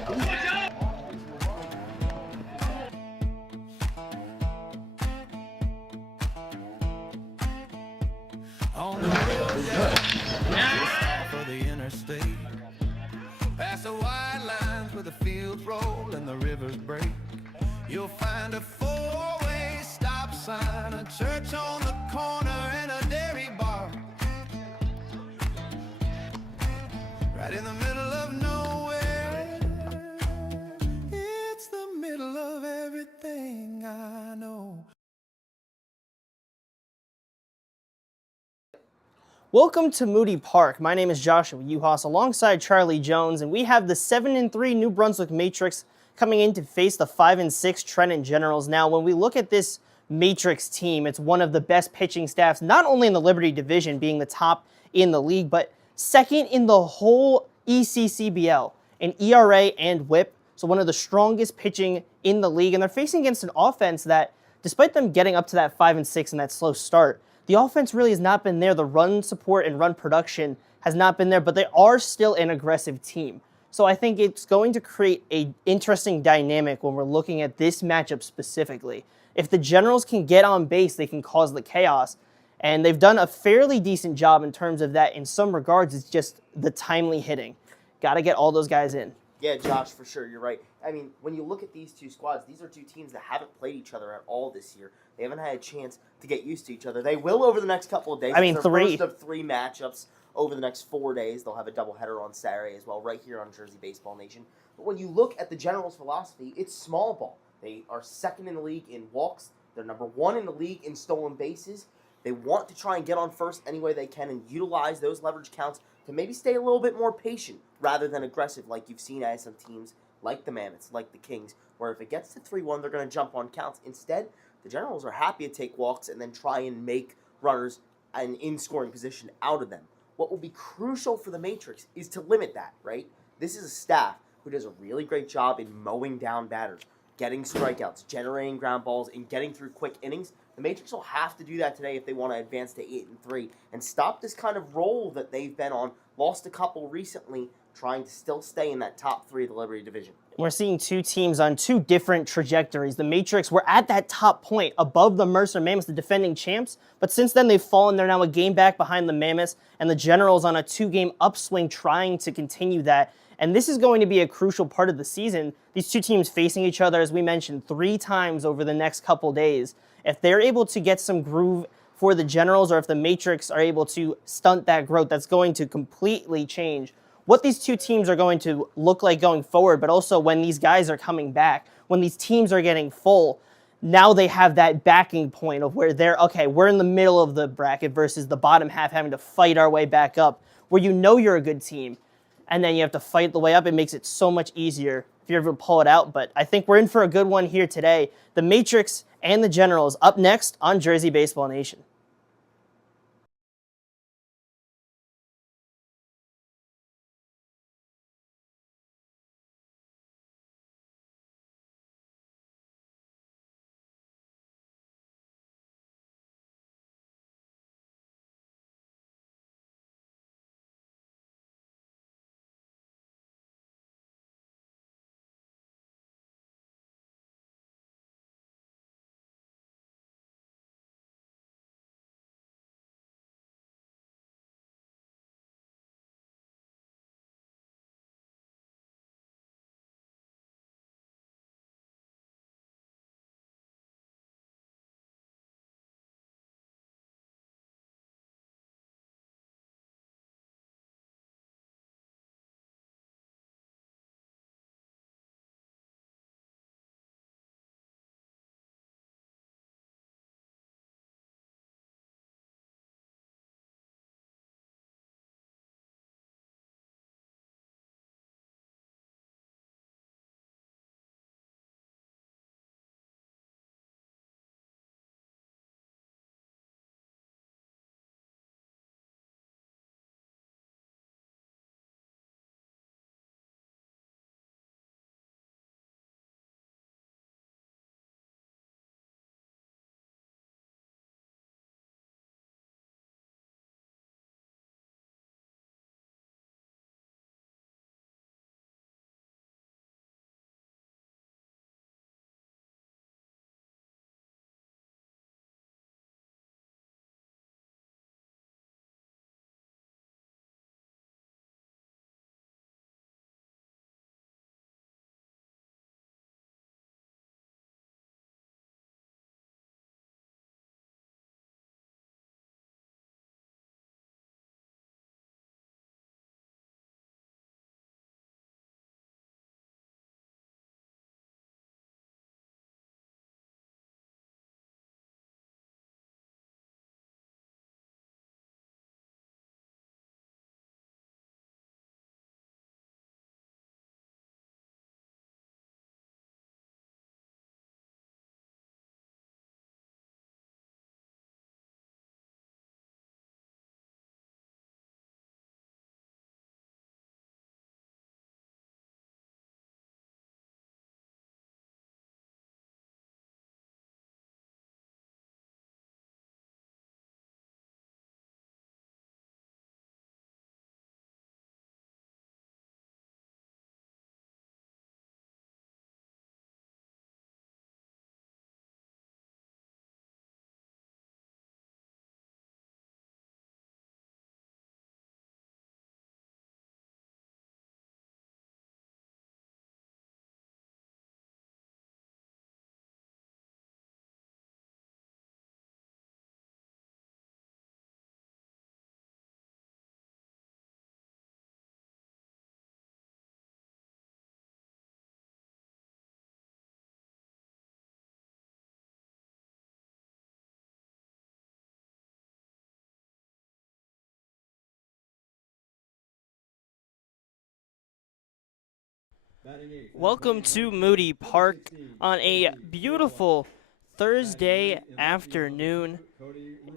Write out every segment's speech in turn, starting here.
On the road, just off of the interstate, past the white lines where the fields roll and the rivers break, you'll find a four-way stop sign, a church on the corner, and a dairy bar. Right in the middle of nowhere, it's the middle of everything I know. Welcome to Moody Park. My name is Joshua Yuhas alongside Charlie Jones, and we have the 7-3 New Brunswick Matrix coming in to face the 5-6 Trenton Generals. Now, when we look at this Matrix team, it's one of the best pitching staffs, not only in the Liberty Division, being the top in the league, but second in the whole ECCBL in ERA and WHIP. So one of the strongest pitching in the league, and they're facing against an offense that, despite them getting up to that 5-6 and that slow start, the offense really has not been there. The run support and run production has not been there, but they are still an aggressive team. So I think it's going to create an interesting dynamic when we're looking at this matchup specifically. If the Generals can get on base, they can cause the chaos. And they've done a fairly decent job in terms of that. In some regards, it's just the timely hitting. Got to get all those guys in. Yeah, Josh, for sure, you're right. I mean, when you look at these two squads, these are two teams that haven't played each other at all this year. They haven't had a chance to get used to each other. They will over the next couple of days. I mean, it's their first of 3 matchups over the next 4 days. They'll have a doubleheader on Saturday as well, right here on Jersey Baseball Nation. But when you look at the Generals' philosophy, it's small ball. They are second in the league in walks. They're number 1 in the league in stolen bases. They want to try and get on first any way they can and utilize those leverage counts to maybe stay a little bit more patient rather than aggressive like you've seen as some teams like the Mammoths, like the Kings, where if it gets to 3-1, they're going to jump on counts. Instead, the Generals are happy to take walks and then try and make runners in scoring position out of them. What will be crucial for the Matrix is to limit that, right? This is a staff who does a really great job in mowing down batters, getting strikeouts, generating ground balls, and getting through quick innings. The Matrix will have to do that today if they want to advance to 8-3 and stop this kind of roll that they've been on. Lost a couple recently, trying to still stay in that top 3 of the Liberty Division. We're seeing two teams on 2 different trajectories. The Matrix were at that top point above the Mercer Mammoths, the defending champs, but since then they've fallen. They're now a game back behind the Mammoths, and the Generals on a 2-game upswing trying to continue that. And this is going to be a crucial part of the season. These two teams facing each other, as we mentioned, 3 times over the next couple days. If they're able to get some groove for the Generals, or if the Matrix are able to stunt that growth, that's going to completely change what these two teams are going to look like going forward, but also when these guys are coming back, when these teams are getting full, now they have that backing point of where they're, okay, we're in the middle of the bracket versus the bottom half having to fight our way back up, where you know you're a good team, and then you have to fight the way up. It makes it so much easier if you're able to pull it out, but I think we're in for a good one here today. The Matrix and the Generals up next on Jersey Baseball Nation. Welcome to Moody Park on a beautiful Thursday afternoon.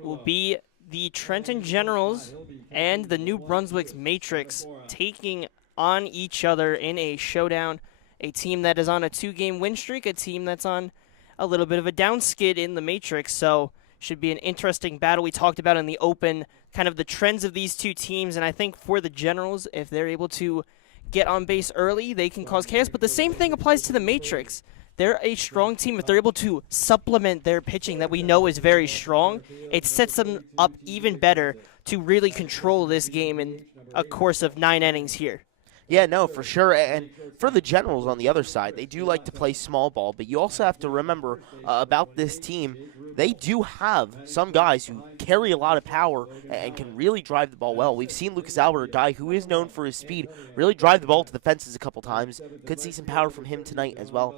Will be the Trenton Generals and the New Brunswick Matrix taking on each other in a showdown. A team that is on a 2-game win streak, a team that's on a little bit of a down skid in the Matrix, so should be an interesting battle. We talked about in the open kind of the trends of these two teams, and I think for the Generals, if they're able to get on base early, they can cause chaos, but the same thing applies to the Matrix. They're a strong team. If they're able to supplement their pitching that we know is very strong, it sets them up even better to really control this game in a course of 9 innings here. Yeah, no, for sure. And for the Generals on the other side, they do like to play small ball, but you also have to remember about this team, they do have some guys who carry a lot of power and can really drive the ball well. We've seen Lucas Albert, a guy who is known for his speed, really drive the ball to the fences a couple times. Could see some power from him tonight as well.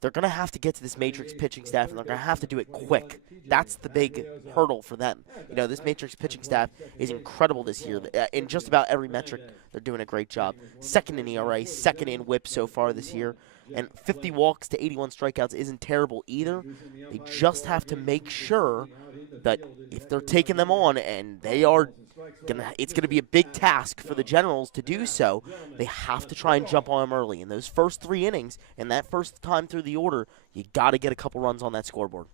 They're going to have to get to this Matrix pitching staff, and they're going to have to do it quick. That's the big hurdle for them. You know, this Matrix pitching staff is incredible this year. In just about every metric, they're doing a great job. Second in ERA, second in WHIP so far this year. And 50 walks to 81 strikeouts isn't terrible either. They just have to make sure that if they're taking them on, and they are it's going to be a big task for the Generals to do so. They have to try and jump on them early. In those first 3 innings, and that first time through the order, you got to get a couple runs on that scoreboard.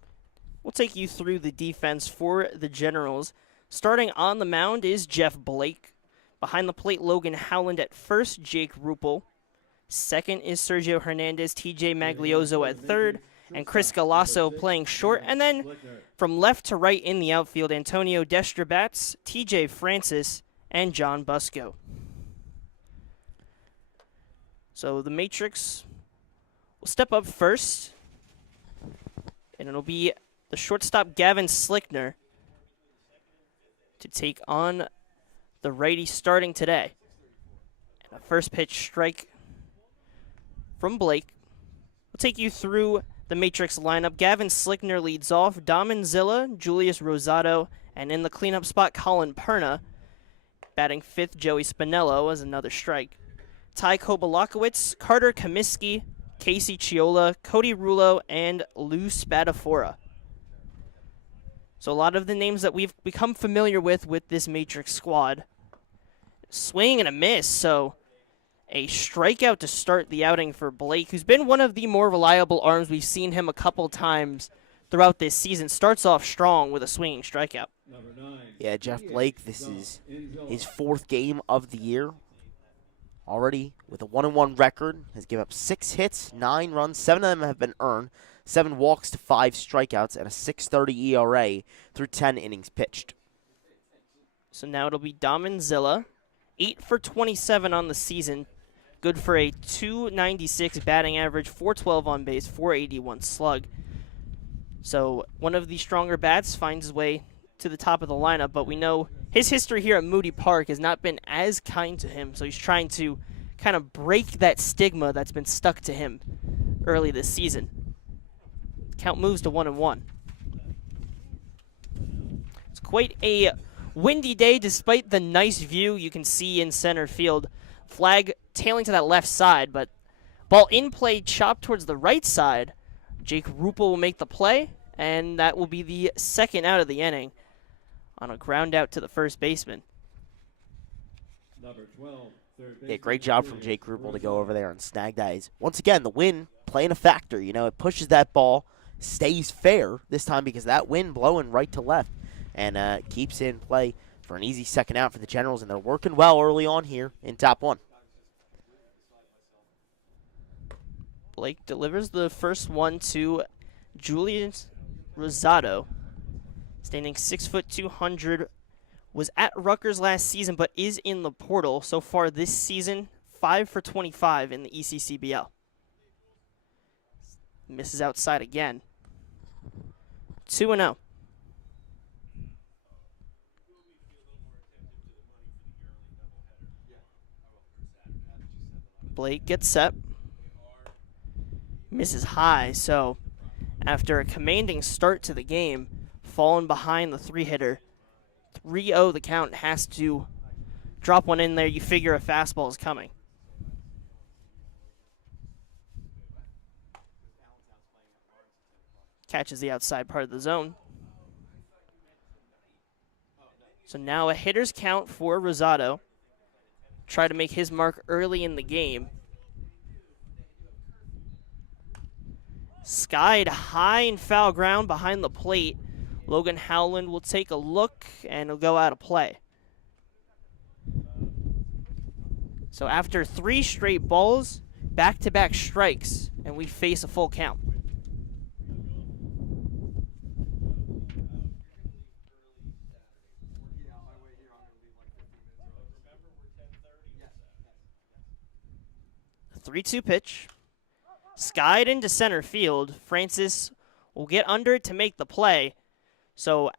We'll take you through the defense for the Generals. Starting on the mound is Jeff Blake. Behind the plate, Logan Howland at first, Jake Ruppel. Second is Sergio Hernandez, TJ Maglioso at third, and Chris Galasso playing short. And then from left to right in the outfield, Antonio Destrabats, TJ Francis, and John Busco. So the Matrix will step up first, and it'll be the shortstop Gavin Slickner to take on the righty starting today. And a first pitch strike from Blake. We'll take you through the Matrix lineup. Gavin Slickner leads off. Dom Manzilla, Julius Rosado, and in the cleanup spot, Colin Perna. Batting fifth, Joey Spinello as another strike. Ty Kobalakowicz, Carter Comiskey, Casey Chiola, Cody Rulo, and Lou Spadafora. So a lot of the names that we've become familiar with this Matrix squad. Swing and a miss, so a strikeout to start the outing for Blake, who's been one of the more reliable arms. We've seen him a couple times throughout this season. Starts off strong with a swinging strikeout. Yeah, Jeff Blake, this is his 4th game of the year. Already with a 1-1 record, has given up 6 hits, 9 runs, 7 of them have been earned, 7 walks to 5 strikeouts, and a 6.30 ERA through 10 innings pitched. So now it'll be Dom Manzilla, 8 for 27 on the season. Good for a .296 batting average, .412 on base, .481 slug. So one of the stronger bats finds his way to the top of the lineup, but we know his history here at Moody Park has not been as kind to him, so he's trying to kind of break that stigma that's been stuck to him early this season. Count moves to 1-1. It's quite a windy day despite the nice view you can see in center field. Flag tailing to that left side, but ball in play chopped towards the right side. Jake Ruppel will make the play, and that will be the second out of the inning on a ground out to the first baseman. Number 12, Yeah, great job from Jake Ruppel to go over there and snag that. Once again, the wind playing a factor. You know, it pushes that ball, stays fair this time because that wind blowing right to left, and keeps it in play for an easy second out for the Generals, and they're working well early on here in top 1. Blake delivers the first one to Julius Rosado, standing 6'2", was at Rutgers last season, but is in the portal so far this season. 5 for 25 in the ECCBL. Misses outside again. 2-0. Blake gets set. Misses high, so after a commanding start to the game, falling behind the 3-hitter, 3-0 the count, has to drop one in there. You figure a fastball is coming. Catches the outside part of the zone. So now a hitter's count for Rosado. Try to make his mark early in the game. Skied high in foul ground behind the plate. Logan Howland will take a look and he'll go out of play. So after 3 straight balls, back-to-back strikes, and we face a full count. The 3-2 pitch. Skied into center field. Francis will get under it to make the play. So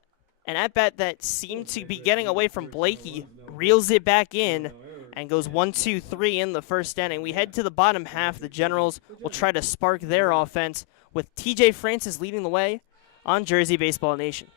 an at-bat that seemed to be getting away from Blakey reels it back in and goes 1-2-3 in the first inning. We head to the bottom half. The Generals will try to spark their offense with TJ Francis leading the way on Jersey Baseball Nation.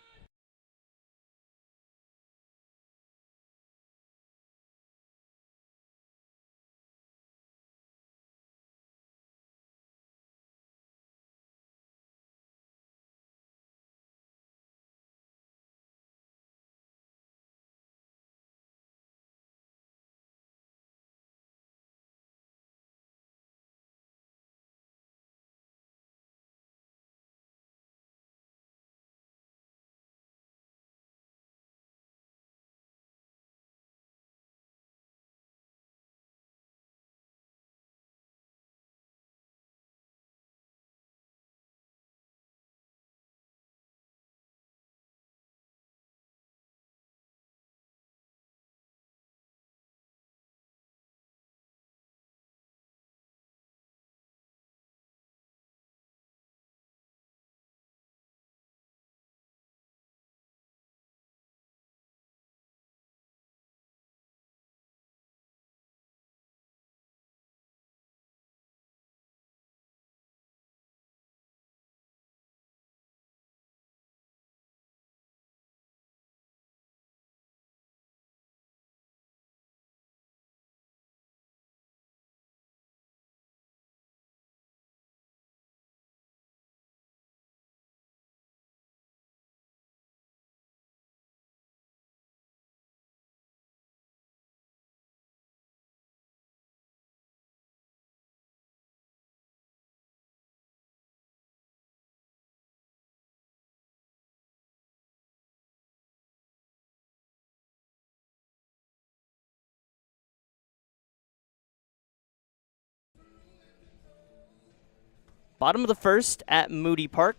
Bottom of the first at Moody Park.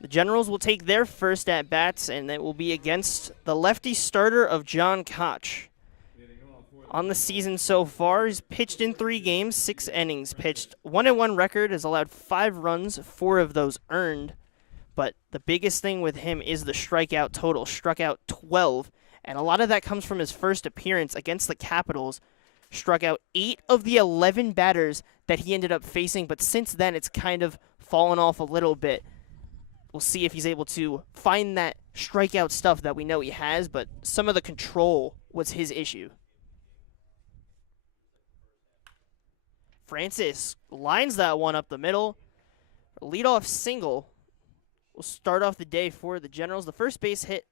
The Generals will take their first at-bats, and it will be against the lefty starter of John Koch. On the season so far, he's pitched in 3 games, 6 innings pitched. 1-1 record, has allowed 5 runs, 4 of those earned. But the biggest thing with him is the strikeout total. Struck out 12, and a lot of that comes from his first appearance against the Capitals. Struck out 8 of the 11 batters that he ended up facing, but since then it's kind of fallen off a little bit. We'll see if he's able to find that strikeout stuff that we know he has, but some of the control was his issue. Francis lines that one up the middle. A leadoff single will start off the day for the Generals. The first base hit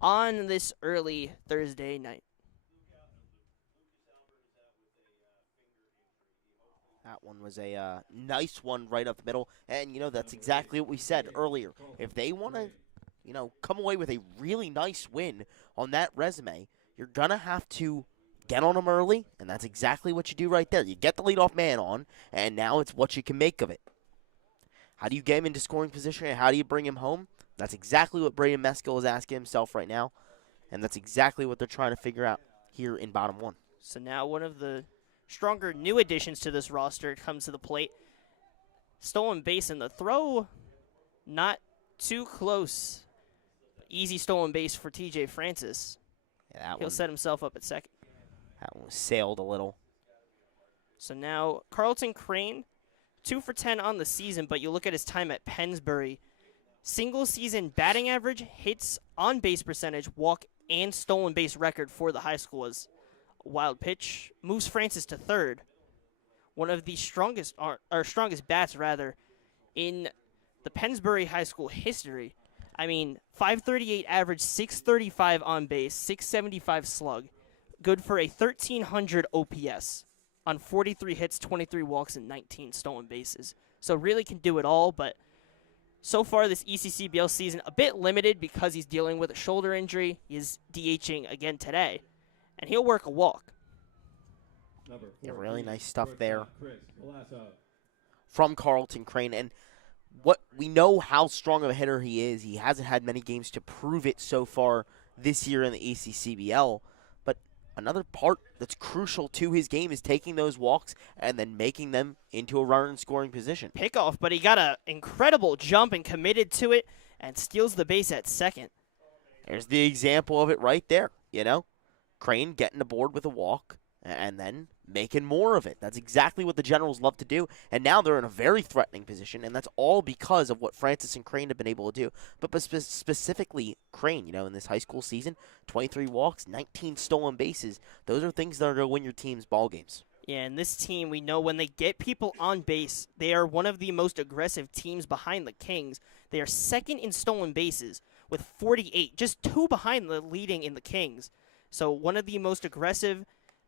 on this early Thursday night. That one was a nice one right up the middle. And, you know, that's exactly what we said earlier. If they want to, you know, come away with a really nice win on that resume, you're going to have to get on them early, and that's exactly what you do right there. You get the leadoff man on, and now it's what you can make of it. How do you get him into scoring position, and how do you bring him home? That's exactly what Braden Meskill is asking himself right now, and that's exactly what they're trying to figure out here in bottom 1. So now one of the stronger new additions to this roster comes to the plate. Stolen base, and the throw not too close. Easy stolen base for TJ Francis. Yeah, He'll set himself up at second. That one was sailed a little. So now Carlton Crane, 2 for 10 on the season, but you look at his time at Pennsbury. Single season batting average, hits, on base percentage, walk, and stolen base record for the high school was a wild pitch. Moves Francis to third. One of the strongest bats, rather, in the Pennsbury High School history. I mean, 538 average, 635 on base, 675 slug. Good for a 1,300 OPS on 43 hits, 23 walks, and 19 stolen bases. So really can do it all, but so far this ECCBL season, a bit limited because he's dealing with a shoulder injury. He is DHing again today, and he'll work a walk. Yeah, really nice stuff there Chris Galasso. from Carlton Crane. And what we know how strong of a hitter he is. He hasn't had many games to prove it so far this year in the ECCBL. But another part that's crucial to his game is taking those walks and then making them into a runner in scoring position. Pickoff, but he got an incredible jump and committed to it and steals the base at second. There's the example of it right there, you know? Crane getting aboard with a walk and then making more of it. That's exactly what the Generals love to do, and now they're in a very threatening position, and that's all because of what Francis and Crane have been able to do. But specifically Crane, you know, in this high school season, 23 walks, 19 stolen bases. Those are things that are going to win your team's ball games. Yeah, and this team, we know when they get people on base, they are one of the most aggressive teams behind the Kings. They are second in stolen bases with 48, just 2 behind the leading in the Kings. So one of the most aggressive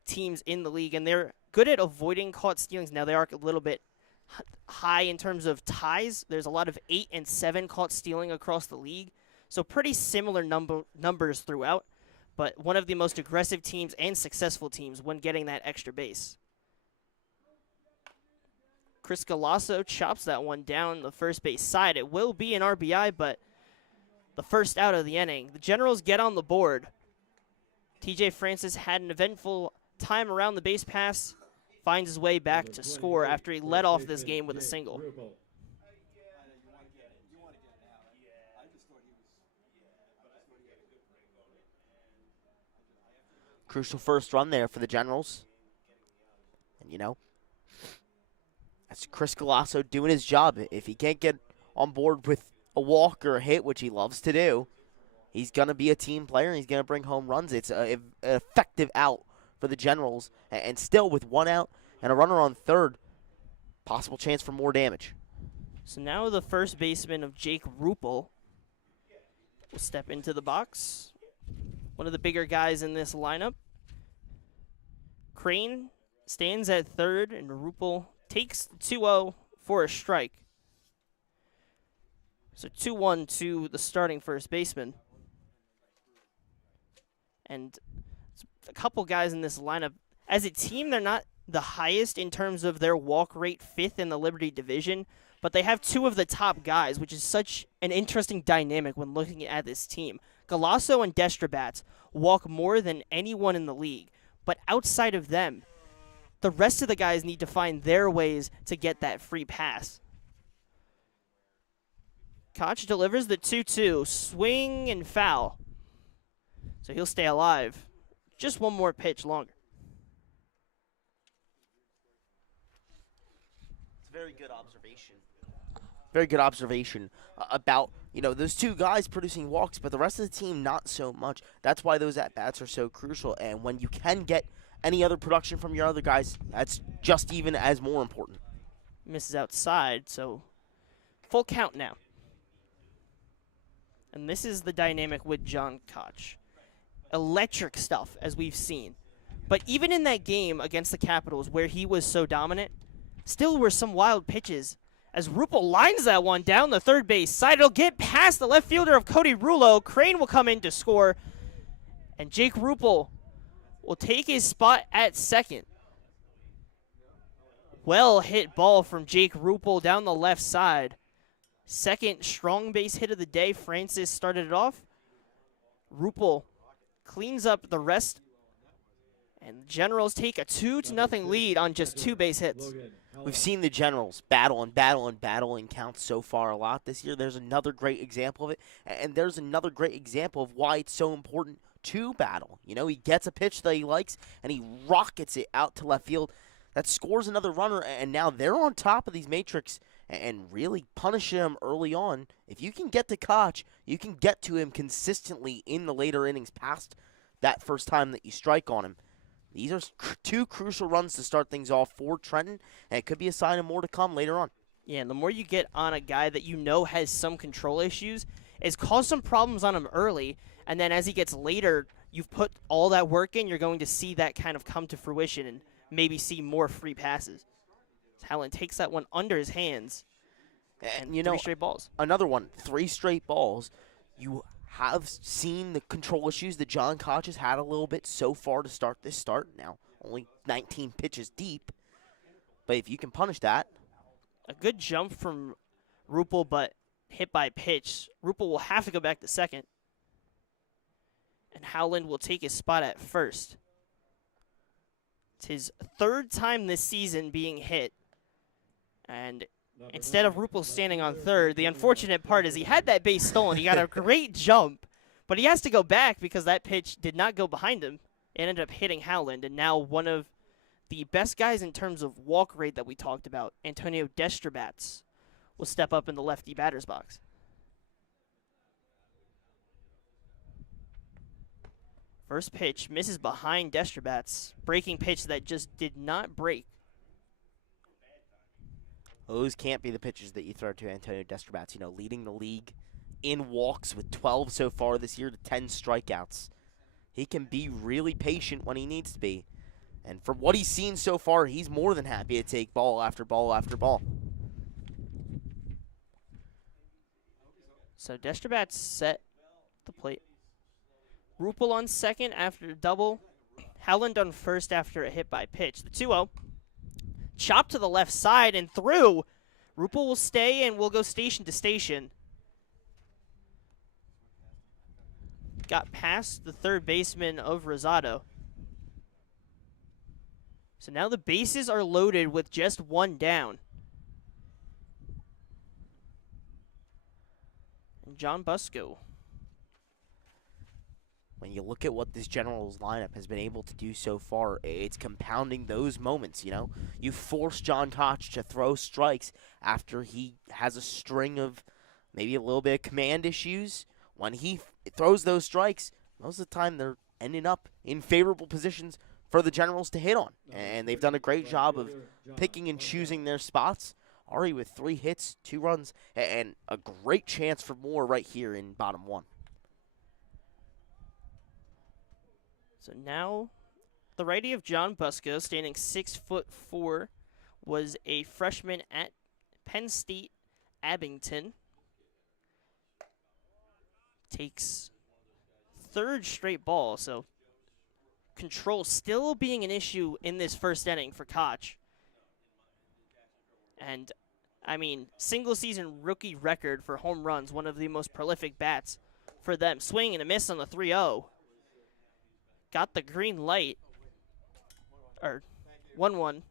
teams in the league, and they're good at avoiding caught stealings. Now, they are a little bit high in terms of ties. There's a lot of 8 and 7 caught stealing across the league, so pretty similar numbers throughout, but one of the most aggressive teams and successful teams when getting that extra base. Chris Galasso chops that one down the first base side. It will be an RBI, but the first out of the inning. The Generals get on the board. TJ Francis had an eventful time around the base pass, finds his way back to score after he led off this game with a single. Crucial first run there for the Generals. And, you know, that's Chris Galasso doing his job. If he can't get on board with a walk or a hit, which he loves to do, he's going to be a team player, and he's going to bring home runs. It's an effective out for the Generals, and still with 1 out and a runner on third, possible chance for more damage. So now the first baseman of Jake Ruppel will step into the box. One of the bigger guys in this lineup. Crane stands at third, and Ruppel takes 2-0 for a strike. So 2-1 to the starting first baseman. And a couple guys in this lineup. As a team, they're not the highest in terms of their walk rate, 5th in the Liberty Division, but they have 2 of the top guys, which is such an interesting dynamic when looking at this team. Galasso and Destrabats walk more than anyone in the league, but outside of them, the rest of the guys need to find their ways to get that free pass. Koch delivers the 2-2, swing and foul. So he'll stay alive. Just one more pitch longer. It's a very good observation. Very good observation about, you know, those 2 guys producing walks, but the rest of the team not so much. That's why those at-bats are so crucial. And when you can get any other production from your other guys, that's just even as more important. Misses outside, so full count now. And this is the dynamic with John Koch. Electric stuff, as we've seen. But even in that game against the Capitals, where he was so dominant, still were some wild pitches. As Ruppel lines that one down the third base side, it'll get past the left fielder of Cody Rulo. Crane will come in to score, and Jake Ruppel will take his spot at second. Well hit ball from Jake Ruppel down the left side. Second strong base hit of the day. Francis started it off. Ruppel cleans up the rest, and the Generals take a 2-0 lead on just 2 base hits. We've seen the Generals battle and battle and battle in counts so far a lot this year. There's another great example of it, and there's another great example of why it's so important to battle. You know, he gets a pitch that he likes, and he rockets it out to left field. That scores another runner, and now they're on top of these matrix and really punishing him early on. If you can get to Koch, you can get to him consistently in the later innings past that first time that you strike on him. These are 2 crucial runs to start things off for Trenton, and it could be a sign of more to come later on. Yeah, and the more you get on a guy that you know has some control issues, is cause some problems on him early, and then as he gets later, you've put all that work in, you're going to see that kind of come to fruition and maybe see more free passes. Howland takes that one under his hands, and you 3 know, straight balls. another one, 3 straight balls. You have seen the control issues that John Koch has had a little bit so far to start this start. Now, only 19 pitches deep. But if you can punish that. A good jump from Rupel, but hit by pitch. Rupel will have to go back to second. And Howland will take his spot at first. It's his 3rd time this season being hit. And instead of Rupel standing on third, the unfortunate part is he had that base stolen. He got a great jump, but he has to go back because that pitch did not go behind him. It ended up hitting Howland, and now one of the best guys in terms of walk rate that we talked about, Antonio Destrabats, will step up in the lefty batter's box. First pitch misses behind Destrabats. Breaking pitch that just did not break. Those can't be the pitches that you throw to Antonio Destrabats. You know, leading the league in walks with 12 so far this year to 10 strikeouts. He can be really patient when he needs to be. And from what he's seen so far, he's more than happy to take ball after ball after ball. So Destrabats set the plate. Rupel on second after a double. Howland on first after a hit by pitch. The 2-0. Chop to the left side and through. Rupel will stay and will go station to station. Got past the third baseman of Rosado. So now the bases are loaded with just 1 down. And John Busco. When you look at what this Generals lineup has been able to do so far, it's compounding those moments, you know. You force John Koch to throw strikes after he has a string of maybe a little bit of command issues. When he throws those strikes, most of the time they're ending up in favorable positions for the Generals to hit on. And they've done a great job of picking and choosing their spots. Ari with 3 hits, 2 runs, and a great chance for more right here in bottom 1. So now the righty of John Busco, standing 6'4", was a freshman at Penn State Abington. Takes 3rd straight ball, so control still being an issue in this first inning for Koch. And, I mean, single-season rookie record for home runs, one of the most prolific bats for them. Swing and a miss on the 3-0. Got the green light, or 1-1.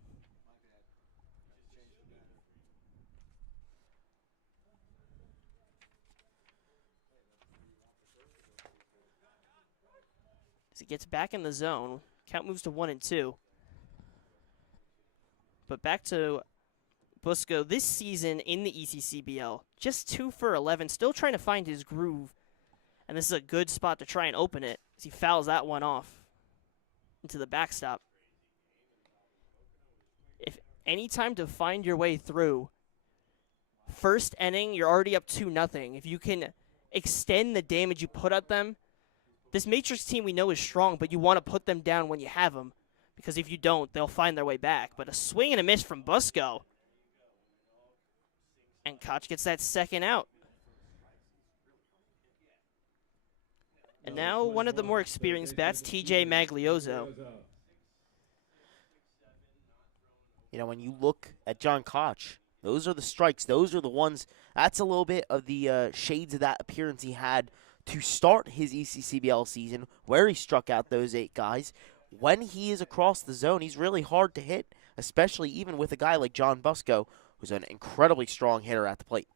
As he gets back in the zone, count moves to 1-2. But back to Busco this season in the ECCBL, just 2 for 11, still trying to find his groove. And this is a good spot to try and open it as he fouls that one off into the backstop. If any time to find your way through, first inning, you're already up 2-0. If you can extend the damage you put at them, this Matrix team we know is strong, but you want to put them down when you have them, because if you don't, they'll find their way back. But a swing and a miss from Busco. And Koch gets that second out. And now one of the more experienced bats, TJ Maglioso. You know, when you look at John Koch, those are the strikes. Those are the ones. That's a little bit of the shades of that appearance he had to start his ECCBL season, where he struck out those 8 guys. When he is across the zone, he's really hard to hit, especially even with a guy like John Busco, who's an incredibly strong hitter at the plate.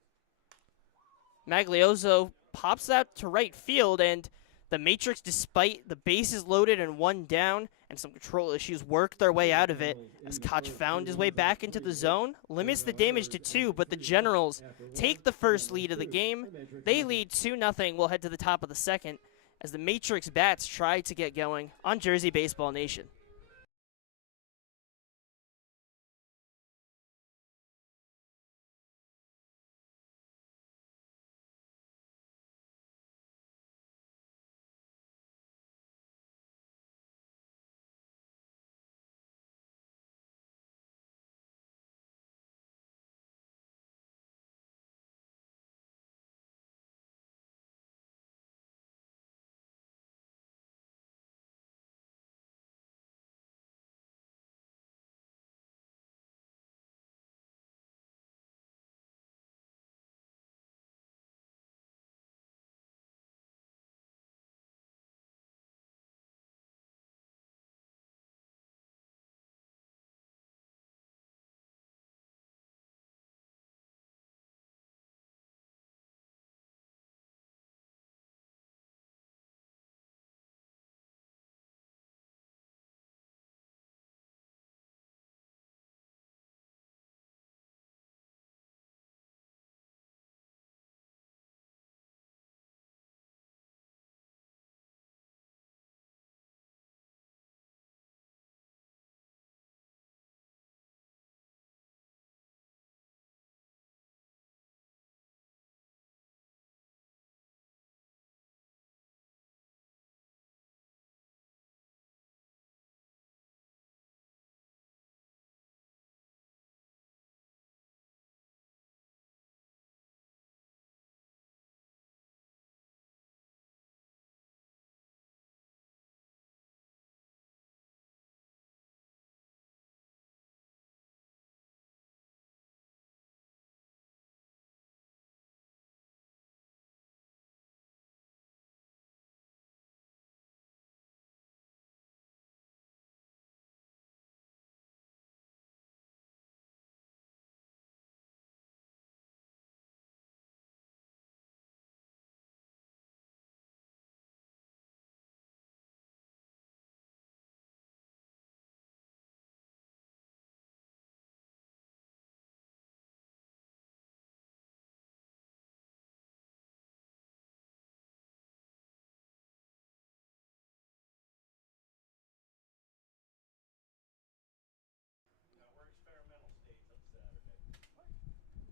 Maglioso pops out to right field, and the Matrix, despite the bases loaded and 1 down and some control issues, worked their way out of it as Koch found his way back into the zone, limits the damage to 2, but the Generals take the first lead of the game. They lead 2-0. We'll head to the top of the second as the Matrix bats try to get going on Jersey Baseball Nation.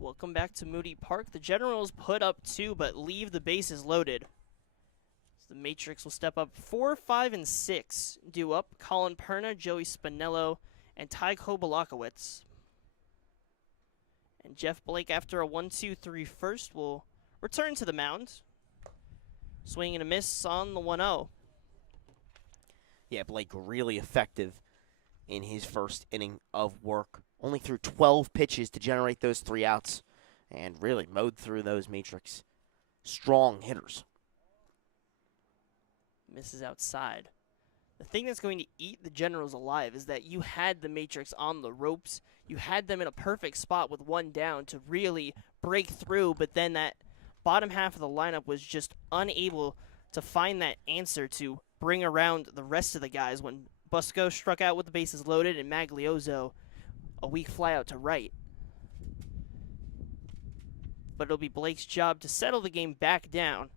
Welcome back to Moody Park. The Generals put up 2, but leave the bases loaded. So the Matrix will step up 4, 5, and 6. Due up Colin Perna, Joey Spinello, and Ty Kobalakowicz. And Jeff Blake, after a 1-2-3 first, will return to the mound. Swing and a miss on the 1-0. Yeah, Blake really effective in his first inning of work. Only threw 12 pitches to generate those 3 outs and really mowed through those Matrix strong hitters. Misses outside. The thing that's going to eat the Generals alive is that you had the Matrix on the ropes. You had them in a perfect spot with 1 down to really break through, but then that bottom half of the lineup was just unable to find that answer to bring around the rest of the guys when Busco struck out with the bases loaded and Maglioso a weak fly out to right. But it'll be Blake's job to settle the game back down.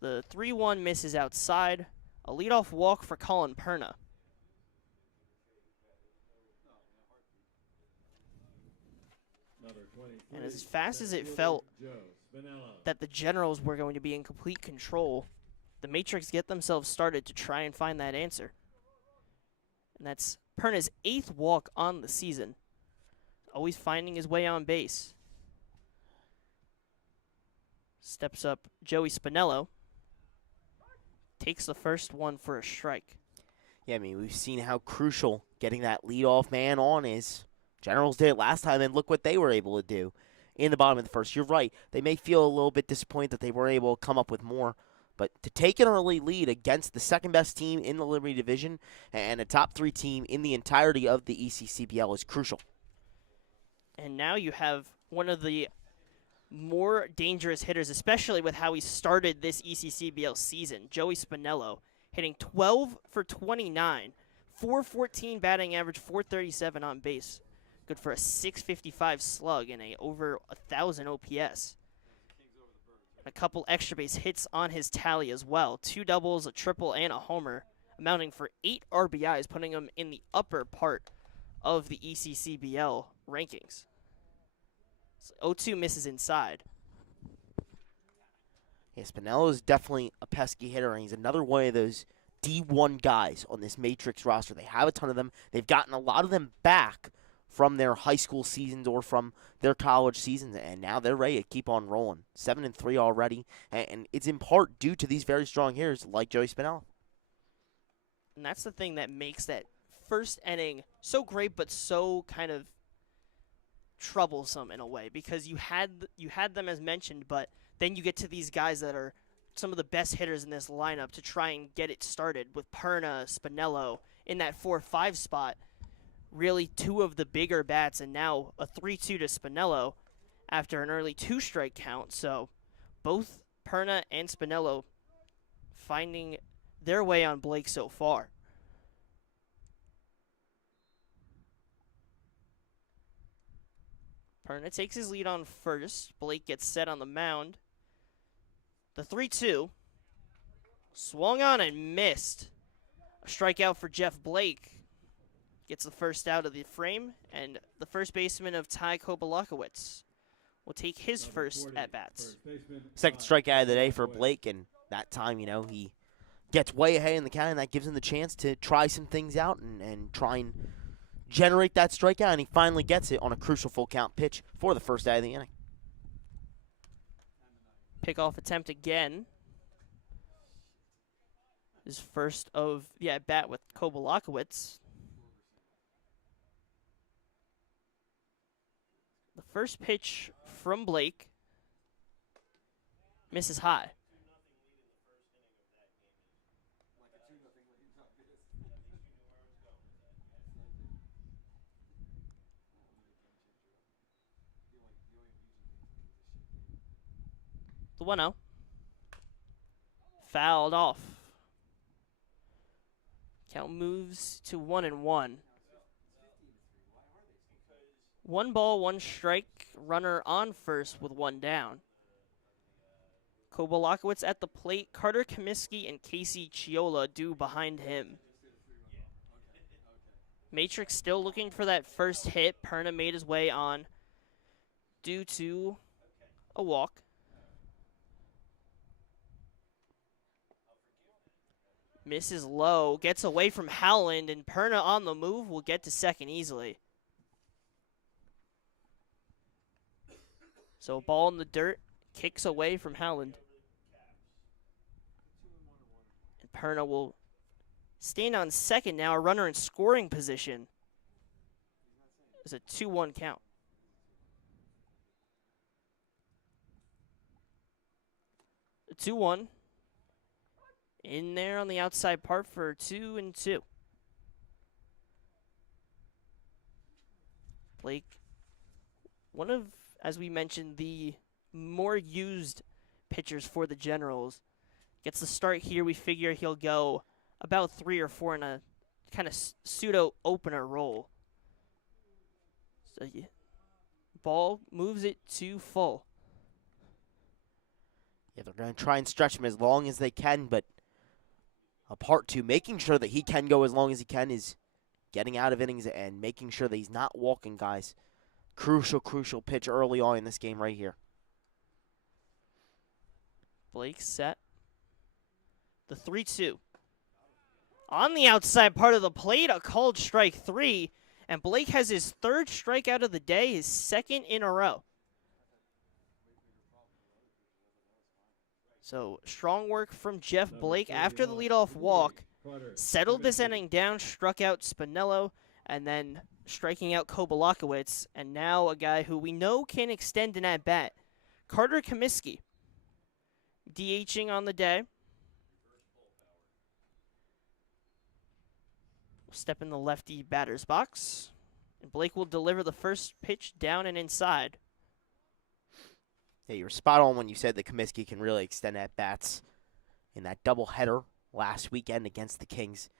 The 3-1 misses outside. A leadoff walk for Colin Perna. And as fast as it felt that the Generals were going to be in complete control, the Matrix get themselves started to try and find that answer. And that's Perna's 8th walk on the season. Always finding his way on base. Steps up Joey Spinello. Takes the first one for a strike. Yeah, I mean, we've seen how crucial getting that leadoff man on is. Generals did it last time, and look what they were able to do in the bottom of the first. You're right. They may feel a little bit disappointed that they weren't able to come up with more. But to take an early lead against the second-best team in the Liberty Division and a top 3 team in the entirety of the ECCBL is crucial. And now you have one of the more dangerous hitters, especially with how he started this ECCBL season, Joey Spinello, hitting 12 for 29, 414 batting average, 437 on base. Good for a 655 slug and a over 1,000 OPS. A couple extra base hits on his tally as well. 2 doubles, a triple, and a homer, amounting for 8 RBIs, putting him in the upper part of the ECCBL rankings. So 0-2 misses inside. Yeah, Spinello is definitely a pesky hitter, and he's another one of those D1 guys on this Matrix roster. They have a ton of them. They've gotten a lot of them back from their high school seasons or from their college seasons, and now they're ready to keep on rolling. 7-3 already, and it's in part due to these very strong hitters like Joey Spinello. And that's the thing that makes that first inning so great, but so kind of troublesome in a way, because you had them as mentioned, but then you get to these guys that are some of the best hitters in this lineup to try and get it started with Perna, Spinello in that 4-5 spot. Really 2 of the bigger bats, and now a 3-2 to Spinello after an early 2-strike count. So both Perna and Spinello finding their way on Blake so far. Perna takes his lead on first. Blake gets set on the mound. The 3-2. Swung on and missed. A strikeout for Jeff Blake. Gets the first out of the frame, and the first baseman of Ty Kobalakowicz will take his first at-bats. Second strikeout of the day for Blake, and that time, he gets way ahead in the count, and that gives him the chance to try some things out and try and generate that strikeout, and he finally gets it on a crucial full count pitch for the first out of the inning. Pickoff attempt again. His first of the at-bat with Kobalakowicz. The first pitch from Blake misses high. The 1-0. Fouled off. Count moves to 1-1. 1 ball, 1 strike. Runner on first with 1 down. Kobalakowicz at the plate. Carter Comiskey and Casey Chiola due behind him. Matrix still looking for that first hit. Perna made his way on due to a walk. Misses low, gets away from Howland, and Perna on the move will get to second easily. So ball in the dirt, kicks away from Howland. And Perna will stand on second now, a runner in scoring position. It's a 2-1 count. A 2-1. In there on the outside part for 2-2. Blake, one of, as we mentioned, the more used pitchers for the Generals. Gets the start here. We figure he'll go about 3 or 4 in a kind of pseudo opener role. So yeah, ball moves it to full. Yeah, they're going to try and stretch him as long as they can, but a part to making sure that he can go as long as he can is getting out of innings and making sure that he's not walking guys. Crucial pitch early on in this game right here. Blake set. The 3-2. On the outside part of the plate, a called strike 3, and Blake has his 3rd strikeout of the day, his 2nd in a row. So strong work from Jeff Blake after the leadoff walk. Settled this inning down, struck out Spinello, and then striking out Kobalakowicz, and now a guy who we know can extend an at-bat, Carter Comiskey, DHing on the day. Step in the lefty batter's box, and Blake will deliver the first pitch down and inside. Yeah, you were spot on when you said that Comiskey can really extend at-bats. In that doubleheader last weekend against the Kings,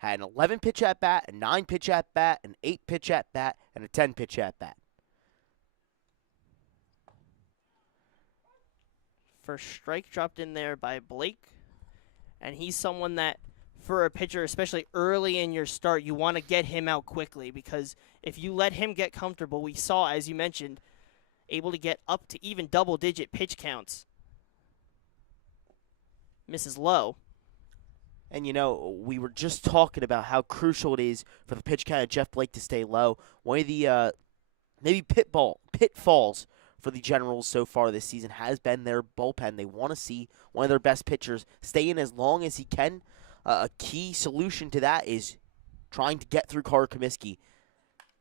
had an 11-pitch at-bat, a 9-pitch at-bat, an 8-pitch at-bat, and a 10-pitch at-bat. First strike dropped in there by Blake, and he's someone that, for a pitcher, especially early in your start, you want to get him out quickly, because if you let him get comfortable, we saw, as you mentioned, able to get up to even double-digit pitch counts. Misses low. And, you know, we were just talking about how crucial it is for the pitch count of Jeff Blake to stay low. One of the maybe pitfalls for the Generals so far this season has been their bullpen. They want to see one of their best pitchers stay in as long as he can. A key solution to that is trying to get through Carter Comiskey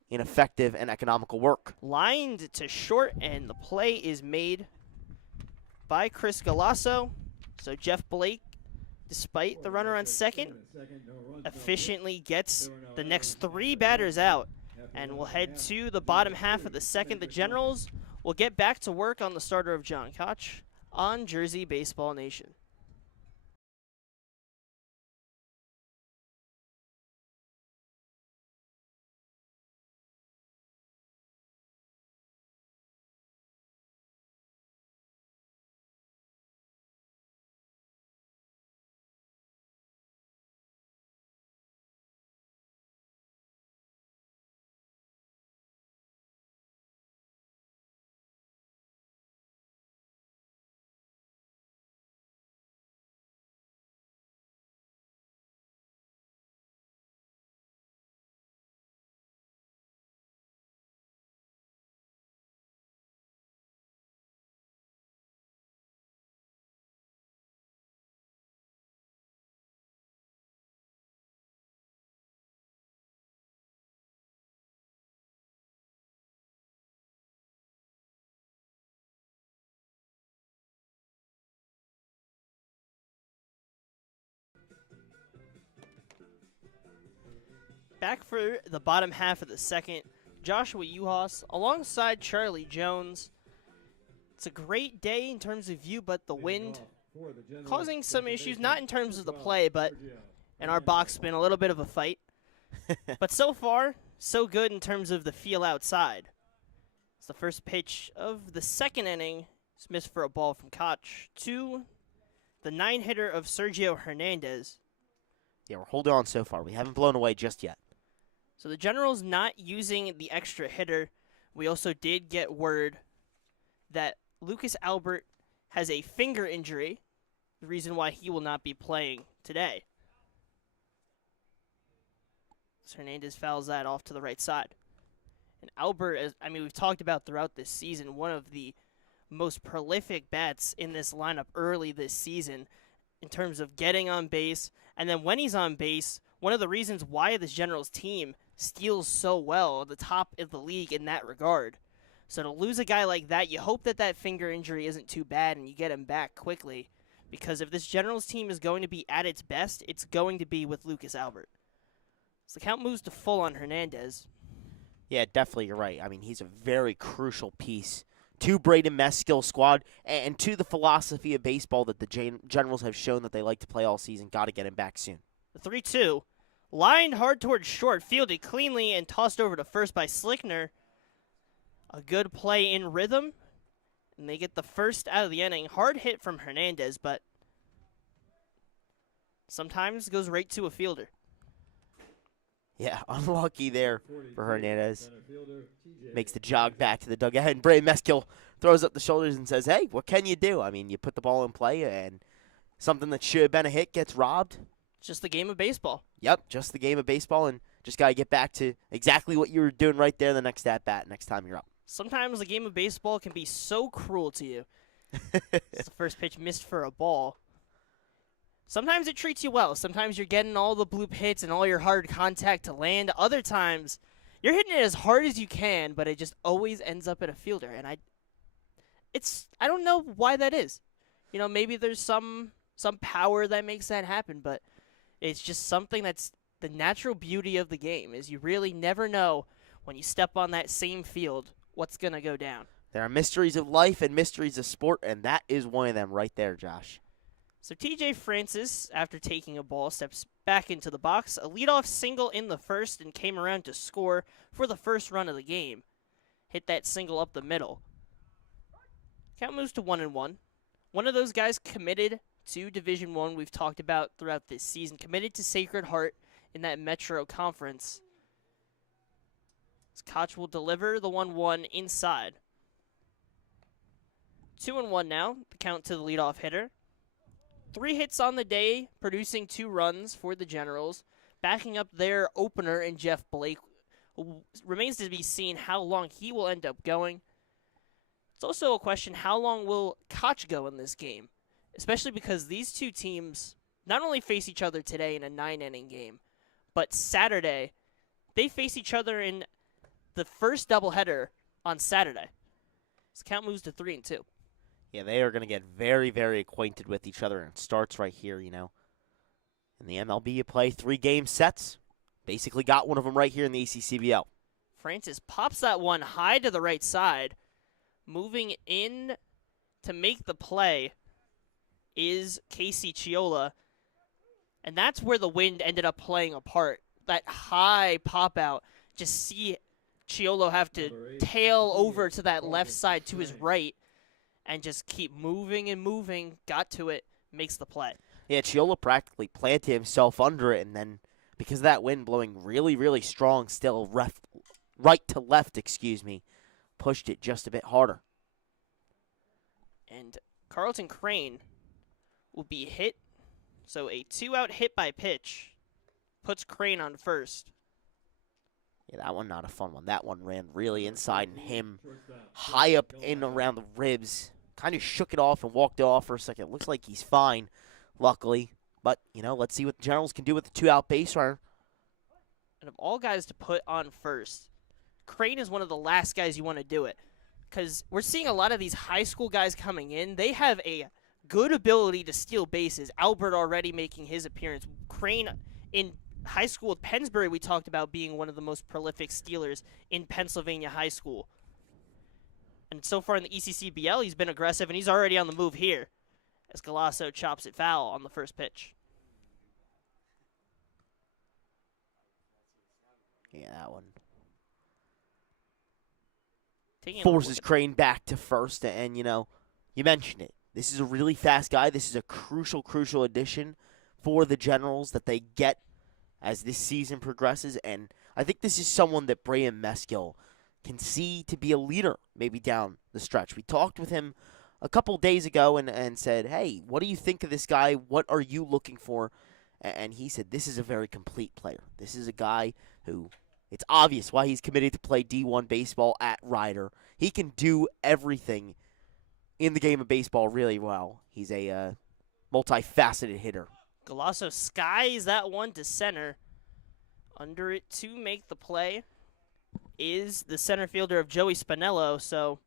in effective and economical work. Lined to short, and the play is made by Chris Galasso. So Jeff Blake, despite the runner on second, efficiently gets the next 3 batters out. And we'll head to the bottom half of the second. The Generals will get back to work on the starter of John Koch on Jersey Baseball Nation. Back for the bottom half of the second, Joshua Yuhas alongside Charlie Jones. It's a great day in terms of view, but the wind causing some issues, not in terms of the play, but in our box spin, a little bit of a fight. But so far, so good in terms of the feel outside. It's the first pitch of the second inning. It's missed for a ball from Koch to the 9-hitter of Sergio Hernandez. Yeah, we're holding on so far. We haven't blown away just yet. So the Generals not using the extra hitter. We also did get word that Lucas Albert has a finger injury, the reason why he will not be playing today. So Hernandez fouls that off to the right side. And Albert, we've talked about throughout this season, one of the most prolific bats in this lineup early this season in terms of getting on base. And then when he's on base, one of the reasons why this Generals team steals so well at the top of the league in that regard. So to lose a guy like that, you hope that that finger injury isn't too bad and you get him back quickly. Because if this Generals team is going to be at its best, it's going to be with Lucas Albert. So the count moves to full on Hernandez. Yeah, definitely, you're right. I mean, he's a very crucial piece to Braden Meskill's squad and to the philosophy of baseball that the Generals have shown that they like to play all season. Got to get him back soon. The 3-2. Lined hard towards short, fielded cleanly and tossed over to first by Slickner. A good play in rhythm. And they get the first out of the inning. Hard hit from Hernandez, but sometimes goes right to a fielder. Yeah, unlucky there for Hernandez. Makes the jog back to the dugout. And Braden Meskill throws up the shoulders and says, hey, what can you do? I mean, you put the ball in play and something that should have been a hit gets robbed. It's just the game of baseball. Yep, just the game of baseball, and just got to get back to exactly what you were doing right there the next at-bat, next time you're up. Sometimes the game of baseball can be so cruel to you. It's the first pitch missed for a ball. Sometimes it treats you well. Sometimes you're getting all the bloop hits and all your hard contact to land. Other times, you're hitting it as hard as you can, but it just always ends up at a fielder. And I don't know why that is. You know, maybe there's some power that makes that happen, but it's just something that's the natural beauty of the game, is you really never know when you step on that same field what's going to go down. There are mysteries of life and mysteries of sport, and that is one of them right there, Josh. So TJ Francis, after taking a ball, steps back into the box. A leadoff single in the first and came around to score for the first run of the game. Hit that single up the middle. Count moves to 1-1. One of those guys committed to Division I we've talked about throughout this season. Committed to Sacred Heart in that Metro Conference. Koch will deliver the 1-1 inside. 2-1 now. The count to the leadoff hitter. 3 hits on the day, producing 2 runs for the Generals. Backing up their opener in Jeff Blake. Remains to be seen how long he will end up going. It's also a question, how long will Koch go in this game? Especially because these two teams not only face each other today in a 9-inning game, but Saturday, they face each other in the first doubleheader on Saturday. So count moves to 3-2. Yeah, they are going to get very, very acquainted with each other, and it starts right here, you know. In the MLB, you play 3-game sets. Basically got one of them right here in the ECCBL. Francis pops that one high to the right side. Moving in to make the play is Casey Chiola. And that's where the wind ended up playing a part. That high pop out. Just see Chiola have to tail over to that left side to his right and just keep moving and moving. Got to it. Makes the play. Yeah, Chiola practically planted himself under it, and then because of that wind blowing really, really strong still, right to left, pushed it just a bit harder. And Carlton Crane will be hit. So a 2-out hit by pitch puts Crane on first. Yeah, that one not a fun one. That one ran really inside and him high up in around the ribs. Kind of shook it off and walked it off for a second. It looks like he's fine, luckily. But, you know, let's see what the Generals can do with the 2-out base runner. And of all guys to put on first, Crane is one of the last guys you want to do it. Because we're seeing a lot of these high school guys coming in. They have a good ability to steal bases. Albert already making his appearance. Crane in high school at Pennsbury, we talked about being one of the most prolific stealers in Pennsylvania high school. And so far in the ECCBL, he's been aggressive, and he's already on the move here as Galasso chops it foul on the first pitch. Yeah, that one Taking forces Crane back to first, and, you know, you mentioned it. This is a really fast guy. This is a crucial, crucial addition for the Generals that they get as this season progresses, and I think this is someone that Brayden Meskill can see to be a leader maybe down the stretch. We talked with him a couple days ago and said, hey, what do you think of this guy? What are you looking for? And he said, this is a very complete player. This is a guy who, it's obvious why he's committed to play D1 baseball at Rider. He can do everything in the game of baseball really well. He's a multifaceted hitter. Galasso skies that one to center. Under it to make the play is the center fielder of Joey Spinello. So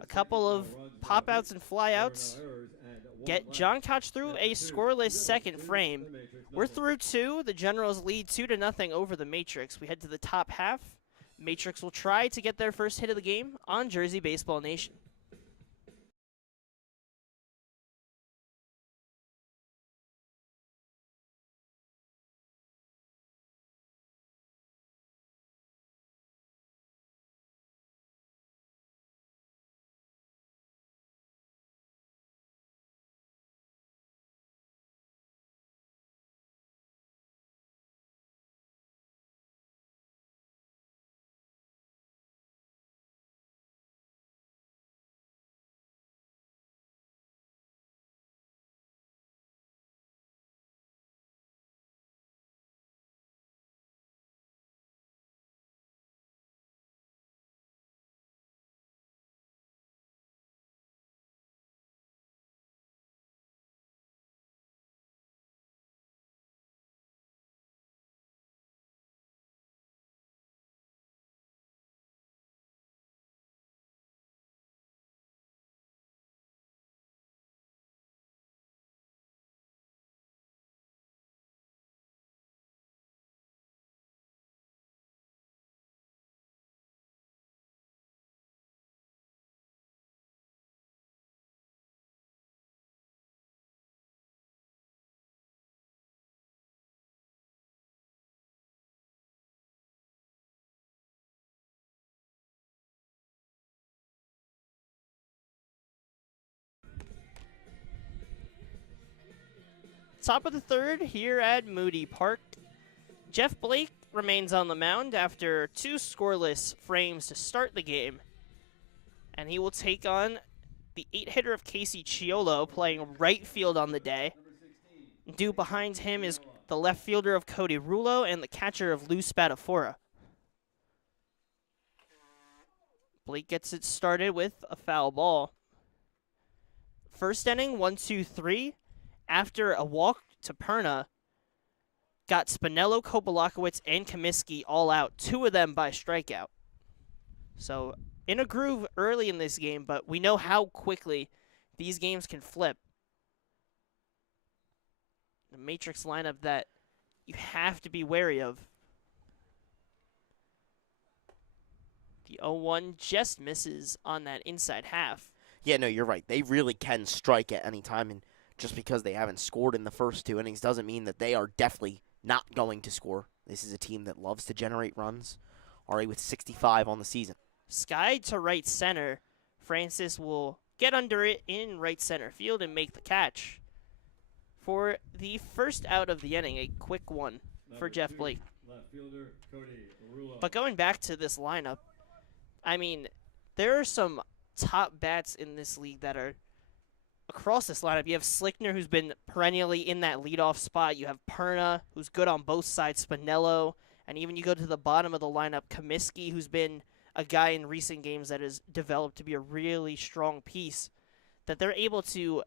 a couple of pop-outs and fly-outs get John Koch through a scoreless second frame. We're through 2. The Generals lead 2-0 over the Matrix. We head to the top half. Matrix will try to get their first hit of the game on Jersey Baseball Nation. Top of the third here at Moody Park. Jeff Blake remains on the mound after 2 scoreless frames to start the game. And he will take on the 8-hitter of Casey Chiolo, playing right field on the day. Due behind him is the left fielder of Cody Rulo and the catcher of Lou Spadafora. Blake gets it started with a foul ball. First inning, 1-2-3. After a walk to Perna, got Spinello, Kopolakowicz, and Comiskey all out, 2 of them by strikeout. So in a groove early in this game, but we know how quickly these games can flip. The Matrix lineup that you have to be wary of. The 0-1 just misses on that inside half. Yeah, no, you're right. They really can strike at any time, and just because they haven't scored in the first 2 innings doesn't mean that they are definitely not going to score. This is a team that loves to generate runs, already with 65 on the season. Sky to right center. Francis will get under it in right center field and make the catch. For the first out of the inning, a quick one for Jeff Blake. Left fielder, Cody Rulo. But going back to this lineup, I mean, there are some top bats in this league that are across this lineup. You have Slickner, who's been perennially in that leadoff spot. You have Perna, who's good on both sides, Spinello, and even you go to the bottom of the lineup, Comiskey, who's been a guy in recent games that has developed to be a really strong piece, that they're able to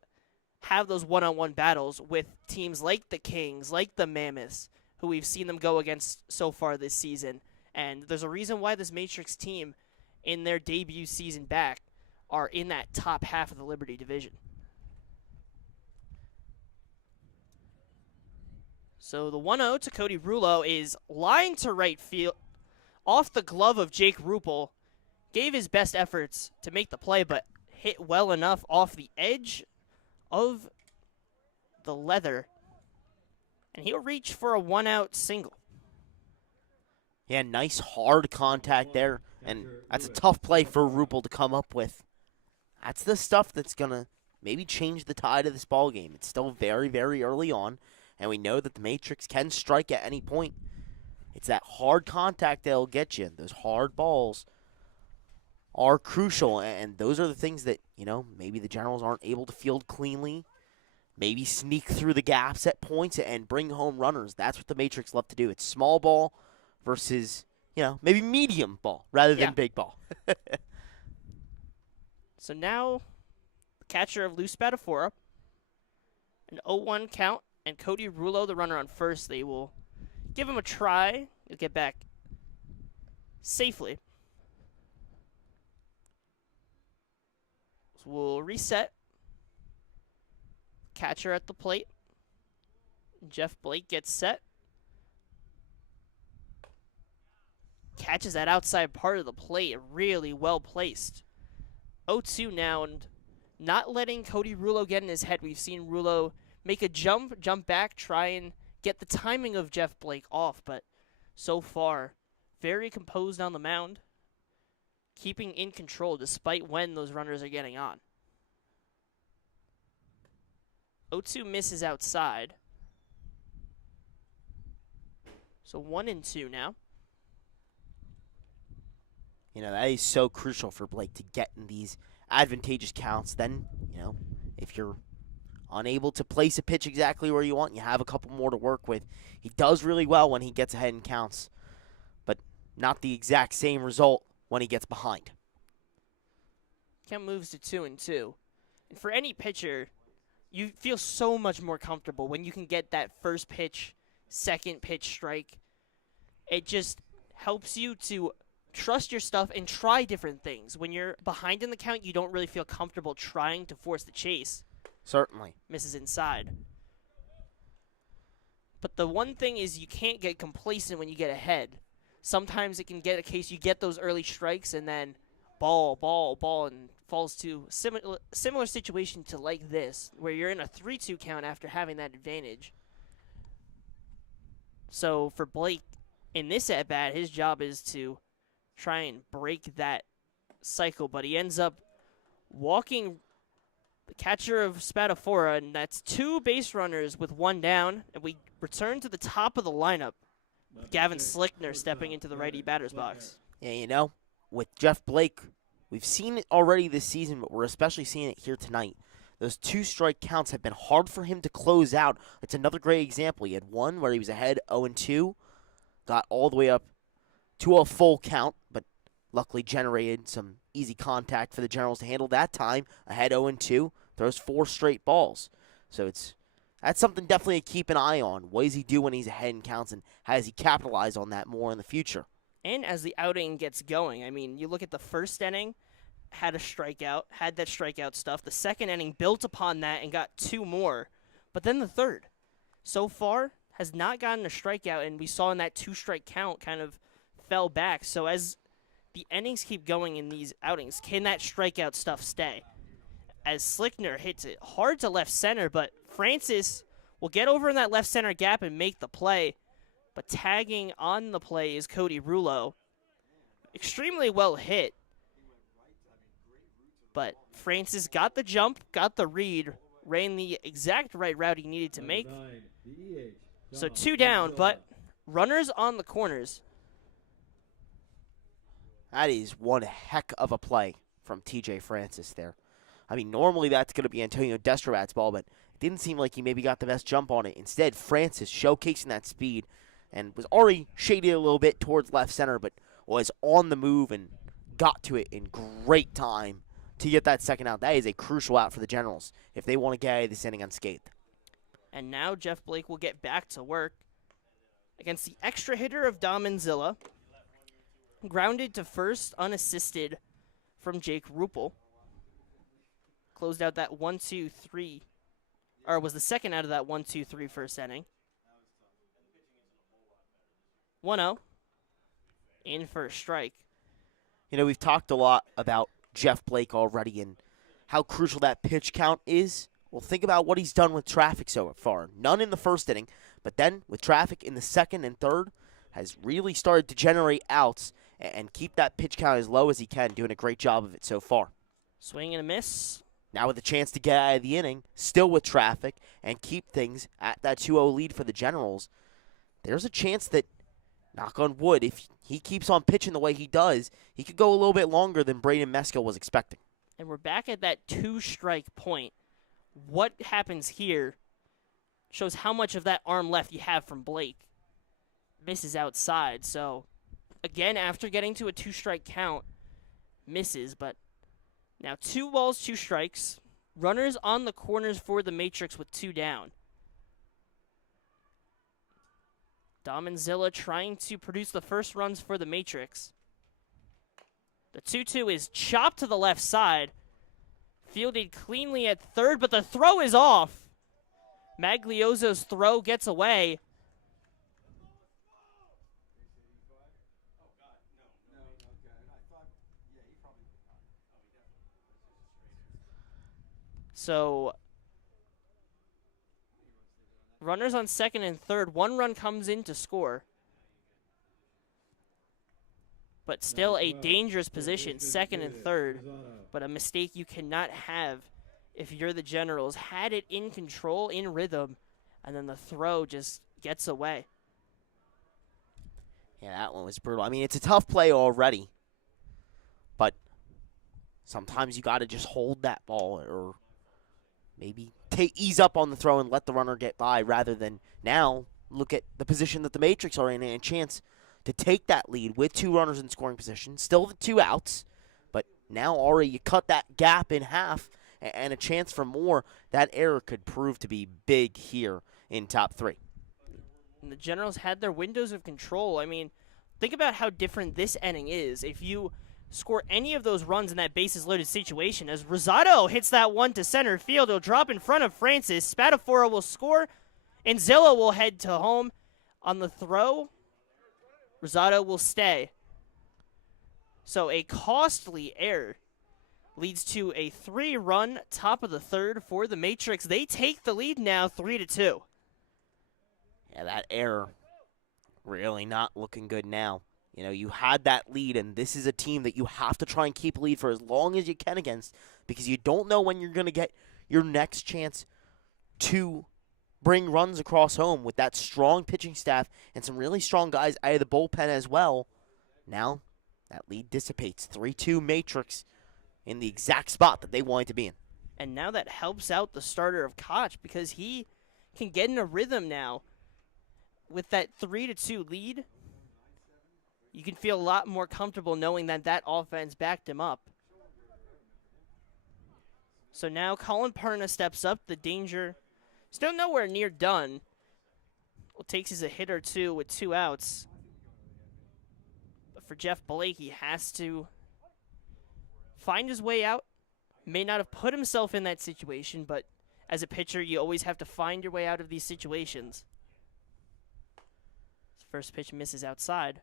have those one-on-one battles with teams like the Kings, like the Mammoths, who we've seen them go against so far this season. And there's a reason why this Matrix team, in their debut season back, are in that top half of the Liberty Division. So the 1-0 to Cody Rulo is lined to right field, off the glove of Jake Rupel. Gave his best efforts to make the play, but hit well enough off the edge of the leather. And he'll reach for a 1-out single. Yeah, nice hard contact there, and that's a tough play for Rupel to come up with. That's the stuff that's going to maybe change the tide of this ball game. It's still very, very early on, and we know that the Matrix can strike at any point. It's that hard contact that'll get you. Those hard balls are crucial, and those are the things that, maybe the Generals aren't able to field cleanly, maybe sneak through the gaps at points and bring home runners. That's what the Matrix love to do. It's small ball versus, maybe medium ball rather than big ball. So now, the catcher of Lou Spadafora, an 0-1 count, and Cody Rulo, the runner on first. They will give him a try. He'll get back safely. So we'll reset. Catcher at the plate. Jeff Blake gets set. Catches that outside part of the plate, really well placed. 0-2 now, and not letting Cody Rulo get in his head. We've seen Rulo make a jump back, try and get the timing of Jeff Blake off, but so far, very composed on the mound, keeping in control despite when those runners are getting on. 0-2 misses outside. So 1-2 now. That is so crucial for Blake to get in these advantageous counts. Then, if you're unable to place a pitch exactly where you want, you have a couple more to work with. He does really well when he gets ahead in counts, but not the exact same result when he gets behind. Count moves to 2-2. And for any pitcher, you feel so much more comfortable when you can get that first pitch, second pitch strike. It just helps you to trust your stuff and try different things. When you're behind in the count, you don't really feel comfortable trying to force the chase. Certainly. Misses inside. But the one thing is you can't get complacent when you get ahead. Sometimes it can get a case you get those early strikes and then ball, and falls to similar situation to like this, where you're in a 3-2 count after having that advantage. So for Blake, in this at-bat, his job is to try and break that cycle, but he ends up walking the catcher of Spadafora, and that's 2 base runners with 1 down, and we return to the top of the lineup. Gavin Slickner stepping into the righty batter's box. Yeah, with Jeff Blake, we've seen it already this season, but we're especially seeing it here tonight. Those 2-strike counts have been hard for him to close out. It's another great example. He had one where he was ahead 0-2, got all the way up to a full count, but luckily generated some easy contact for the Generals to handle that time. Ahead 0-2, throws 4 straight balls. So that's something definitely to keep an eye on. What does he do when he's ahead in counts, and how does he capitalize on that more in the future? And as the outing gets going, I mean, you look at the first inning, had that strikeout stuff. The second inning built upon that and got 2 more. But then the third, so far, has not gotten a strikeout, and we saw in that 2-strike count kind of fell back. So as the innings keep going in these outings, can that strikeout stuff stay? As Slickner hits it hard to left center, but Francis will get over in that left center gap and make the play. But tagging on the play is Cody Rulo. Extremely well hit. But Francis got the jump, got the read, ran the exact right route he needed to make. So 2 down, but runners on the corners. That is one heck of a play from TJ Francis there. I mean, normally that's going to be Antonio Destrovat's ball, but it didn't seem like he maybe got the best jump on it. Instead, Francis showcasing that speed and was already shaded a little bit towards left center, but was on the move and got to it in great time to get that second out. That is a crucial out for the Generals if they want to get out of this inning unscathed. And now Jeff Blake will get back to work against the extra hitter of Dom Manzilla. Grounded to first, unassisted from Jake Ruppel. Closed out that 1-2-3, or was the second out of that 1-2-3 first inning. 1-0, in for a strike. We've talked a lot about Jeff Blake already and how crucial that pitch count is. Well, think about what he's done with traffic so far. None in the first inning, but then with traffic in the second and third, has really started to generate outs and keep that pitch count as low as he can, doing a great job of it so far. Swing and a miss. Now with a chance to get out of the inning, still with traffic, and keep things at that 2-0 lead for the Generals, there's a chance that knock on wood, if he keeps on pitching the way he does, he could go a little bit longer than Braden Meskill was expecting. And we're back at that 2-strike point. What happens here shows how much of that arm left you have from Blake. Misses outside, so again, after getting to a 2-strike count, misses, but now 2 balls, 2 strikes. Runners on the corners for the Matrix with 2 down. Dom and Zilla trying to produce the first runs for the Matrix. The 2-2 is chopped to the left side. Fielded cleanly at third, but the throw is off. Magliozzo's throw gets away. So, runners on second and third. 1 run comes in to score. But still a dangerous position, second and third. But a mistake you cannot have if you're the Generals. Had it in control, in rhythm, and then the throw just gets away. Yeah, that one was brutal. I mean, it's a tough play already. But sometimes you got to just hold that ball or maybe ease up on the throw and let the runner get by rather than now look at the position that the Matrix are in and a chance to take that lead with 2 runners in scoring position. Still the 2 outs, but now already you cut that gap in half and a chance for more. That error could prove to be big here in top 3. And the Generals had their windows of control. I mean, think about how different this inning is. If you score any of those runs in that bases-loaded situation, as Rosado hits that one to center field, he'll drop in front of Francis. Spadafora will score, and Zilla will head to home. On the throw, Rosado will stay. So a costly error leads to a 3-run top of the third for the Matrix. They take the lead now 3-2. Yeah, that error really not looking good now. You know, you had that lead, and this is a team that you have to try and keep a lead for as long as you can against because you don't know when you're going to get your next chance to bring runs across home with that strong pitching staff and some really strong guys out of the bullpen as well. Now, that lead dissipates. 3-2 Matrix in the exact spot that they wanted to be in. And now that helps out the starter of Koch because he can get in a rhythm now. With that 3-2 lead, you can feel a lot more comfortable knowing that that offense backed him up. So now Colin Perna steps up. The danger still nowhere near done. Well, takes his a hit or two with 2 outs. But for Jeff Blake, he has to find his way out. May not have put himself in that situation, but as a pitcher, you always have to find your way out of these situations. His first pitch misses outside.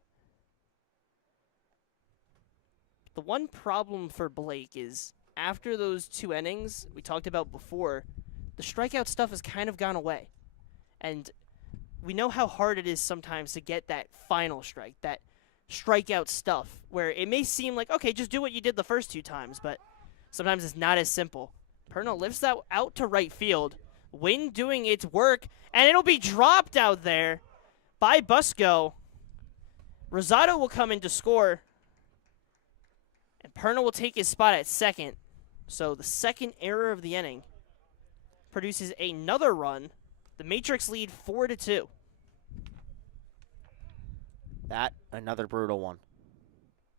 The one problem for Blake is after those 2 innings we talked about before, the strikeout stuff has kind of gone away. And we know how hard it is sometimes to get that final strike, that strikeout stuff, where it may seem like, okay, just do what you did the first 2 times, but sometimes it's not as simple. Perna lifts that out to right field. Wind doing its work, and it'll be dropped out there by Busco. Rosado will come in to score, and Perna will take his spot at second. So the second error of the inning produces another run. The Matrix lead 4-2. That, another brutal one.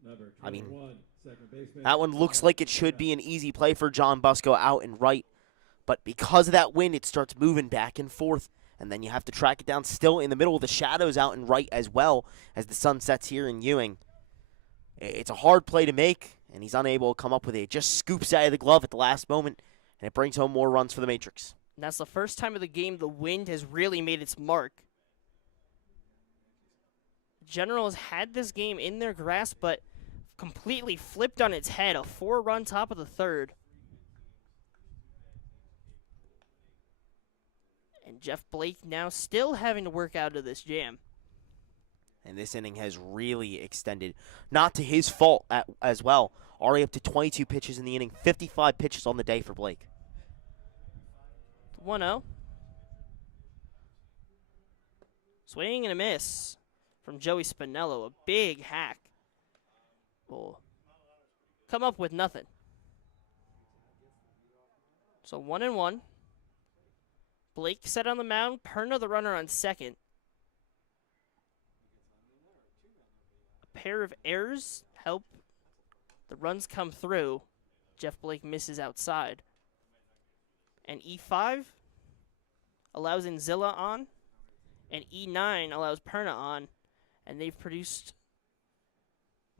Number I mean, 21, second baseman. that one looks like it should be an easy play for John Busco out and right. But because of that wind, it starts moving back and forth. And then you have to track it down still in the middle of the shadows out and right as well as the sun sets here in Ewing. It's a hard play to make, and he's unable to come up with it. It just scoops out of the glove at the last moment, and it brings home more runs for the Matrix. And that's the first time of the game the wind has really made its mark. Generals had this game in their grasp, but completely flipped on its head. A 4-run top of the third. And Jeff Blake now still having to work out of this jam. And this inning has really extended. Not to his fault as well. Already up to 22 pitches in the inning. 55 pitches on the day for Blake. 1-0. Swing and a miss. from Joey Spinello. A big hack will come up with nothing. So 1-1. Blake set on the mound. Perna the runner on second. A pair of errors help the runs come through. Jeff Blake misses outside. And E5 allows Inzilla on. And E9 allows Perna on. And they've produced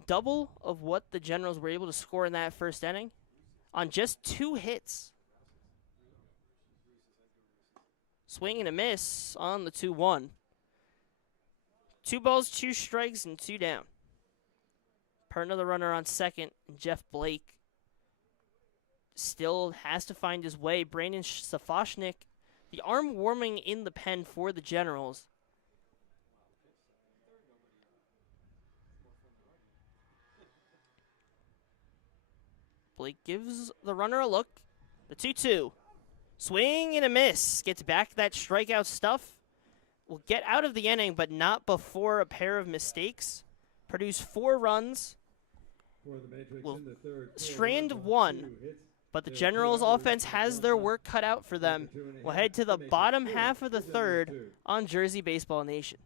double of what the Generals were able to score in that first inning on just 2 hits. Swing and a miss on the 2-1. 2 balls, 2 strikes, and 2 down. Perna the runner on second, and Jeff Blake still has to find his way. Brandon Safoshnik, the arm warming in the pen for the Generals. Blake gives the runner a look. The 2-2. Swing and a miss. Gets back that strikeout stuff. Will get out of the inning, but not before a pair of mistakes. Produce 4 runs. For the Matrix Will in the third. strand 2 1. hits. But the There are 2 Generals' errors, offense has 1 their out. work cut out for them. After 2.5, We'll head to the Matrix bottom 4, half of the 2. third on Jersey Baseball Nation.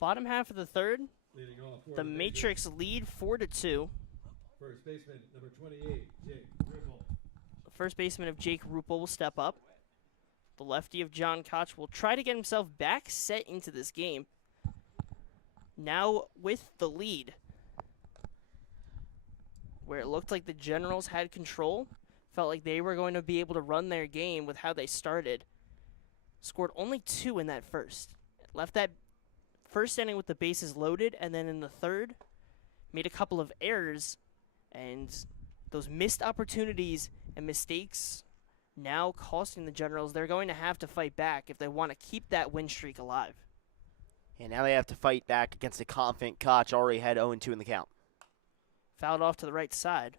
Bottom half of the third, Leading off for the Matrix lead 4-2. First baseman, number 28, Jake Ripple. The first baseman of Jake Ruppel will step up. The lefty of John Koch will try to get himself back set into this game. Now with the lead, where it looked like the Generals had control, felt like they were going to be able to run their game with how they started. Scored only 2 in that first. Left that first inning with the bases loaded, and then in the third, made a couple of errors, and those missed opportunities and mistakes now costing the Generals. They're going to have to fight back if they want to keep that win streak alive. And now they have to fight back against a confident Koch, already had 0-2 in the count. Fouled off to the right side,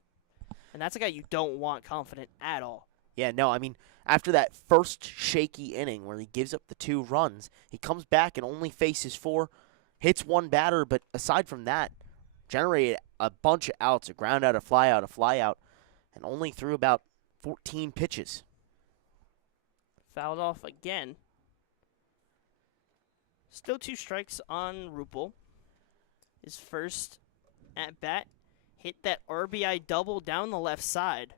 and that's a guy you don't want confident at all. Yeah, no, I mean, after that first shaky inning where he gives up the 2 runs, he comes back and only faces 4, hits 1 batter, but aside from that, generated a bunch of outs, a ground out, a fly out, and only threw about 14 pitches. Fouled off again. Still 2 strikes on Ruppel. His first at bat hit that RBI double down the left side.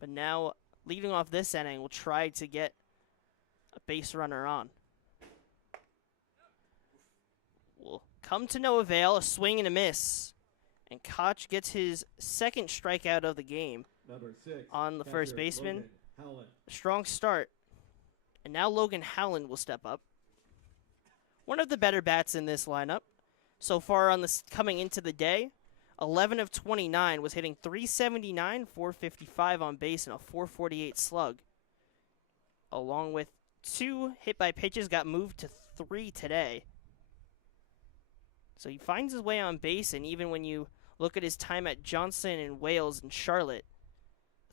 But now, leading off this inning, will try to get a base runner on. Will come to no avail, a swing and a miss. And Koch gets his second strikeout of the game Number 6, on the first catcher, baseman. Logan Howland. A strong start. And now Logan Howland will step up. One of the better bats in this lineup. So far on this coming into the day, 11 of 29 was hitting 379, 455 on base, and a 448 slug. Along with 2 hit by pitches, got moved to 3 today. So he finds his way on base, and even when you look at his time at Johnson and Wales and Charlotte,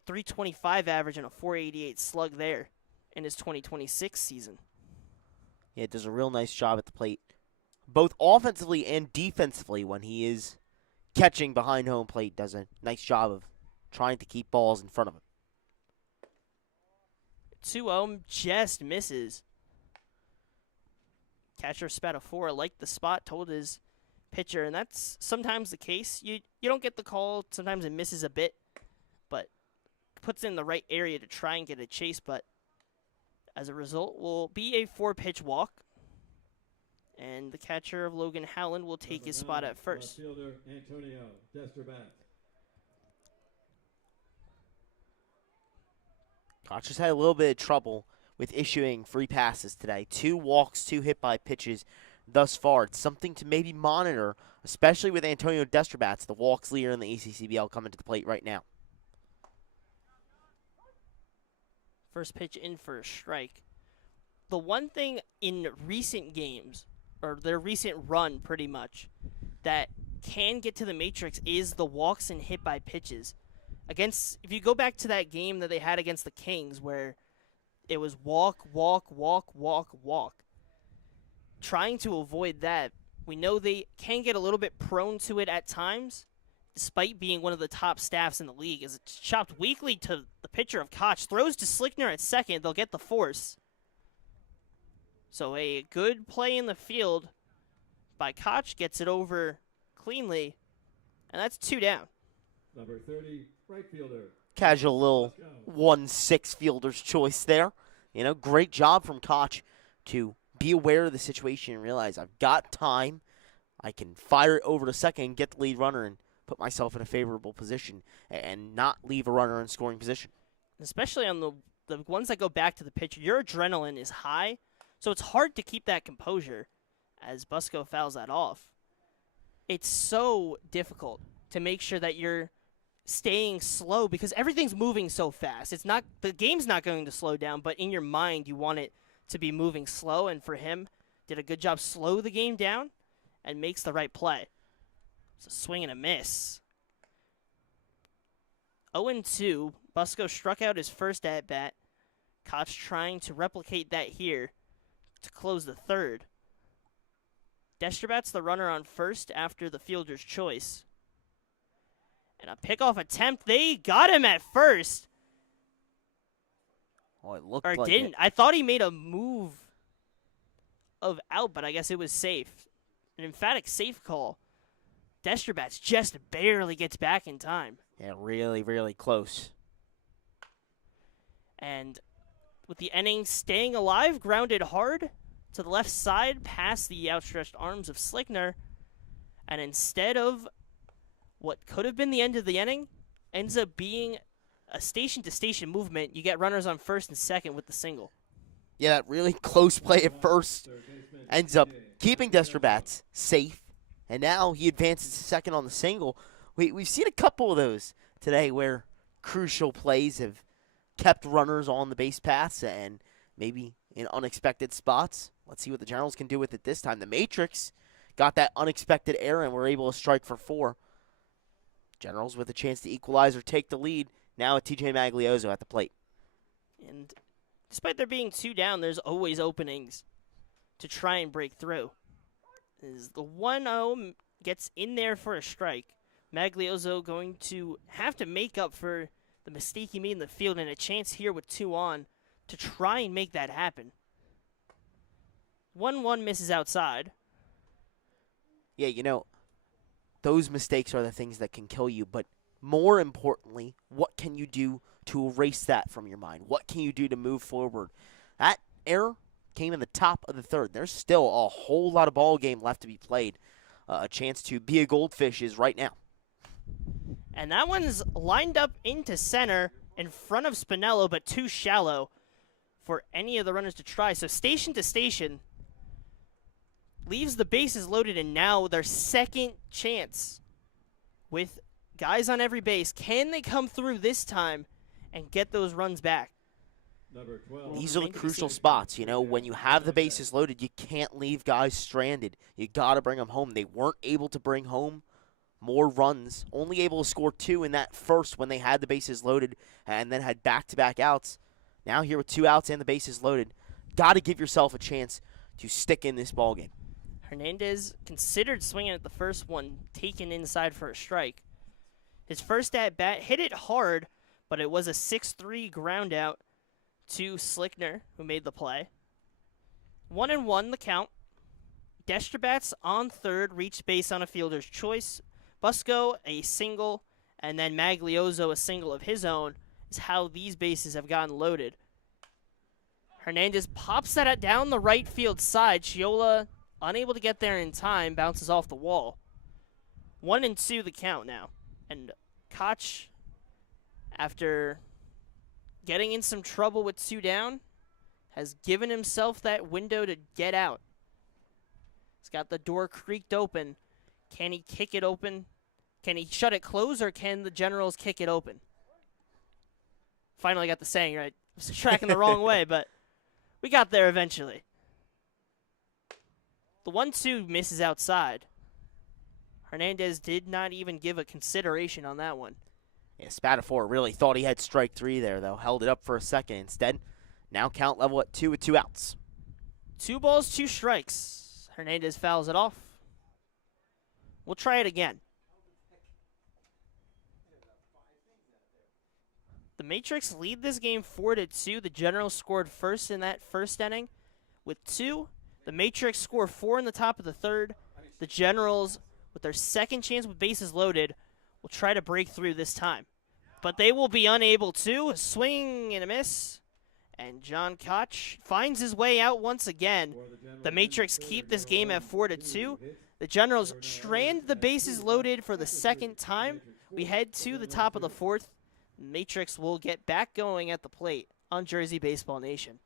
.325 average and a .488 slug there in his 2026 season. Yeah, does a real nice job at the plate, both offensively and defensively when he is catching behind home plate. Does a nice job of trying to keep balls in front of him. 2-0 just misses. Catcher spat a 4, liked the spot, told his pitcher, and that's sometimes the case. You don't get the call. Sometimes it misses a bit, but puts it in the right area to try and get a chase. But as a result, will be a 4-pitch walk, and the catcher of Logan Howland will take his spot at first. Fielder Antonio Desterbat. Koch has had a little bit of trouble with issuing free passes today. 2 walks, 2 hit by pitches thus far. It's something to maybe monitor, especially with Antonio Desterbat, the walks leader in the ECCBL, coming to the plate right now. First pitch in for a strike. The one thing in recent games, or their recent run pretty much, that can get to the matrix is the walks and hit by pitches. If you go back to that game that they had against the Kings where it was walk, walk, walk, walk, walk. Trying to avoid that, we know they can get a little bit prone to it at times, despite being one of the top staffs in the league. As it's chopped weakly to the pitcher of Koch, throws to Slickner at second, they'll get the force. So a good play in the field by Koch, gets it over cleanly, and that's 2 down. Number 30, right fielder. Casual little 1-6 fielder's choice there. Great job from Koch to be aware of the situation and realize I've got time. I can fire it over to second, get the lead runner, and put myself in a favorable position and not leave a runner in scoring position. Especially on the ones that go back to the pitcher, your adrenaline is high, so it's hard to keep that composure as Busco fouls that off. It's so difficult to make sure that you're staying slow because everything's moving so fast. The game's not going to slow down, but in your mind you want it to be moving slow, and for him, did a good job slow the game down and makes the right play. It's a swing and a miss. 0-2, Busco struck out his first at-bat. Koch trying to replicate that here to close the third. Desterbat's the runner on first after the fielder's choice. And a pickoff attempt. They got him at first. Oh, it looked or like didn't. it. I thought he made a move of out, but I guess it was safe. An emphatic safe call. Desterbat's just barely gets back in time. Yeah, really, really close. And with the inning staying alive, grounded hard to the left side past the outstretched arms of Slickner. And instead of what could have been the end of the inning, ends up being a station-to-station movement. You get runners on first and second with the single. Yeah, that really close play at first ends up keeping Desterbat safe, and now he advances to second on the single. We've seen a couple of those today where crucial plays have kept runners on the base paths and maybe in unexpected spots. Let's see what the Generals can do with it this time. The Matrix got that unexpected error and were able to strike for 4. Generals with a chance to equalize or take the lead. Now with TJ Maglioso at the plate. And despite there being 2 down, there's always openings to try and break through. As the 1-0 gets in there for a strike, Maglioso going to have to make up for the mistake he made in the field and a chance here with 2 on to try and make that happen. 1-1 misses outside. Yeah, those mistakes are the things that can kill you, but more importantly, what can you do to erase that from your mind? What can you do to move forward? That error came in the top of the third. There's still a whole lot of ball game left to be played. A chance to be a goldfish is right now. And that one's lined up into center in front of Spinello, but too shallow for any of the runners to try. So station to station leaves the bases loaded, and now their second chance with guys on every base. Can they come through this time and get those runs back? Number 12. These are the crucial spots. When you have the bases loaded, you can't leave guys stranded. You got to bring them home. They weren't able to bring home more runs, only able to score 2 in that first when they had the bases loaded and then had back-to-back outs. Now here with 2 outs and the bases loaded, got to give yourself a chance to stick in this ballgame. Hernandez considered swinging at the first one, taken inside for a strike. His first at-bat hit it hard, but it was a 6-3 ground out to Slickner, who made the play. 1-1 the count. Destrobats on third reached base on a fielder's choice. Busco a single, and then Maglioso a single of his own is how these bases have gotten loaded. Hernandez pops that down the right field side. Chiola, unable to get there in time, bounces off the wall. 1-2 the count now. And Koch, after getting in some trouble with 2 down, has given himself that window to get out. He's got the door creaked open. Can he kick it open? Can he shut it close, or can the Generals kick it open? Finally got the saying right. I was tracking the wrong way, but we got there eventually. The 1-2 misses outside. Hernandez did not even give a consideration on that one. Yeah, Spatafor really thought he had strike 3 there, though. Held it up for a second instead. Now count level at 2 with 2 outs. 2 balls, 2 strikes. Hernandez fouls it off. We'll try it again. The Matrix lead this game 4-2. The Generals scored first in that first inning with 2. The Matrix score 4 in the top of the third. The Generals, with their second chance with bases loaded, will try to break through this time. But they will be unable to. A swing and a miss. And John Koch finds his way out once again. The Matrix keep this game at 4-2. The Generals strand the bases loaded for the second time. We head to the top of the 4th. Matrix will get back going at the plate on Jersey Baseball Nation.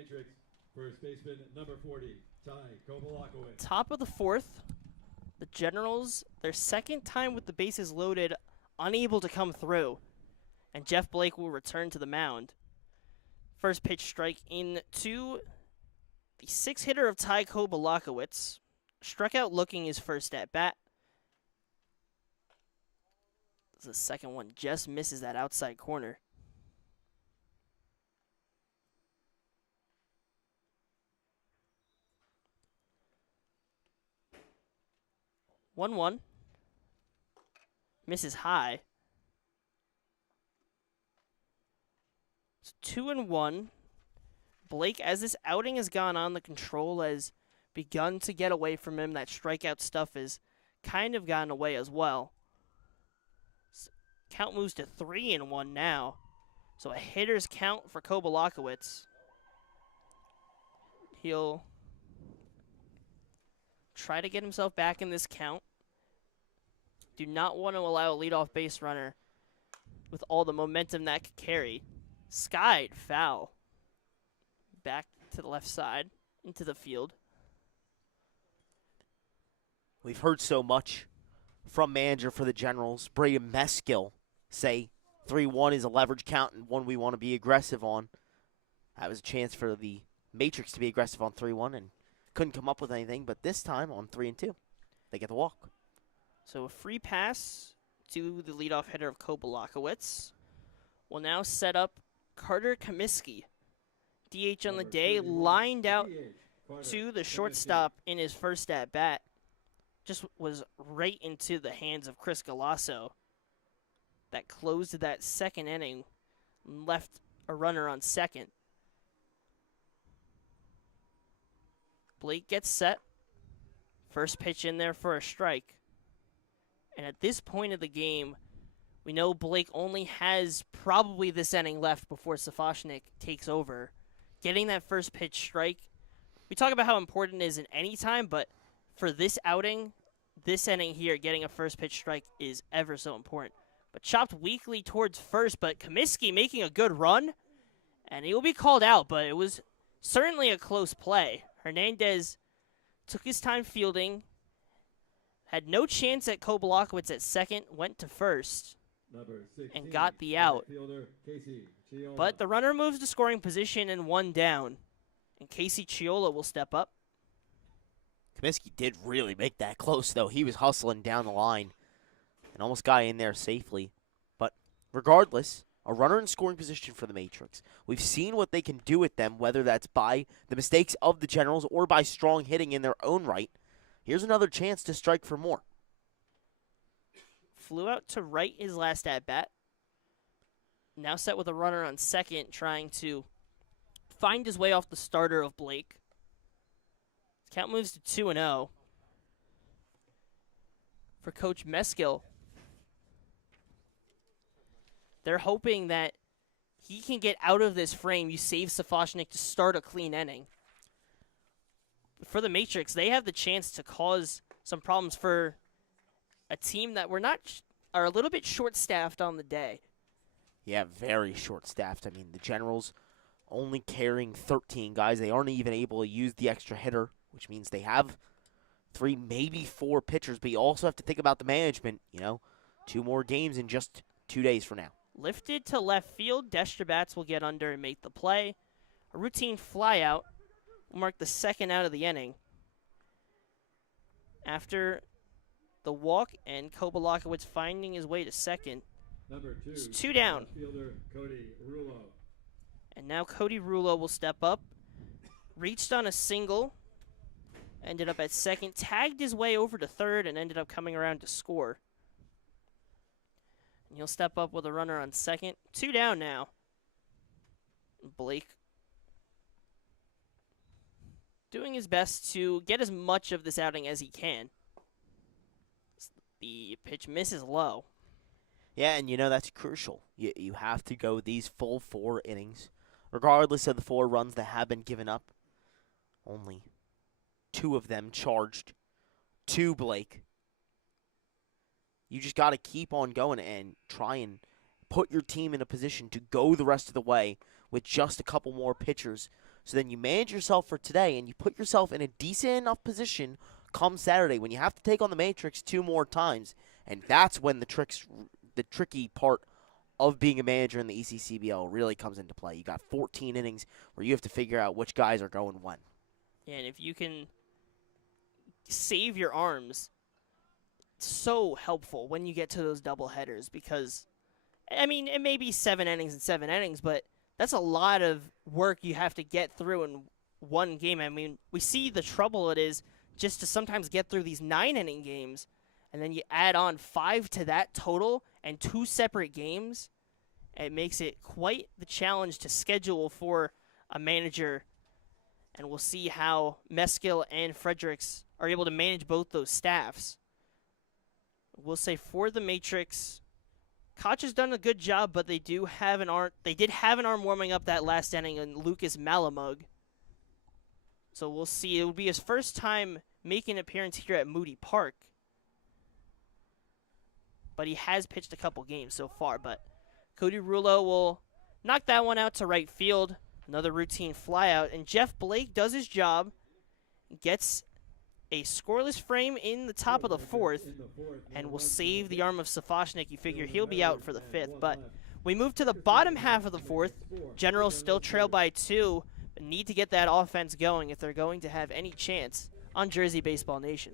Matrix, first baseman number 40, Ty Kovalakowicz. Top of the 4th. The Generals, their second time with the bases loaded, unable to come through. And Jeff Blake will return to the mound. First pitch strike into the 6-hitter of Ty Kovalakowicz. Struck out looking his first at bat. The second one just misses that outside corner. One. Misses high. It's 2-1. Blake, as this outing has gone on, the control has begun to get away from him. That strikeout stuff has kind of gotten away as well. Count moves to 3-1 now. So a hitter's count for Kovalakowicz. He'll try to get himself back in this count. Do not want to allow a leadoff base runner with all the momentum that could carry. Skied foul. Back to the left side, into the field. We've heard so much from manager for the Generals, Brayden Meskill, say 3-1 is a leverage count and one we want to be aggressive on. That was a chance for the Matrix to be aggressive on 3-1 and couldn't come up with anything, but this time on 3-2, they get the walk. So a free pass to the leadoff hitter of Kobalakowicz will now set up Carter Comiskey. DH on the day, lined out to the shortstop in his first at-bat. Just was right into the hands of Chris Galasso. That closed that second inning, left a runner on second. Blake gets set. First pitch in there for a strike. And at this point of the game, we know Blake only has probably this inning left before Safashnik takes over. Getting that first pitch strike, we talk about how important it is in any time, but for this outing, this inning here, getting a first pitch strike is ever so important. But chopped weakly towards first, but Comiskey making a good run, and he will be called out, but it was certainly a close play. Hernandez took his time fielding, had no chance at Kobalakowicz at second, went to first, and got the out. But the runner moves to scoring position and one down, and Casey Chiola will step up. Comiskey did really make that close, though. He was hustling down the line and almost got in there safely. But regardless, a runner in scoring position for the Matrix. We've seen what they can do with them, whether that's by the mistakes of the Generals or by strong hitting in their own right. Here's another chance to strike for more. Flew out to right his last at-bat. Now set with a runner on second, trying to find his way off the starter of Blake. Count moves to 2-0 for Coach Meskill. They're hoping that he can get out of this frame. You save Safashnik to start a clean inning. For the Matrix, they have the chance to cause some problems for a team that are a little bit short-staffed on the day. Yeah, very short-staffed. I mean, the Generals only carrying 13 guys. They aren't even able to use the extra hitter, which means they have 3, maybe 4 pitchers. But you also have to think about the management, 2 more games in just 2 days from now. Lifted to left field, Destrabats will get under and make the play. A routine flyout will mark the second out of the inning. After the walk and Kobalakowicz finding his way to second. It's 2 down. And now Cody Rulo will step up. Reached on a single. Ended up at second. Tagged his way over to third and ended up coming around to score. And he'll step up with a runner on second. 2 down now. Blake doing his best to get as much of this outing as he can. The pitch misses low. Yeah, and that's crucial. You have to go these full 4 innings, regardless of the 4 runs that have been given up. Only 2 of them charged to Blake. You just got to keep on going and try and put your team in a position to go the rest of the way with just a couple more pitchers. So then you manage yourself for today and you put yourself in a decent enough position come Saturday when you have to take on the Matrix 2 more times. And that's when the tricky part of being a manager in the ECCBL really comes into play. You got 14 innings where you have to figure out which guys are going when. Yeah, and if you can save your arms, it's so helpful when you get to those double headers because, I mean, it may be 7 innings and 7 innings, but that's a lot of work you have to get through in one game. I mean, we see the trouble it is just to sometimes get through these 9-inning games, and then you add on 5 to that total and 2 separate games. It makes it quite the challenge to schedule for a manager, and we'll see how Meskill and Fredericks are able to manage both those staffs. We'll say for the Matrix, Koch has done a good job, but they did have an arm warming up that last inning in Lucas Malamug. So we'll see. It will be his first time making an appearance here at Moody Park. But he has pitched a couple games so far. But Cody Rulo will knock that one out to right field. Another routine flyout. And Jeff Blake does his job, gets a scoreless frame in the top of the fourth, and will save the arm of Safoshnik. You figure he'll be out for the fifth. But we move to the bottom half of the fourth. Generals still trail by 2, but need to get that offense going if they're going to have any chance on Jersey Baseball Nation.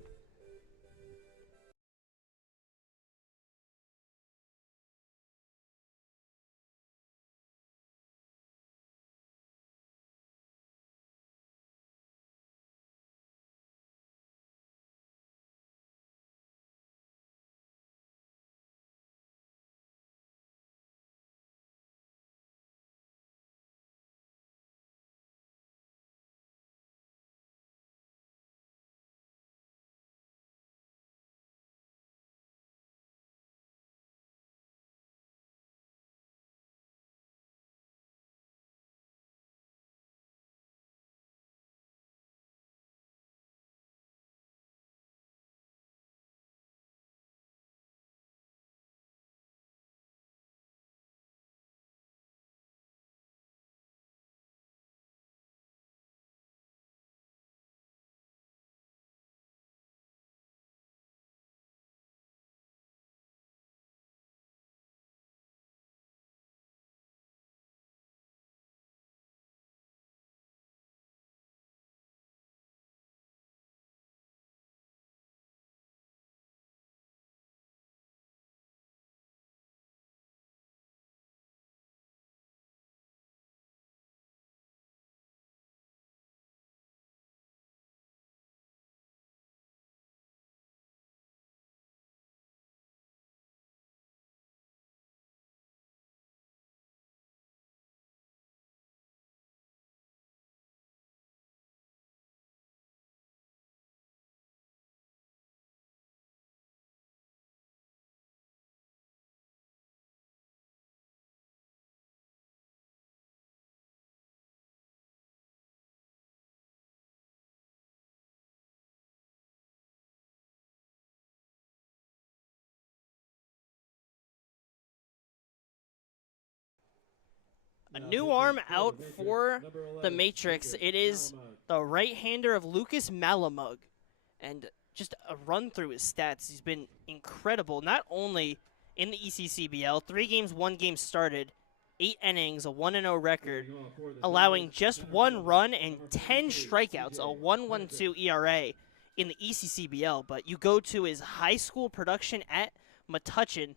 A new arm out for the Matrix. It is the right-hander of Lucas Malamug. And just a run through his stats. He's been incredible, not only in the ECCBL, 3 games, 1 game started, 8 innings, a 1-0 record, allowing just 1 run and 10 strikeouts, a 1.12 ERA in the ECCBL. But you go to his high school production at Metuchen,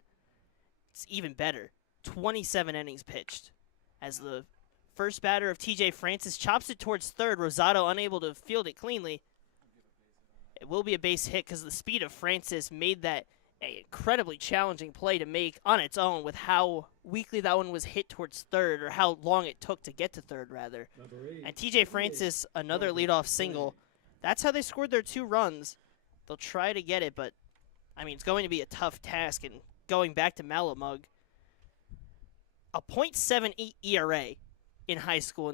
it's even better. 27 innings pitched. As the first batter of TJ Francis chops it towards third, Rosado unable to field it cleanly. It will be a base hit because the speed of Francis made that an incredibly challenging play to make on its own with how weakly that one was hit towards third, or how long it took to get to third, rather. And TJ Francis, another leadoff single. That's how they scored their 2 runs. They'll try to get it, but, I mean, it's going to be a tough task. And going back to Malamug, a .78 ERA in high school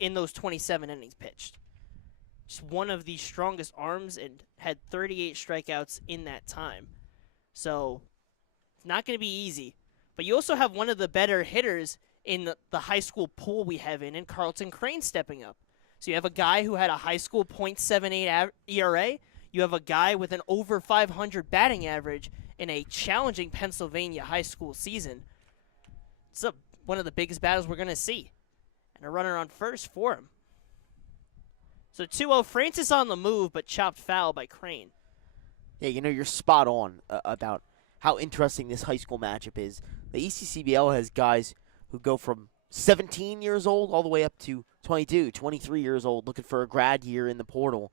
in those 27 innings pitched. Just one of the strongest arms, and had 38 strikeouts in that time. So it's not going to be easy. But you also have one of the better hitters in the high school pool we have in Carlton Crane stepping up. So you have a guy who had a high school .78 ERA. You have a guy with an over 500 batting average in a challenging Pennsylvania high school season. It's one of the biggest battles we're going to see. And a runner on first for him. So 2-0, Francis on the move, but chopped foul by Crane. Yeah, you know, you're spot on about how interesting this high school matchup is. The ECCBL has guys who go from 17 years old all the way up to 22, 23 years old, looking for a grad year in the portal.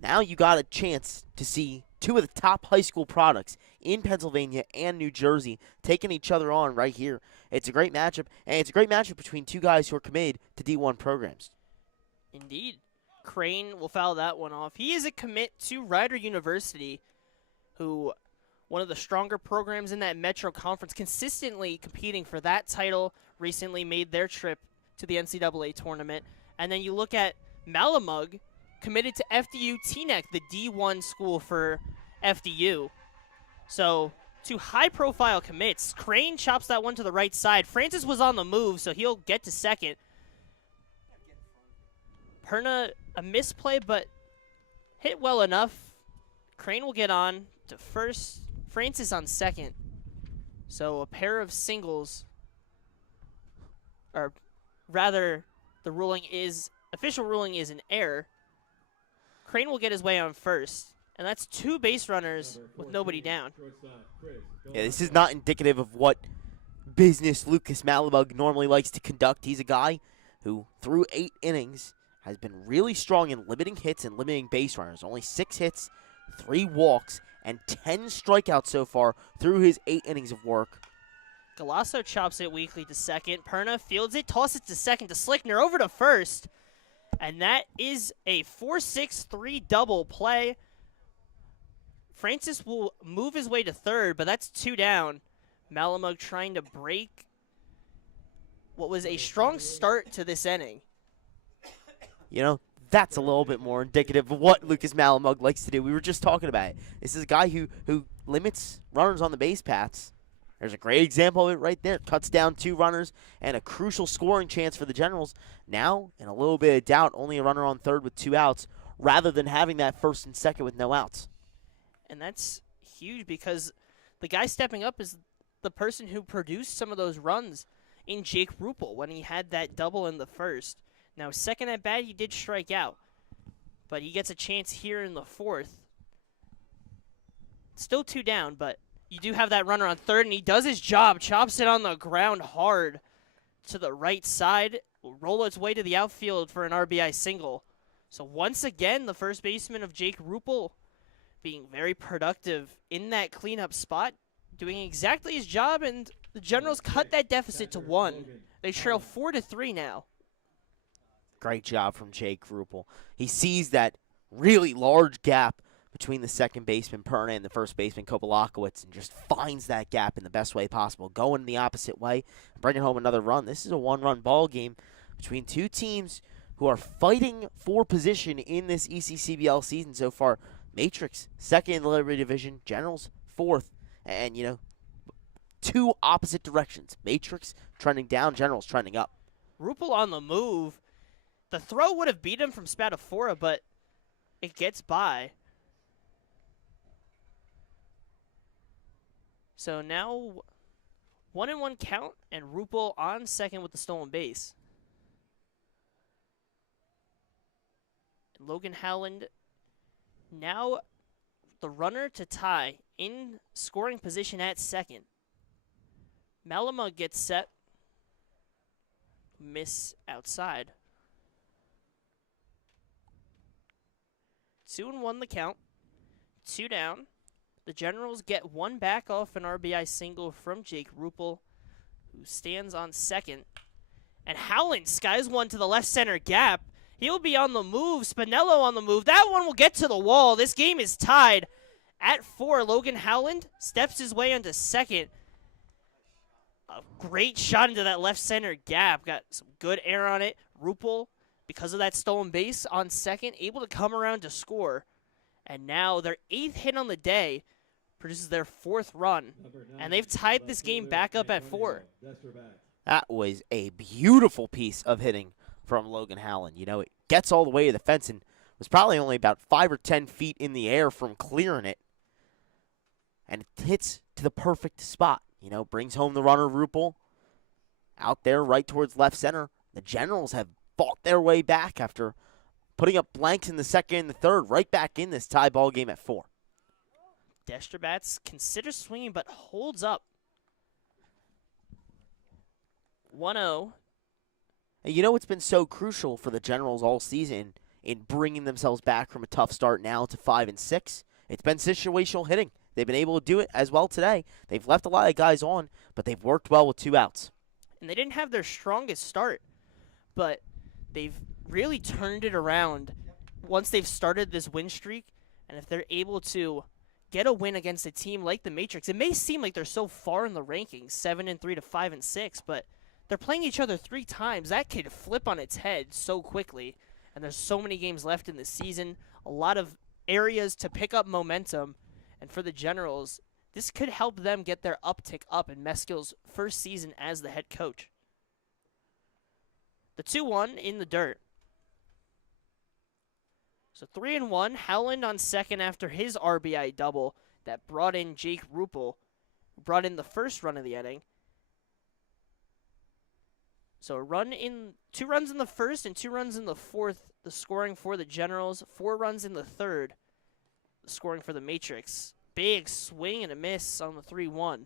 Now you got a chance to see 2 of the top high school products in Pennsylvania and New Jersey taking each other on right here. It's a great matchup, and it's a great matchup between 2 guys who are committed to D1 programs. Indeed. Crane will foul that one off. He is a commit to Rider University, who one of the stronger programs in that Metro Conference, consistently competing for that title, recently made their trip to the NCAA tournament. And then you look at Malamug, committed to FDU TNEC, the D1 school for FDU. So Two high-profile commits. Crane chops that one to the right side. Francis was on the move, so he'll get to second. Perna, a misplay, but hit well enough. Crane will get on to first. Francis on second. So a pair of singles, or rather, the official ruling is an error. Crane will get his way on first. And that's two base runners with nobody down. Yeah, this is not indicative of what business Lucas Malabug normally likes to conduct. He's a guy who, through 8 innings, has been really strong in limiting hits and limiting base runners. Only 6 hits, 3 walks, and 10 strikeouts so far through his 8 innings of work. Galasso chops it weakly to second. Perna fields it, tosses it to second to Slickner, over to first. And that is a 4-6-3 double play. Francis will move his way to third, but that's 2 down. Malamug trying to break what was a strong start to this inning. You know, that's a little bit more indicative of what Lucas Malamug likes to do. We were just talking about it. This is a guy who limits runners on the base paths. There's a great example of it right there. Cuts down 2 runners and a crucial scoring chance for the Generals. Now, in a little bit of doubt, only a runner on third with 2 outs, rather than having that first and second with no outs. And that's huge because the guy stepping up is the person who produced some of those runs in Jake Rupel when he had that double in the first. Now, second at bat, he did strike out, but he gets a chance here in the fourth. Still 2 down, but you do have that runner on third, and he does his job, chops it on the ground hard to the right side, will roll its way to the outfield for an RBI single. So once again, the first baseman of Jake Rupel being very productive in that cleanup spot, doing exactly his job, and the Generals cut that deficit to 1. They trail 4-3 now. Great job from Jake Rupel. He sees that really large gap between the second baseman Perna and the first baseman Kopalakowicz and just finds that gap in the best way possible, going the opposite way, bringing home another run. This is a 1-run ball game between 2 teams who are fighting for position in this ECCBL season so far. Matrix, second in the Liberty Division, Generals, fourth, and, 2 opposite directions. Matrix trending down, Generals trending up. Rupel on the move. The throw would have beat him from Spadafora, but it gets by. So now 1-1 count, and Rupel on second with the stolen base. Logan Howland now the runner to tie in scoring position at second. Malama gets set. Miss outside. 2-1 the count. 2 down. The Generals get 1 back off an RBI single from Jake Rupel, who stands on second. And Howland skies one to the left center gap. He'll be on the move. Spinello on the move. That one will get to the wall. This game is tied at 4. Logan Howland steps his way onto second. A great shot into that left center gap. Got some good air on it. Rupel, because of that stolen base on second, able to come around to score. And now their 8th hit on the day produces their 4th run. And they've tied this game back up at 4. That was a beautiful piece of hitting from Logan Howland. It gets all the way to the fence and was probably only about 5 or 10 feet in the air from clearing it. And it hits to the perfect spot. Brings home the runner, Rupel. Out there right towards left center. The Generals have fought their way back after putting up blanks in the second and the third, right back in this tie ball game at 4. Destrbats considers swinging but holds up. 1-0. And it's been so crucial for the Generals all season in bringing themselves back from a tough start now to 5-6. It's been situational hitting. They've been able to do it as well today. They've left a lot of guys on, but they've worked well with 2 outs. And they didn't have their strongest start, but they've really turned it around once they've started this win streak. And if they're able to get a win against a team like the Matrix, it may seem like they're so far in the rankings, 7-3 to 5-6, but they're playing each other 3 times. That could flip on its head so quickly. And there's so many games left in the season, a lot of areas to pick up momentum. And for the Generals, this could help them get their uptick up in Meskill's first season as the head coach. The 2-1 in the dirt. So 3-1, Howland on second after his RBI double that brought in Jake Rupel, who brought in the first run of the inning. So 2 runs in the first and 2 runs in the fourth, the scoring for the Generals. 4 runs in the third, the scoring for the Matrix. Big swing and a miss on the 3-1.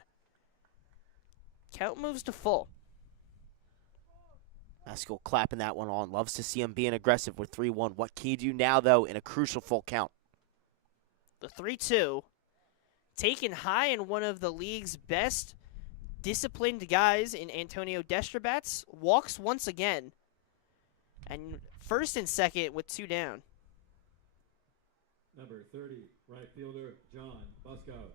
Count moves to full. Meskill clapping that one on. Loves to see him being aggressive with 3-1. What can you do now, though, in a crucial full count? The 3-2, taken high in one of the league's best disciplined guys in Antonio Destrabats, walks once again. And first and second with 2 down. Number 30, right fielder John Busco.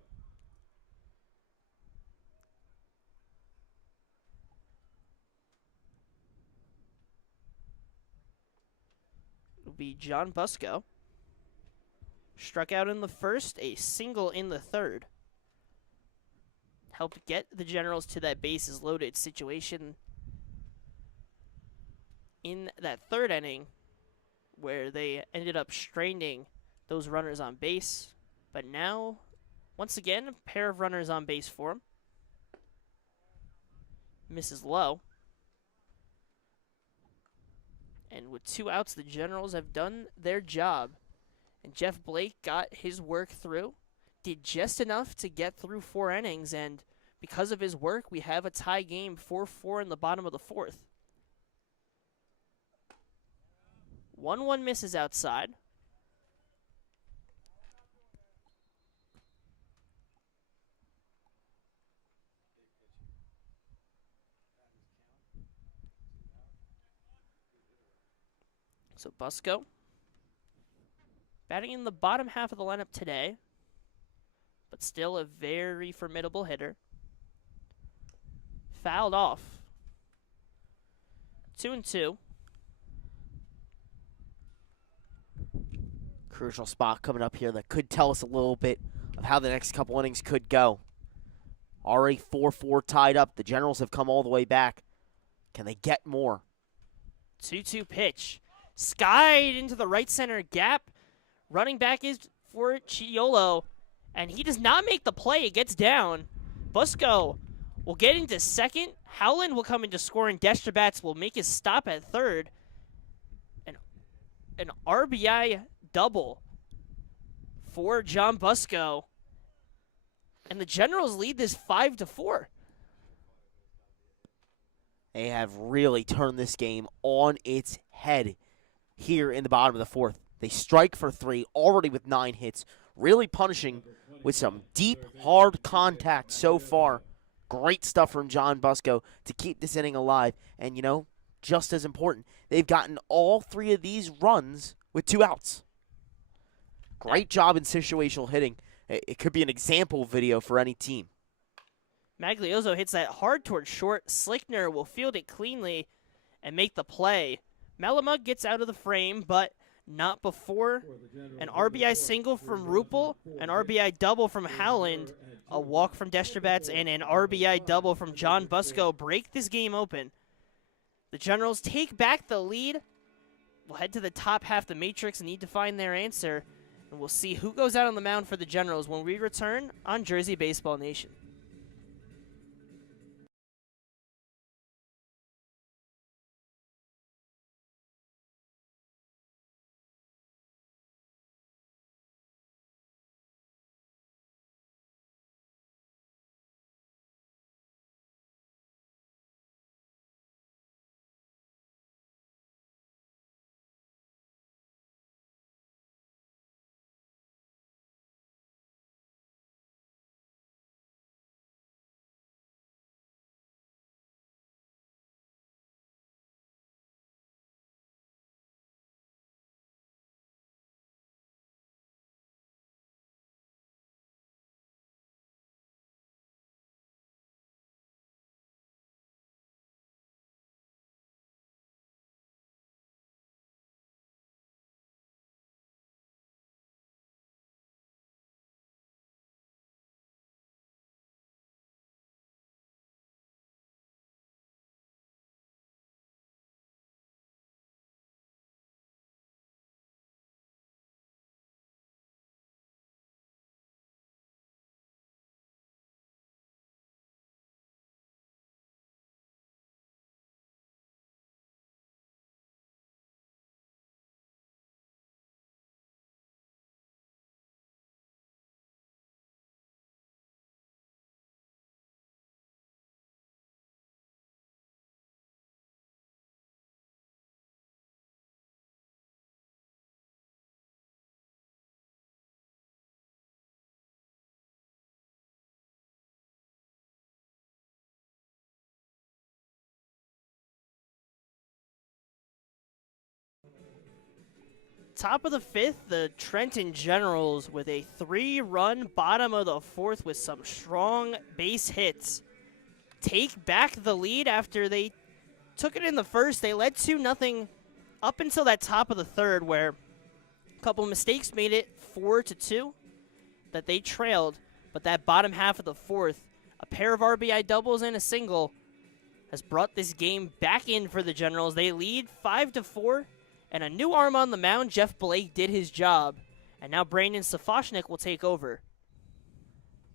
It'll be John Busco. Struck out in the first, a single in the third. Helped get the Generals to that bases loaded situation in that third inning, where they ended up straining those runners on base. But now, once again, a pair of runners on base for him. Misses low. And with 2 outs, the Generals have done their job. And Jeff Blake got his work through, did just enough to get through 4 innings, and because of his work, we have a tie game 4-4 in the bottom of the 4th. 1-1 misses outside. So Busco batting in the bottom half of the lineup today, but still a very formidable hitter. Fouled off. 2-2. Crucial spot coming up here that could tell us a little bit of how the next couple innings could go. Already 4-4 tied up. The Generals have come all the way back. Can they get more? 2-2 pitch. Skied into the right center gap. Running back is for Chiolo, and he does not make the play. It gets down. Busco will get into second. Howland will come into scoring. Destrabats will make his stop at third. An RBI double for John Busco. And the Generals lead this 5-4. They have really turned this game on its head here in the bottom of the 4th. They strike for 3, already with 9 hits, really punishing with some deep, hard contact so far. Great stuff from John Busco to keep this inning alive. And, you know, just as important, they've gotten all 3 of these runs with 2 outs. Great job in situational hitting. It could be an example video for any team. Maglioso hits that hard towards short. Slickner will field it cleanly and make the play. Malamud gets out of the frame, but not before an RBI single from Rupel, an RBI double from Howland, a walk from Destrabats, and an RBI double from John Busco break this game open. The Generals take back the lead. We'll head to the top half. The Matrix need to find their answer, and we'll see who goes out on the mound for the Generals when we return on Jersey Baseball Nation. Top of the fifth, the Trenton Generals with a 3-run bottom of the fourth with some strong base hits take back the lead after they took it in the first. They led 2-0 up until that top of the third, where a couple of mistakes made it 4-2 that they trailed. But that bottom half of the fourth, a pair of RBI doubles and a single, has brought this game back in for the Generals. They lead 5-4, and a new arm on the mound. Jeff Blake did his job, and now Brandon Safoshnik will take over.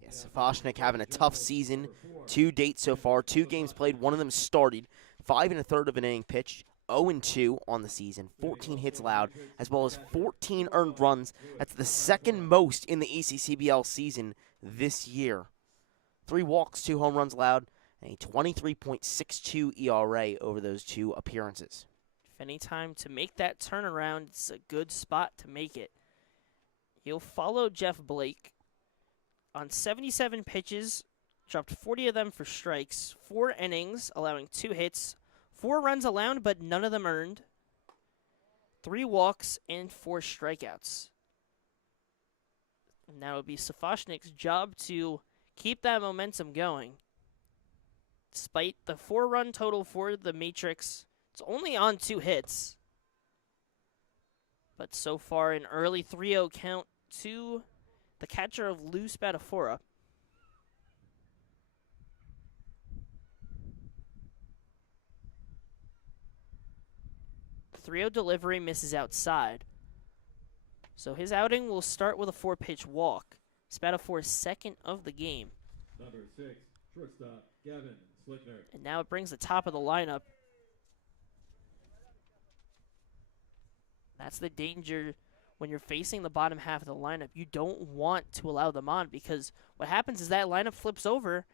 Safoshnik having a tough season to date so far. 2 games played, one of them started. 5 1/3 of an inning pitched. 0-2 on the season. 14 hits allowed, as well as 14 earned runs. That's the second most in the ECCBL season this year. 3 walks, 2 home runs allowed, and a 23.62 ERA over those 2 appearances. If any time to make that turnaround, it's a good spot to make it. He'll follow Jeff Blake on 77 pitches, dropped 40 of them for strikes, 4 innings, allowing 2 hits, 4 runs allowed, but none of them earned, 3 walks, and 4 strikeouts. And now it would be Safoshnik's job to keep that momentum going. Despite the 4-run total for the Matrix, it's only on 2 hits. But so far, an early 3-0 count to the catcher of Lou Spadafora. 3-0 delivery misses outside. So his outing will start with a 4-pitch walk. Spadafora's second of the game. Number 6, shortstop, Gavin Slickner. And now it brings the top of the lineup. That's the danger when you're facing the bottom half of the lineup. You don't want to allow them on, because what happens is that lineup flips over,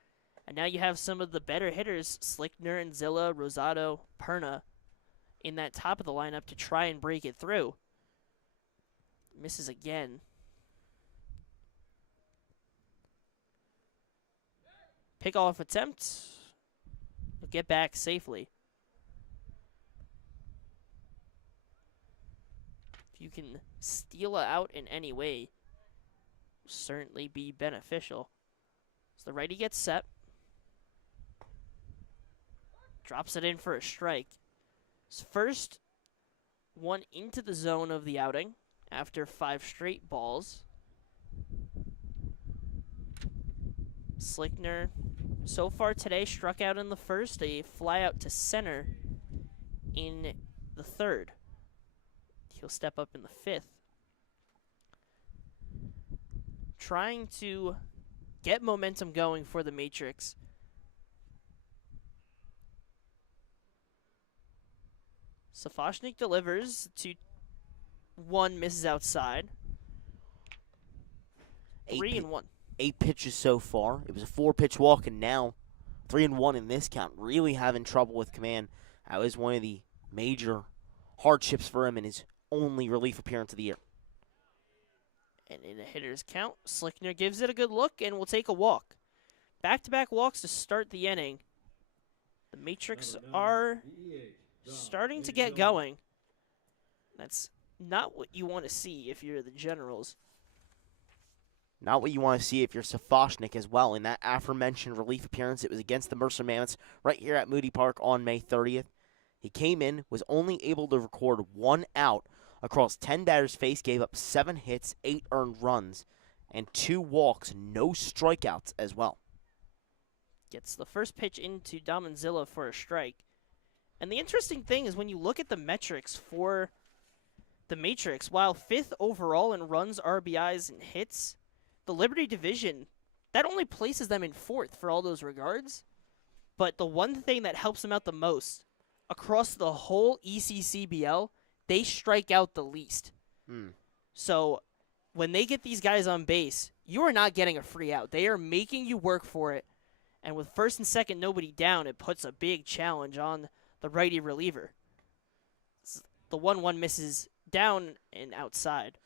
and now you have some of the better hitters, Slickner and Zilla, Rosado, Perna, in that top of the lineup to try and break it through. Misses again. Pickoff attempt. He'll get back safely. If you can steal out in any way, certainly be beneficial. So the righty gets set. Drops it in for a strike. His first one into the zone of the outing after 5 straight balls. Slickner, so far today, struck out in the first, a fly out to center in the third. He'll step up in the 5th. Trying to get momentum going for the Matrix. Safoshnik delivers to 1, misses outside. 3-1. 8 pitches so far. It was a 4-pitch walk, and now 3-1 in this count. Really having trouble with command. That was one of the major hardships for him in his only relief appearance of the year. And in a hitter's count, Slickner gives it a good look and will take a walk. Back-to-back walks to start the inning. The Matrix are starting to get going. That's not what you want to see if you're the Generals. Not what you want to see if you're Safoshnik as well. In that aforementioned relief appearance, it was against the Mercer Mammoths right here at Moody Park on May 30th. He came in, was only able to record 1 out across 10 batters faced, gave up 7 hits, 8 earned runs, and 2 walks, no strikeouts as well. Gets the first pitch into Damanzilla for a strike. And the interesting thing is when you look at the metrics for the Matrix, while 5th overall in runs, RBIs, and hits, the Liberty Division, that only places them in 4th for all those regards. But the one thing that helps them out the most, across the whole ECCBL, they strike out the least. So when they get these guys on base, you are not getting a free out. They are making you work for it. And with 1st and 2nd, nobody down, it puts a big challenge on the righty reliever. The 1-1 misses down and outside.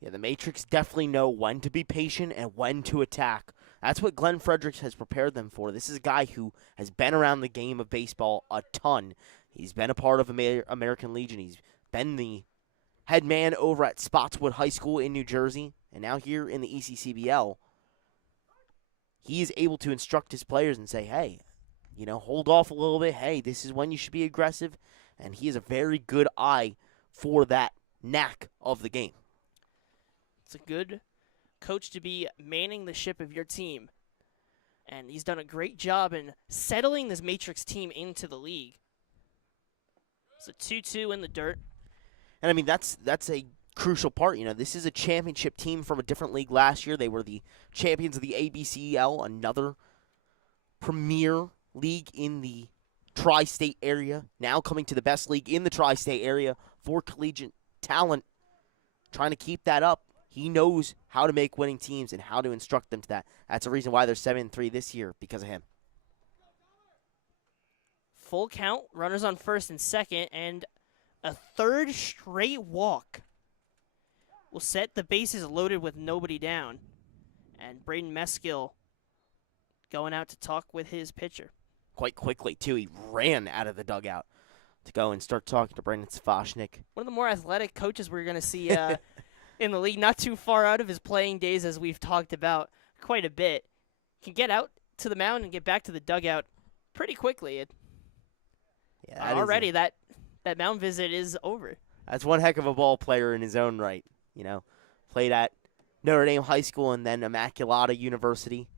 Yeah, the Matrix definitely know when to be patient and when to attack. That's what Glenn Fredericks has prepared them for. This is a guy who has been around the game of baseball a ton. He's been a part of American Legion. He's been the head man over at Spotswood High School in New Jersey, and now here in the ECCBL, he is able to instruct his players and say, hey, hold off a little bit. Hey, this is when you should be aggressive. And he has a very good eye for that knack of the game. It's a good coach to be manning the ship of your team. And he's done a great job in settling this Matrix team into the league. It's a 2-2 in the dirt. And, I mean, that's a crucial part. This is a championship team from a different league last year. They were the champions of the ABCEL, another premier league in the tri-state area, now coming to the best league in the tri-state area for collegiate talent, trying to keep that up. He knows how to make winning teams and how to instruct them to that. That's the reason why they're 7-3 this year, because of him. Full count, runners on first and second, and a third straight walk will set the bases loaded with nobody down. And Braden Meskill going out to talk with his pitcher. Quite quickly, too. He ran out of the dugout to go and start talking to Brandon Safashnik. One of the more athletic coaches we're going to see in the league, not too far out of his playing days, as we've talked about quite a bit. Can get out to the mound and get back to the dugout pretty quickly. Already that mound visit is over. That's one heck of a ball player in his own right. Played at Notre Dame High School and then Immaculata University,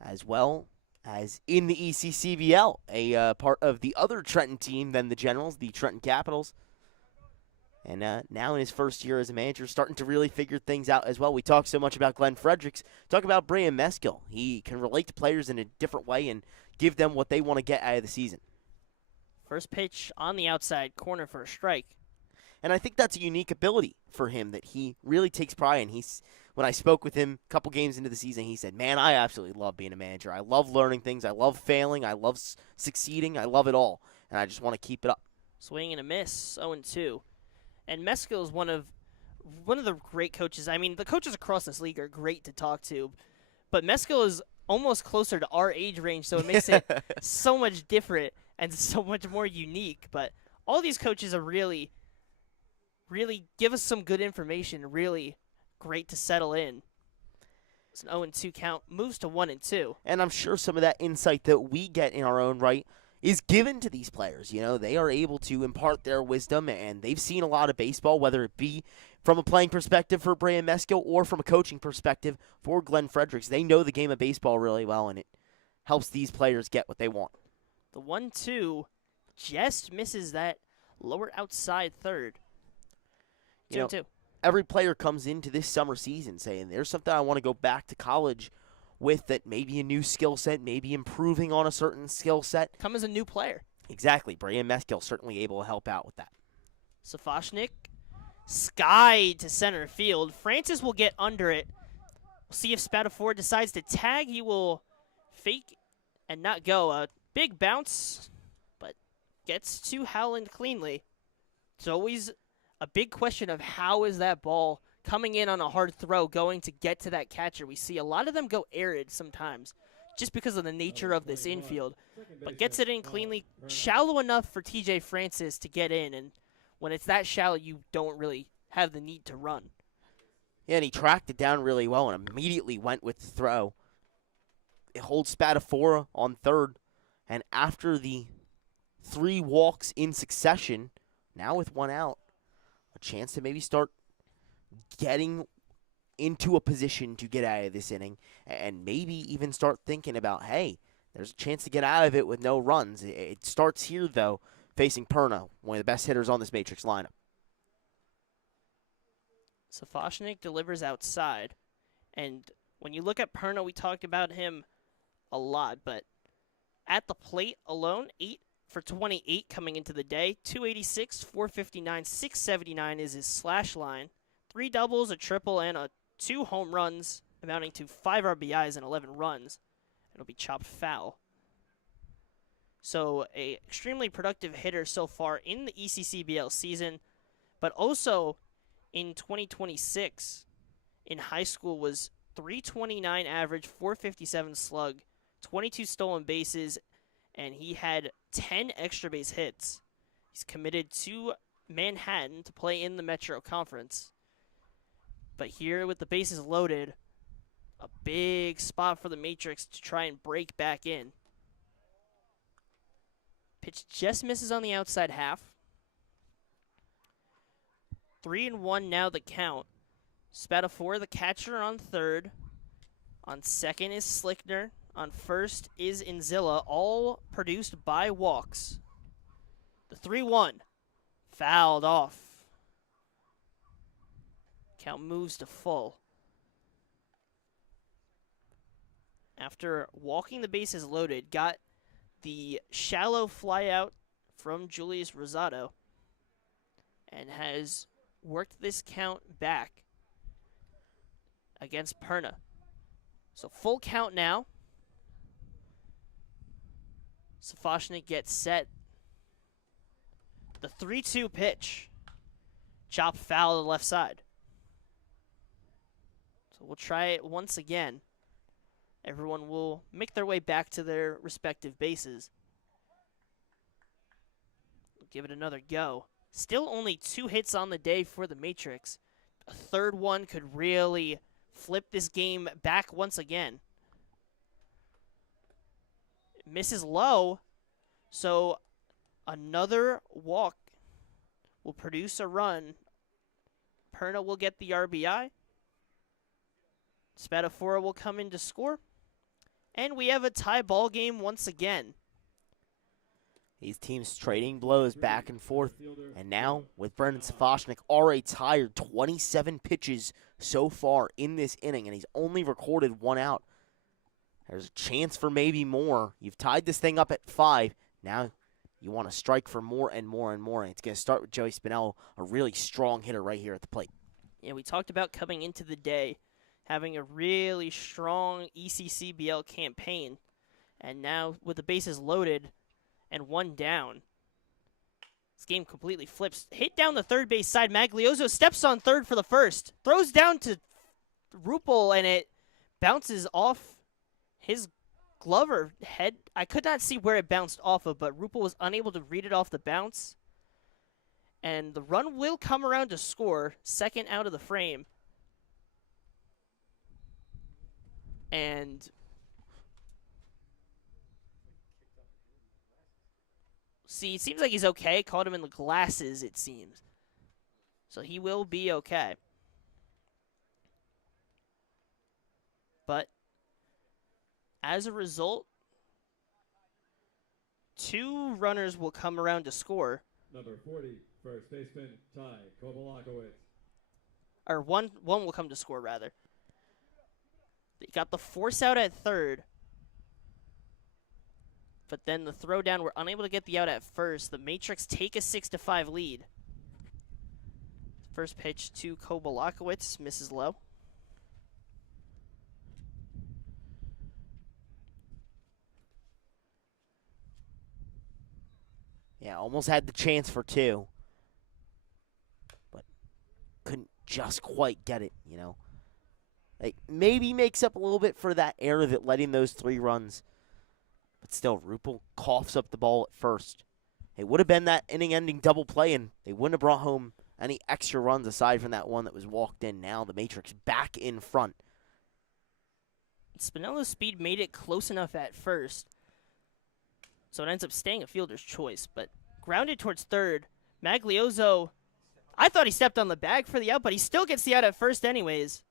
as well as in the ECCBL, a part of the other Trenton team than the Generals, the Trenton Capitals. And now in his first year as a manager, starting to really figure things out as well. We talk so much about Glenn Fredericks. Talk about Brian Meskill. He can relate to players in a different way and give them what they want to get out of the season. First pitch on the outside corner for a strike. And I think that's a unique ability for him that he really takes pride in. When I spoke with him a couple games into the season, he said, man, I absolutely love being a manager. I love learning things. I love failing. I love succeeding. I love it all. And I just want to keep it up. Swing and a miss, 0-2. And Meskill is one of the great coaches. I mean, the coaches across this league are great to talk to. But Meskill is almost closer to our age range, so it makes it so much different and so much more unique. But all these coaches are really give us some good information, really great to settle in. It's an 0-2 count, moves to 1-2. And I'm sure some of that insight that we get in our own right is given to these players. They are able to impart their wisdom, and they've seen a lot of baseball, whether it be from a playing perspective for Brian Meskill or from a coaching perspective for Glenn Fredericks. They know the game of baseball really well, and it helps these players get what they want. The 1-2 just misses that lower outside third. 2-2. Every player comes into this summer season saying, there's something I want to go back to college with, that maybe a new skill set, maybe improving on a certain skill set. Come as a new player. Exactly. Brian Meskill certainly able to help out with that. Safashnik, sky to center field. Francis will get under it. We'll see if Spatafor decides to tag. He will fake and not go. A big bounce, but gets to Howland cleanly. It's always a big question of how is that ball coming in on a hard throw going to get to that catcher. We see a lot of them go arid sometimes just because of the nature of this infield, but gets it in cleanly, shallow enough for TJ Francis to get in, and when it's that shallow, you don't really have the need to run. Yeah, and he tracked it down really well and immediately went with the throw. It holds Spatafora on third, and after the 3 walks in succession, now with 1 out, a chance to maybe start getting into a position to get out of this inning and maybe even start thinking about, hey, there's a chance to get out of it with no runs. It starts here, though, facing Perna, one of the best hitters on this Matrix lineup. Safashnik delivers outside, and when you look at Perna, we talked about him a lot, but at the plate alone, 8 for 28 coming into the day, 286, 459, 679 is his slash line. 3 doubles, a triple, and 2 home runs, amounting to 5 RBIs and 11 runs. It'll be chopped foul. So, a extremely productive hitter so far in the ECCBL season, but also in 2026 in high school was 329 average, 457 slug, 22 stolen bases, and he had 10 extra base hits. He's committed to Manhattan to play in the Metro Conference. But here with the bases loaded, a big spot for the Matrix to try and break back in. Pitch just misses on the outside half. 3-1 now the count. Spatafor, the catcher, on third. On second is Slickner. On first is Inzilla, all produced by walks. The 3-1 fouled off. Count moves to full. After walking the bases loaded, got the shallow fly out from Julius Rosado and has worked this count back against Perna. So full count now. Safashnik gets set. The 3-2 pitch. Chop foul to the left side. So we'll try it once again. Everyone will make their way back to their respective bases. We'll give it another go. Still only 2 hits on the day for the Matrix. A third one could really flip this game back once again. Misses low, so another walk will produce a run. Perna will get the RBI. Spatafora will come in to score. And we have a tie ball game once again. These teams trading blows back and forth. And now, with Brendan Safashnik already tired 27 pitches so far in this inning, and he's only recorded 1 out. There's a chance for maybe more. You've tied this thing up at 5. Now you want to strike for more and more and more. And it's going to start with Joey Spinell, a really strong hitter right here at the plate. Yeah, we talked about coming into the day having a really strong ECCBL campaign. And now with the bases loaded and 1 down, this game completely flips. Hit down the third base side. Maglioso steps on third for the first. Throws down to Rupel, and it bounces off his glove or head. I could not see where it bounced off of, but Rupel was unable to read it off the bounce. And the run will come around to score. Second out of the frame. And see, it seems like he's okay. Caught him in the glasses, it seems. So he will be okay. But as a result, 2 runners will come around to score. Number 40, first baseman, Ty Kovalakowicz. Or one will come to score, rather. They got the force out at third. But then the throwdown, we're unable to get the out at first. The Matrix take a 6-5 lead. First pitch to Kovalakowicz, misses low. Yeah, almost had the chance for 2. But couldn't just quite get it, you know. Like, maybe makes up a little bit for that error that led in those 3 runs. But still, Rupel coughs up the ball at first. It would have been that inning-ending double play, and they wouldn't have brought home any extra runs aside from that one that was walked in. Now the Matrix back in front. Spinello's speed made it close enough at first, so it ends up staying a fielder's choice. But grounded towards third, Maglioso, I thought he stepped on the bag for the out, but he still gets the out at first anyways.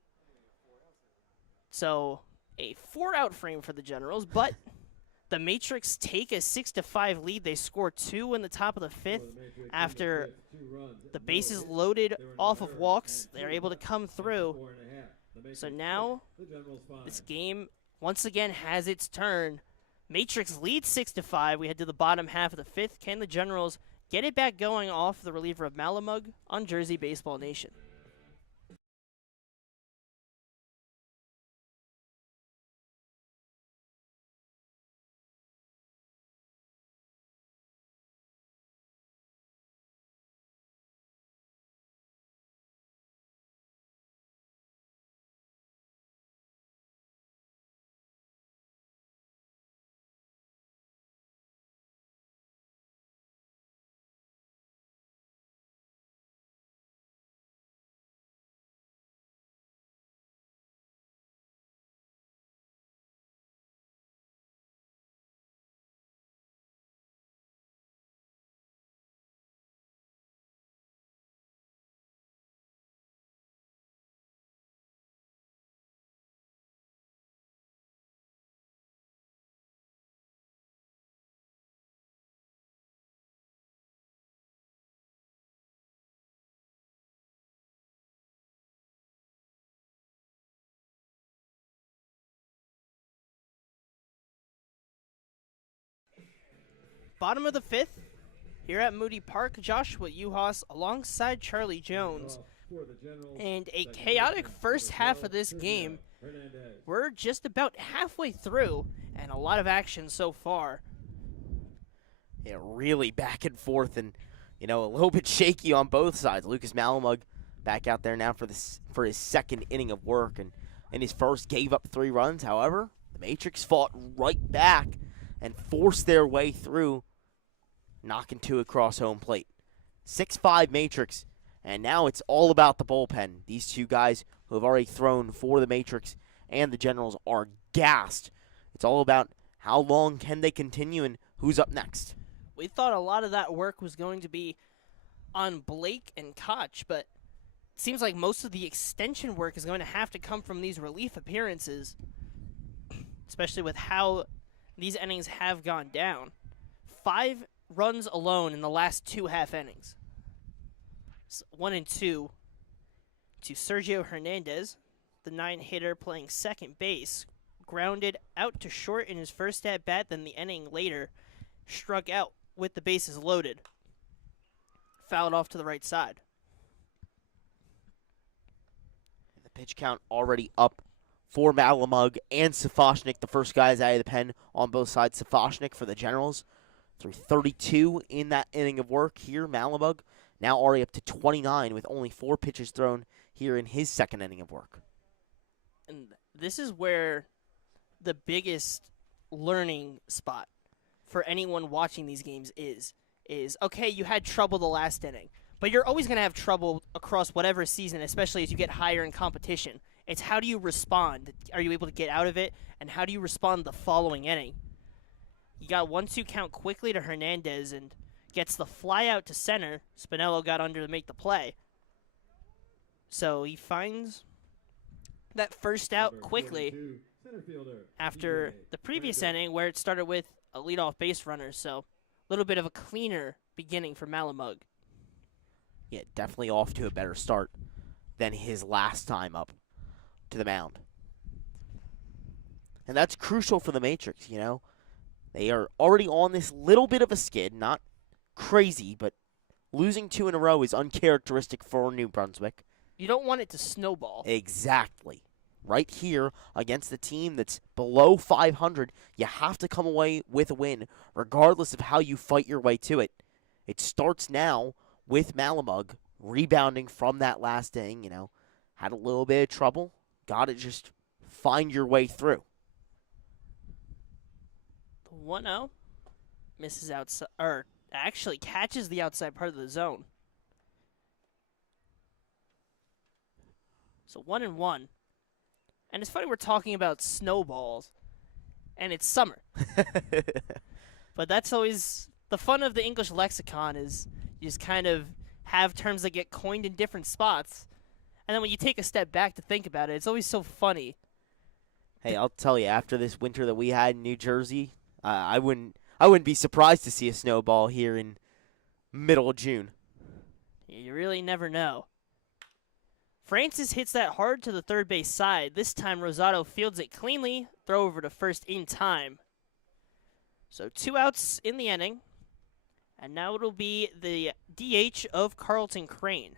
So a 4-out frame for the Generals, but the Matrix take a 6-5 lead. They score 2 in the top of the 5th after the bases loaded off of walks. They're able to come through. So now this game once again has its turn. Matrix leads 6-5. We head to the bottom half of the 5th. Can the Generals get it back going off the reliever of Malamug on Jersey Baseball Nation? Bottom of the 5th, here at Moody Park, Joshua Yuhas alongside Charlie Jones. And a chaotic first half of this game. We're just about halfway through, and a lot of action so far. Yeah, really back and forth, and a little bit shaky on both sides. Lucas Malamug back out there now for his second inning of work, and in his first gave up 3 runs. However, the Matrix fought right back and forced their way through, knocking 2 across home plate. 6-5 Matrix, and now it's all about the bullpen. These 2 guys who have already thrown for the Matrix and the Generals are gassed. It's all about how long can they continue and who's up next. We thought a lot of that work was going to be on Blake and Koch, but it seems like most of the extension work is going to have to come from these relief appearances, especially with how these innings have gone down. 5 runs alone in the last 2 half innings. 1 and 2 to Sergio Hernandez, the 9-hitter playing second base, grounded out to short in his first at bat, then the inning later struck out with the bases loaded. Fouled off to the right side. The pitch count already up for Malamug and Safashnik, the first guys out of the pen on both sides. Safashnik for the Generals through 32 in that inning of work here. Malamug now already up to 29 with only 4 pitches thrown here in his second inning of work. And this is where the biggest learning spot for anyone watching these games is okay, you had trouble the last inning, but you're always going to have trouble across whatever season, especially as you get higher in competition. It's how do you respond? Are you able to get out of it? And how do you respond the following inning? You got 1-2 count quickly to Hernandez and gets the fly out to center. Spinello got under to make the play. So he finds that first out quickly after the previous inning where it started with a leadoff base runner. So a little bit of a cleaner beginning for Malamug. Yeah, definitely off to a better start than his last time up to the mound. And that's crucial for the Matrix, They are already on this little bit of a skid, not crazy, but losing 2 in a row is uncharacteristic for New Brunswick. You don't want it to snowball. Exactly. Right here against the team that's below 500, you have to come away with a win, regardless of how you fight your way to it. It starts now with Malamug rebounding from that last inning, had a little bit of trouble, got to just find your way through. 1-0 misses outside, or actually catches the outside part of the zone. So 1-1. And it's funny we're talking about snowballs, and it's summer. But that's always the fun of the English lexicon, is you just kind of have terms that get coined in different spots. And then when you take a step back to think about it, it's always so funny. Hey, I'll tell you, after this winter that we had in New Jersey, I wouldn't be surprised to see a snowball here in middle of June. You really never know. Francis hits that hard to the third base side. This time Rosado fields it cleanly, throw over to first in time. So 2 outs in the inning. And now it'll be the DH of Carlton Crane.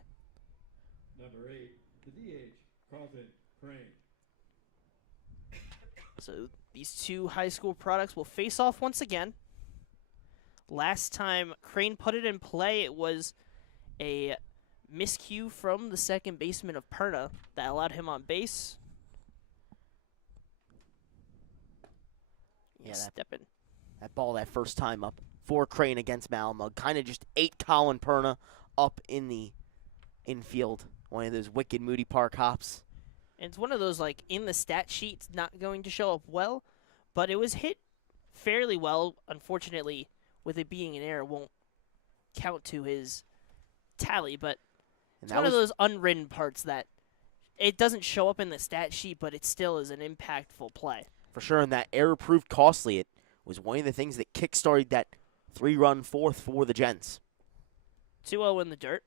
Number 8, the DH, Carlton Crane. So these 2 high school products will face off once again. Last time Crane put it in play, it was a miscue from the second baseman of Perna that allowed him on base. Yeah, stepping. That ball that first time up for Crane against Malamug kind of just ate Colin Perna up in the infield. One of those wicked Moody Park hops. And it's one of those, like, in the stat sheet, not going to show up well, but it was hit fairly well. Unfortunately, with it being an error, won't count to his tally, but it's one of those unwritten parts that it doesn't show up in the stat sheet, but it still is an impactful play. For sure, and that error proved costly. It was one of the things that kickstarted that 3-run fourth for the Gents. 2-0 in the dirt.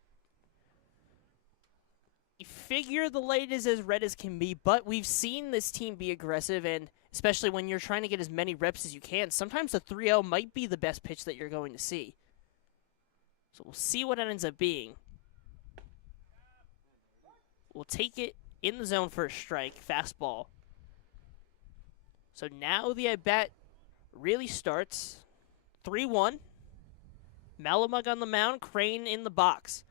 You figure the light is as red as can be, but we've seen this team be aggressive, and especially when you're trying to get as many reps as you can. Sometimes the 3-0 might be the best pitch that you're going to see. So we'll see what it ends up being. We'll take it in the zone for a strike, fastball. So now the at-bat really starts. 3-1. Malamug on the mound, Crane in the box.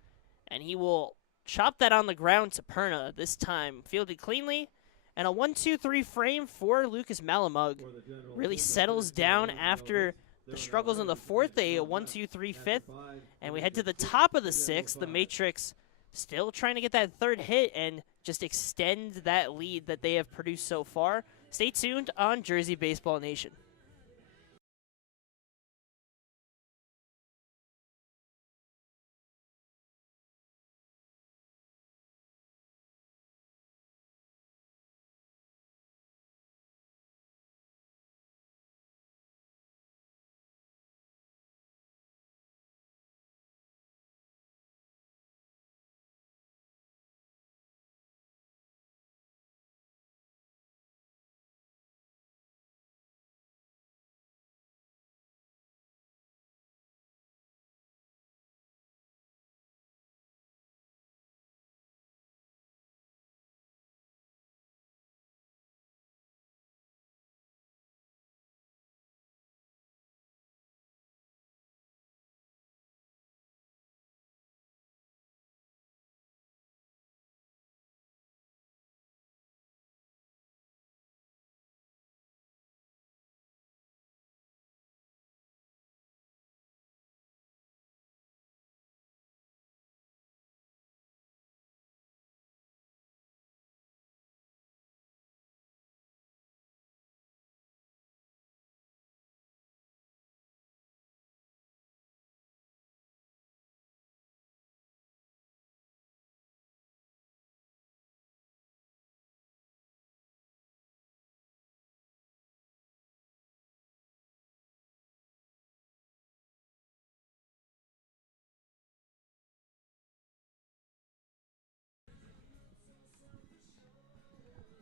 And he will chop that on the ground to Perna, this time fielded cleanly. And a 1-2-3 frame for Lucas Malamug. Really settles down after the struggles in the fourth, a 1-2-3 fifth. And we head to the top of the sixth. The Matrix still trying to get that third hit and just extend that lead that they have produced so far. Stay tuned on Jersey Baseball Nation.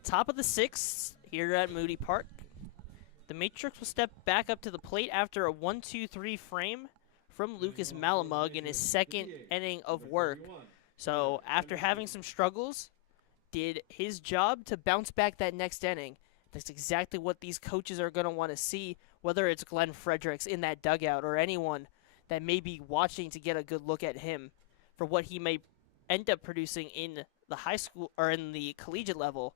Top of the sixth here at Moody Park. The Matrix will step back up to the plate after a 1-2-3 frame from Lucas Malamug in his second inning of work. So after having some struggles, did his job to bounce back that next inning. That's exactly what these coaches are going to want to see, whether it's Glenn Fredericks in that dugout or anyone that may be watching to get a good look at him for what he may end up producing in the high school or in the collegiate level.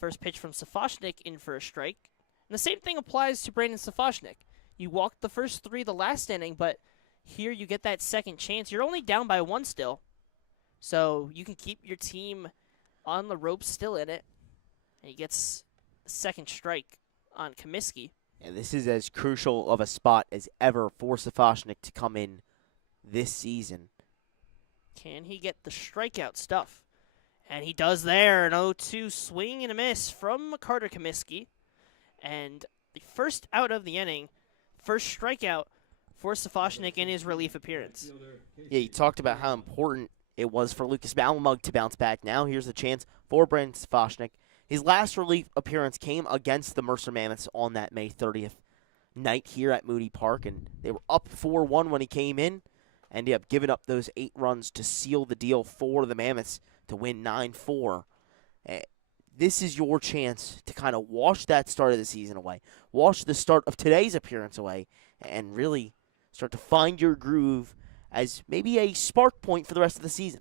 First pitch from Safoshnik in for a strike. And the same thing applies to Brandon Safoshnik. You walked the first three the last inning, but here you get that second chance. You're only down by one still. So you can keep your team on the ropes still in it. And he gets a second strike on Comiskey. And this is as crucial of a spot as ever for Safoshnik to come in this season. Can he get the strikeout stuff? And he does there, an 0-2 swing and a miss from Carter Comiskey. And the first out of the inning, first strikeout for Safoshnik in his relief appearance. Yeah, you talked about how important it was for Lucas Malamug to bounce back. Now here's a chance for Brandon Safoshnik. His last relief appearance came against the Mercer Mammoths on that May 30th night here at Moody Park, and they were up 4-1 when he came in. Ended up giving up those 8 runs to seal the deal for the Mammoths to win 9-4. This is your chance to kind of wash that start of the season away, wash the start of today's appearance away, and really start to find your groove as maybe a spark point for the rest of the season.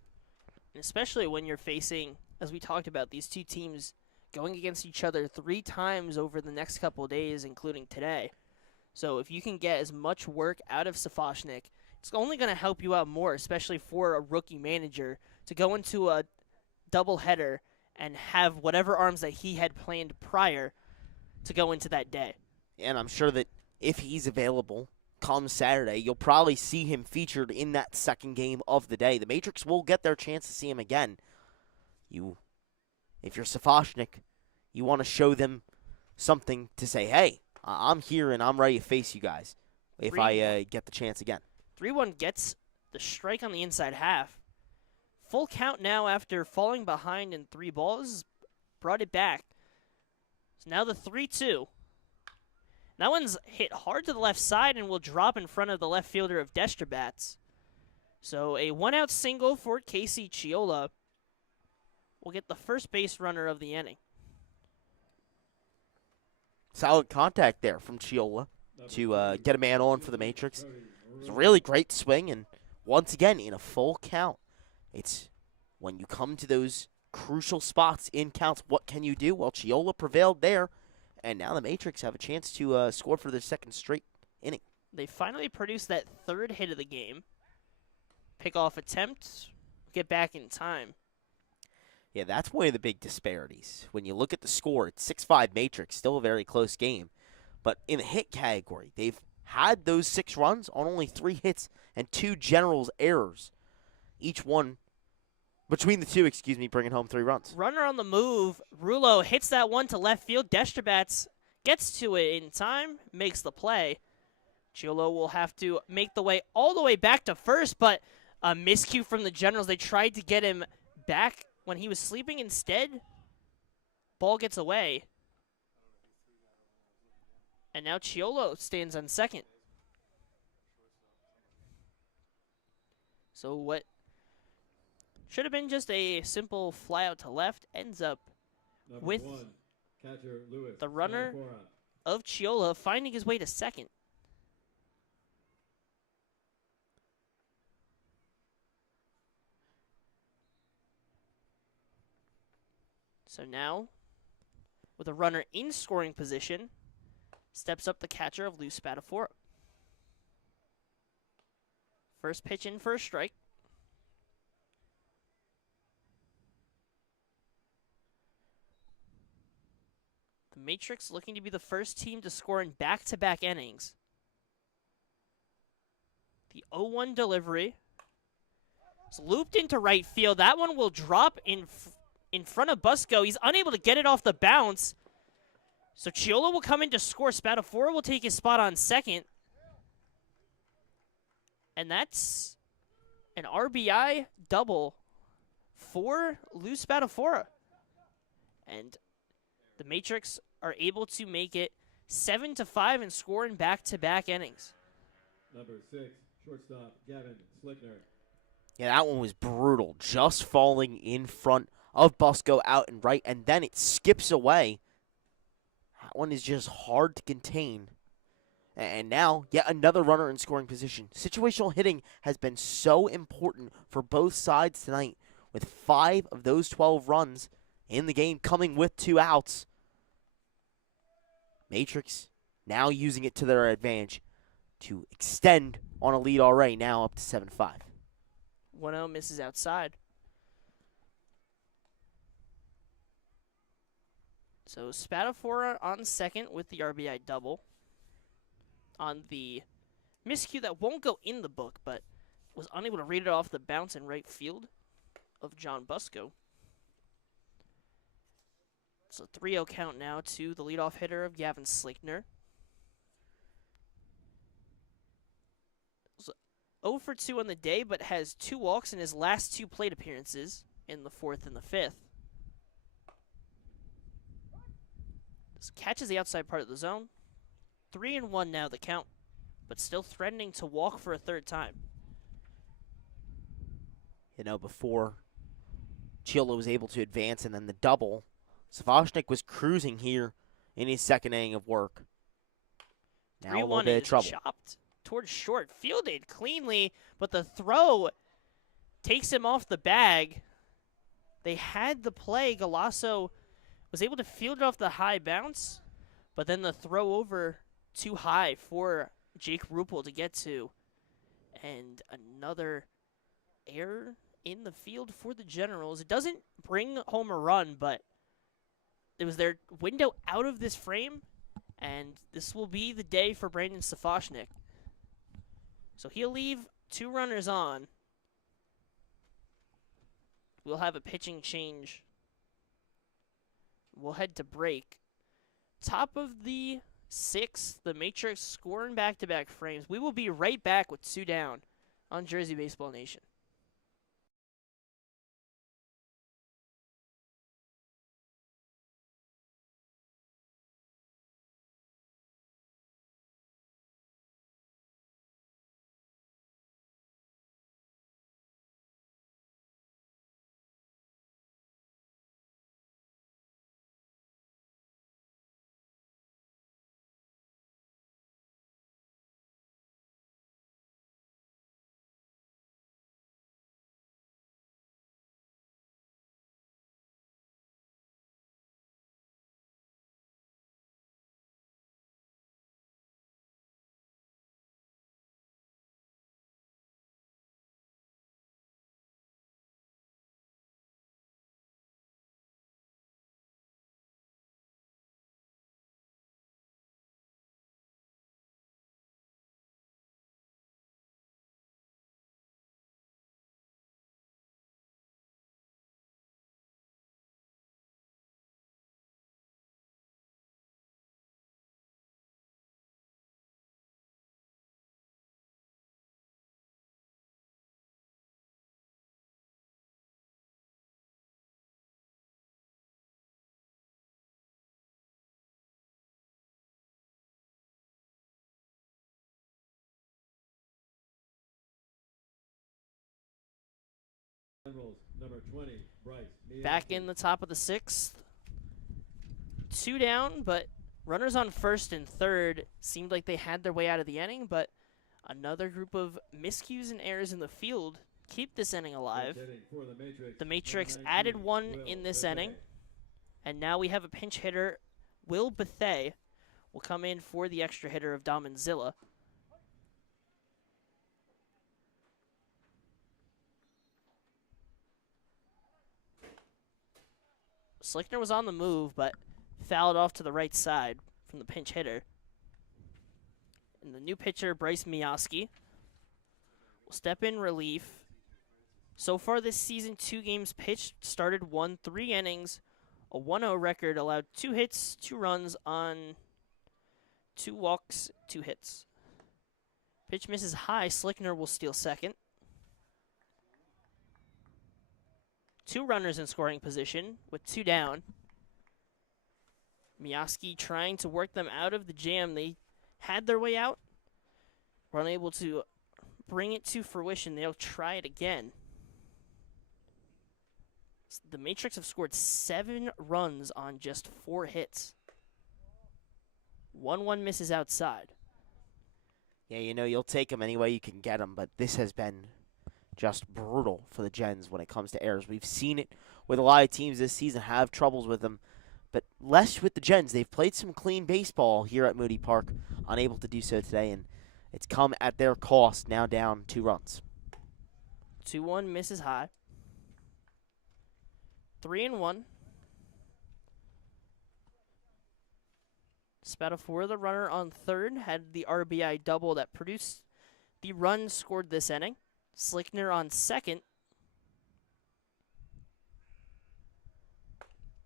Especially when you're facing, as we talked about, these two teams going against each other 3 times over the next couple of days, including today. So if you can get as much work out of Safoshnik, it's only going to help you out more, especially for a rookie manager, to go into a doubleheader and have whatever arms that he had planned prior to go into that day. And I'm sure that if he's available come Saturday, you'll probably see him featured in that second game of the day. The Matrix will get their chance to see him again. If you're Safoshnik, you want to show them something to say, hey, I'm here and I'm ready to face you guys if I get the chance again. 3-1 gets the strike on the inside half. Full count now after falling behind in 3 balls. Brought it back. So now the 3-2. That one's hit hard to the left side and will drop in front of the left fielder of Desterbats. So a one-out single for Casey Chiola will get the first base runner of the inning. Solid contact there from Chiola to get a man on for the Matrix. It was a really great swing, and once again, in a full count. It's when you come to those crucial spots in counts, what can you do? Well, Chiola prevailed there, and now the Matrix have a chance to score for their second straight inning. They finally produced that third hit of the game. Pickoff attempt, get back in time. Yeah, that's one of the big disparities. When you look at the score, it's 6-5 Matrix, still a very close game. But in the hit category, they've had those 6 runs on only 3 hits and 2 Generals errors. Each one, between the two, bringing home 3 runs. Runner on the move. Rulo hits that one to left field. Desterbats gets to it in time, makes the play. Chiola will have to make the way all the way back to first, but a miscue from the Generals. They tried to get him back when he was sleeping instead. Ball gets away. And now Chiola stands on second. So what should have been just a simple fly out to left ends up with Catcher Lewis, the runner stand 4 out. of Chiola finding his way to second. So now, with a runner in scoring position, steps up the catcher of Lou Spadafora. First pitch in for a strike. The Matrix looking to be the first team to score in back-to-back innings. The 0-1 delivery. It's looped into right field. That one will drop in front of Busco. He's unable to get it off the bounce. So Chiola will come in to score. Spadafora will take his spot on second. And that's an RBI double for Lou Spadafora. And the Matrix are able to make it 7-5 and score in back-to-back innings. Number 6, shortstop Gavin Slickner. Yeah, that one was brutal. Just falling in front of Busco out and right, and then it skips away. That one is just hard to contain. And now, yet another runner in scoring position. Situational hitting has been so important for both sides tonight, with 5 of those 12 runs in the game coming with 2 outs. Matrix now using it to their advantage to extend on a lead already, now up to 7-5. 1-0 misses outside. So Spadafora on second with the RBI double. On the miscue that won't go in the book, but was unable to read it off the bounce in right field of John Busco. So 3-0 count now to the leadoff hitter of Gavin Slickner. 0 for 2 on the day, but has 2 walks in his last 2 plate appearances in the 4th and the 5th. This catches the outside part of the zone. 3-1 now the count, but still threatening to walk for a 3rd time. You know, before Chiola was able to advance and then the double, Savashnik was cruising here in his 2nd inning of work. Now a little bit of trouble. Chopped towards short, fielded cleanly, but the throw takes him off the bag. They had the play. Galasso was able to field it off the high bounce, but then the throw over too high for Jake Rupel to get to. And another error in the field for the Generals. It doesn't bring home a run, but it was their window out of this frame, and this will be the day for Brandon Safashnik. So he'll leave 2 runners on. We'll have a pitching change. We'll head to break. Top of the 6th, the Matrix scoring back-to-back frames. We will be right back with 2 down on Jersey Baseball Nation. Generals, number 20, Bryce. Back in the top of the 6th. 2 down, but runners on first and third seemed like they had their way out of the inning, but another group of miscues and errors in the field keep this inning alive. For The Matrix added 1 in this inning, and now we have a pinch hitter. Will Bethay will come in for the extra hitter of Dominzilla. Slickner was on the move, but fouled off to the right side from the pinch hitter. And the new pitcher, Bryce Miyoski, will step in relief. So far this season, 2 games pitched, started 1, 3 innings, a 1-0 record, allowed 2 hits, 2 runs on 2 walks, 2 hits. Pitch misses high. Slickner will steal second. 2 runners in scoring position with 2 down. Miyoski trying to work them out of the jam. They had their way out, were unable to bring it to fruition. They'll try it again. The Matrix have scored 7 runs on just 4 hits. 1-1 misses outside. Yeah, you know, you'll take them any way you can get them, but this has been just brutal for the Gens when it comes to errors. We've seen it with a lot of teams this season have troubles with them, but less with the Gens. They've played some clean baseball here at Moody Park, unable to do so today, and it's come at their cost, now down 2 runs. 2-1 misses high. 3-1. Spatafora, the runner on third, had the RBI double that produced the run scored this inning. Slickner on second.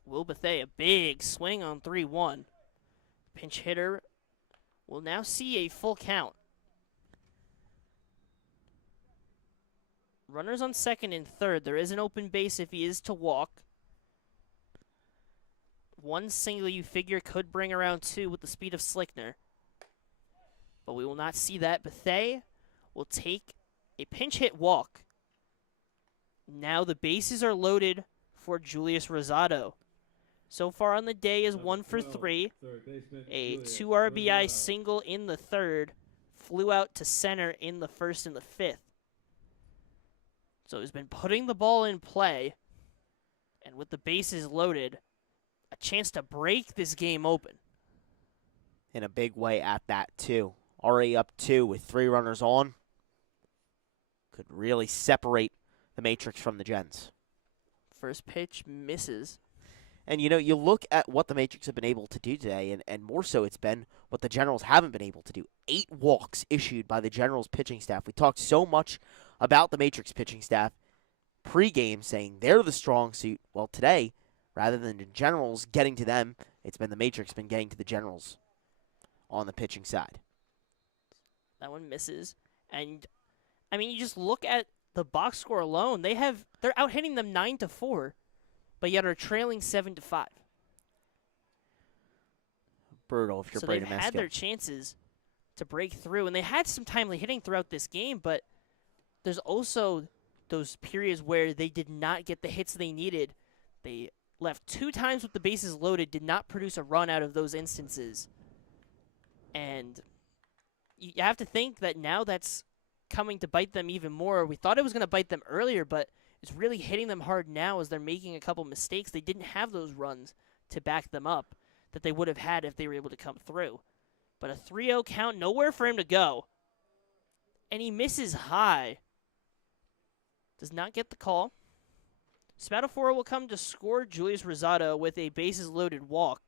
Will Bethay, a big swing on 3-1. Pinch hitter will now see a full count. Runners on second and third. There is an open base if he is to walk. 1 single you figure could bring around 2 with the speed of Slickner. But we will not see that. Bethay will take a pinch hit walk. Now the bases are loaded for Julius Rosado. So far on the day is 1 for 3. A 2 RBI single in the third. Flew out to center in the first and the fifth. So he's been putting the ball in play. And with the bases loaded, a chance to break this game open. In a big way at that, too. Already up 2 with 3 runners on. Could really separate the Matrix from the Gens. First pitch misses. And, you know, you look at what the Matrix have been able to do today, and more so it's been what the Generals haven't been able to do. 8 walks issued by the Generals pitching staff. We talked so much about the Matrix pitching staff pregame, saying they're the strong suit. Well, today, rather than the Generals getting to them, it's been the Matrix been getting to the Generals on the pitching side. That one misses. And, I mean, you just look at the box score alone. They're out hitting them 9-4, but yet are trailing 7-5. Brutal if you're so Braden they've had Mesco. their chances to break through, and they had some timely hitting throughout this game, but there's also those periods where they did not get the hits they needed. They left 2 times with the bases loaded, did not produce a run out of those instances. And you have to think that now that's coming to bite them even more. We thought it was going to bite them earlier, but it's really hitting them hard now as they're making a couple mistakes. They didn't have those runs to back them up that they would have had if they were able to come through. But a 3-0 count, nowhere for him to go. And he misses high. Does not get the call. Spatafora will come to score Julius Rosado with a bases-loaded walk.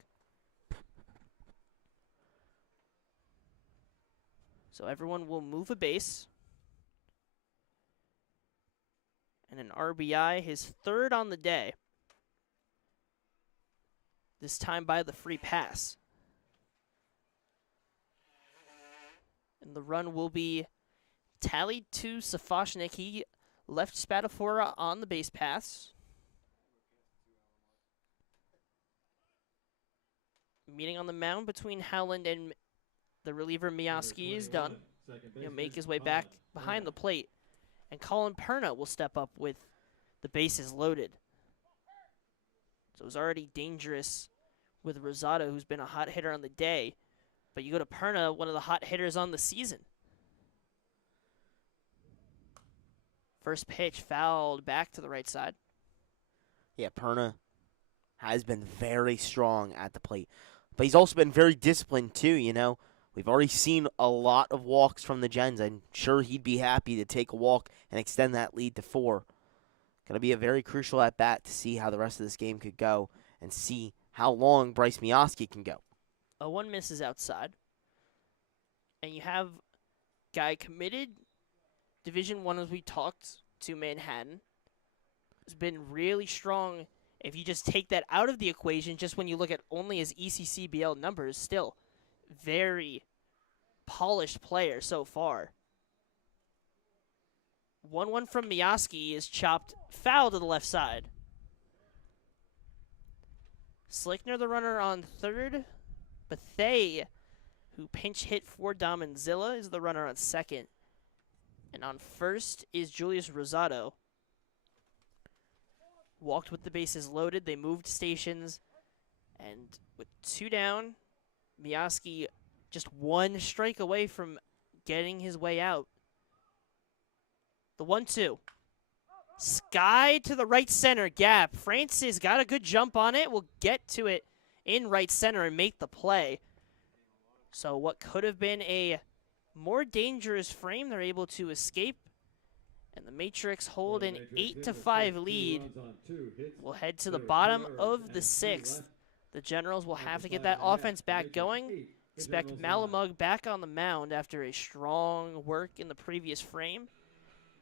So everyone will move a base. And an RBI, his 3rd on the day. This time by the free pass. And the run will be tallied to Safashnik. He left Spatafora on the base pass. Meeting on the mound between Howland and the reliever Miyoski is done. He'll make his way back behind the plate. And Colin Perna will step up with the bases loaded. So it was already dangerous with Rosado, who's been a hot hitter on the day. But you go to Perna, one of the hot hitters on the season. First pitch fouled back to the right side. Yeah, Perna has been very strong at the plate. But he's also been very disciplined, too, you know. We've already seen a lot of walks from the Gens. I'm sure he'd be happy to take a walk and extend that lead to 4. Going to be a very crucial at-bat to see how the rest of this game could go and see how long Bryce Mioski can go. A 1 misses outside. And you have guy committed Division 1, as we talked, to Manhattan. Has been really strong. If you just take that out of the equation, just when you look at only his ECCBL numbers, still very polished player so far. 1-1 from Mioski is chopped foul to the left side. Slickner, the runner on third. Bethay, who pinch hit for Damanzilla, is the runner on second. And on first is Julius Rosado. Walked with the bases loaded. They moved stations. And with 2 down, Mioski just 1 strike away from getting his way out. The 1-2. Sky to the right center gap. Francis got a good jump on it. Will get to it in right center and make the play. So what could have been a more dangerous frame, they're able to escape. And the Matrix hold an 8-5 lead. We'll head to the bottom of the 6th. The Generals will have to get that offense back going. Expect Malamug back on the mound after a strong work in the previous frame.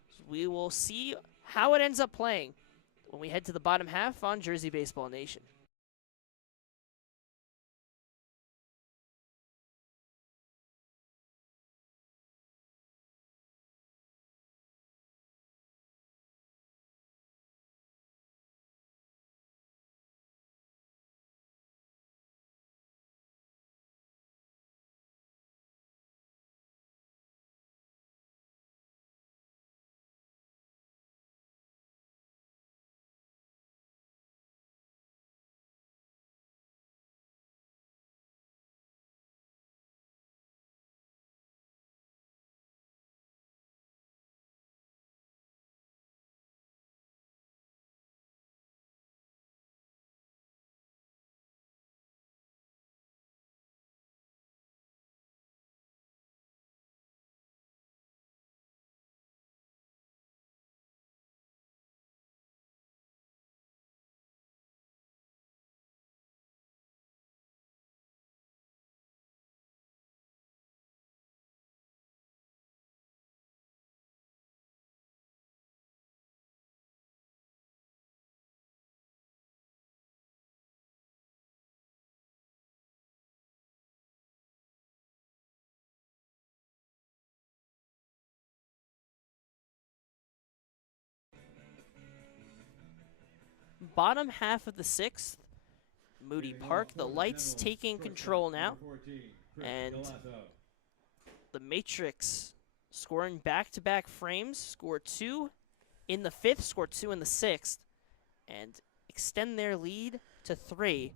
So we will see how it ends up playing when we head to the bottom half on Jersey Baseball Nation. Bottom half of the 6th, Moody Park, the lights taking control now. And the Matrix scoring back-to-back frames, score 2 in the 5th, score 2 in the 6th, and extend their lead to 3.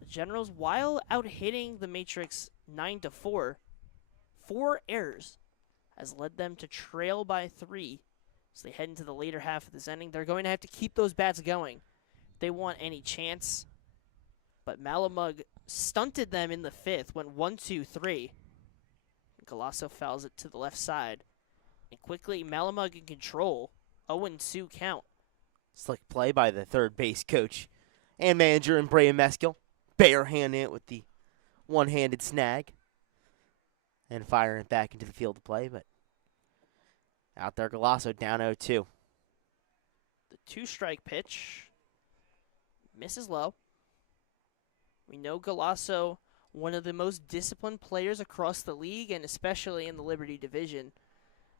The Generals, while out-hitting the Matrix 9-4, 4 errors has led them to trail by 3. So they head into the later half of this inning. They're going to have to keep those bats going if they want any chance. But Malamug stunted them in the 5th, went 1-2-3. Galasso fouls it to the left side. And quickly, Malamug in control. 0-2 count. Slick play by the third base coach and manager in Brea Meskill. Barehanding it with the one-handed snag. And firing it back into the field to play, but out there, Galasso down 0-2. The 2-strike pitch misses low. We know Galasso, one of the most disciplined players across the league, and especially in the Liberty Division.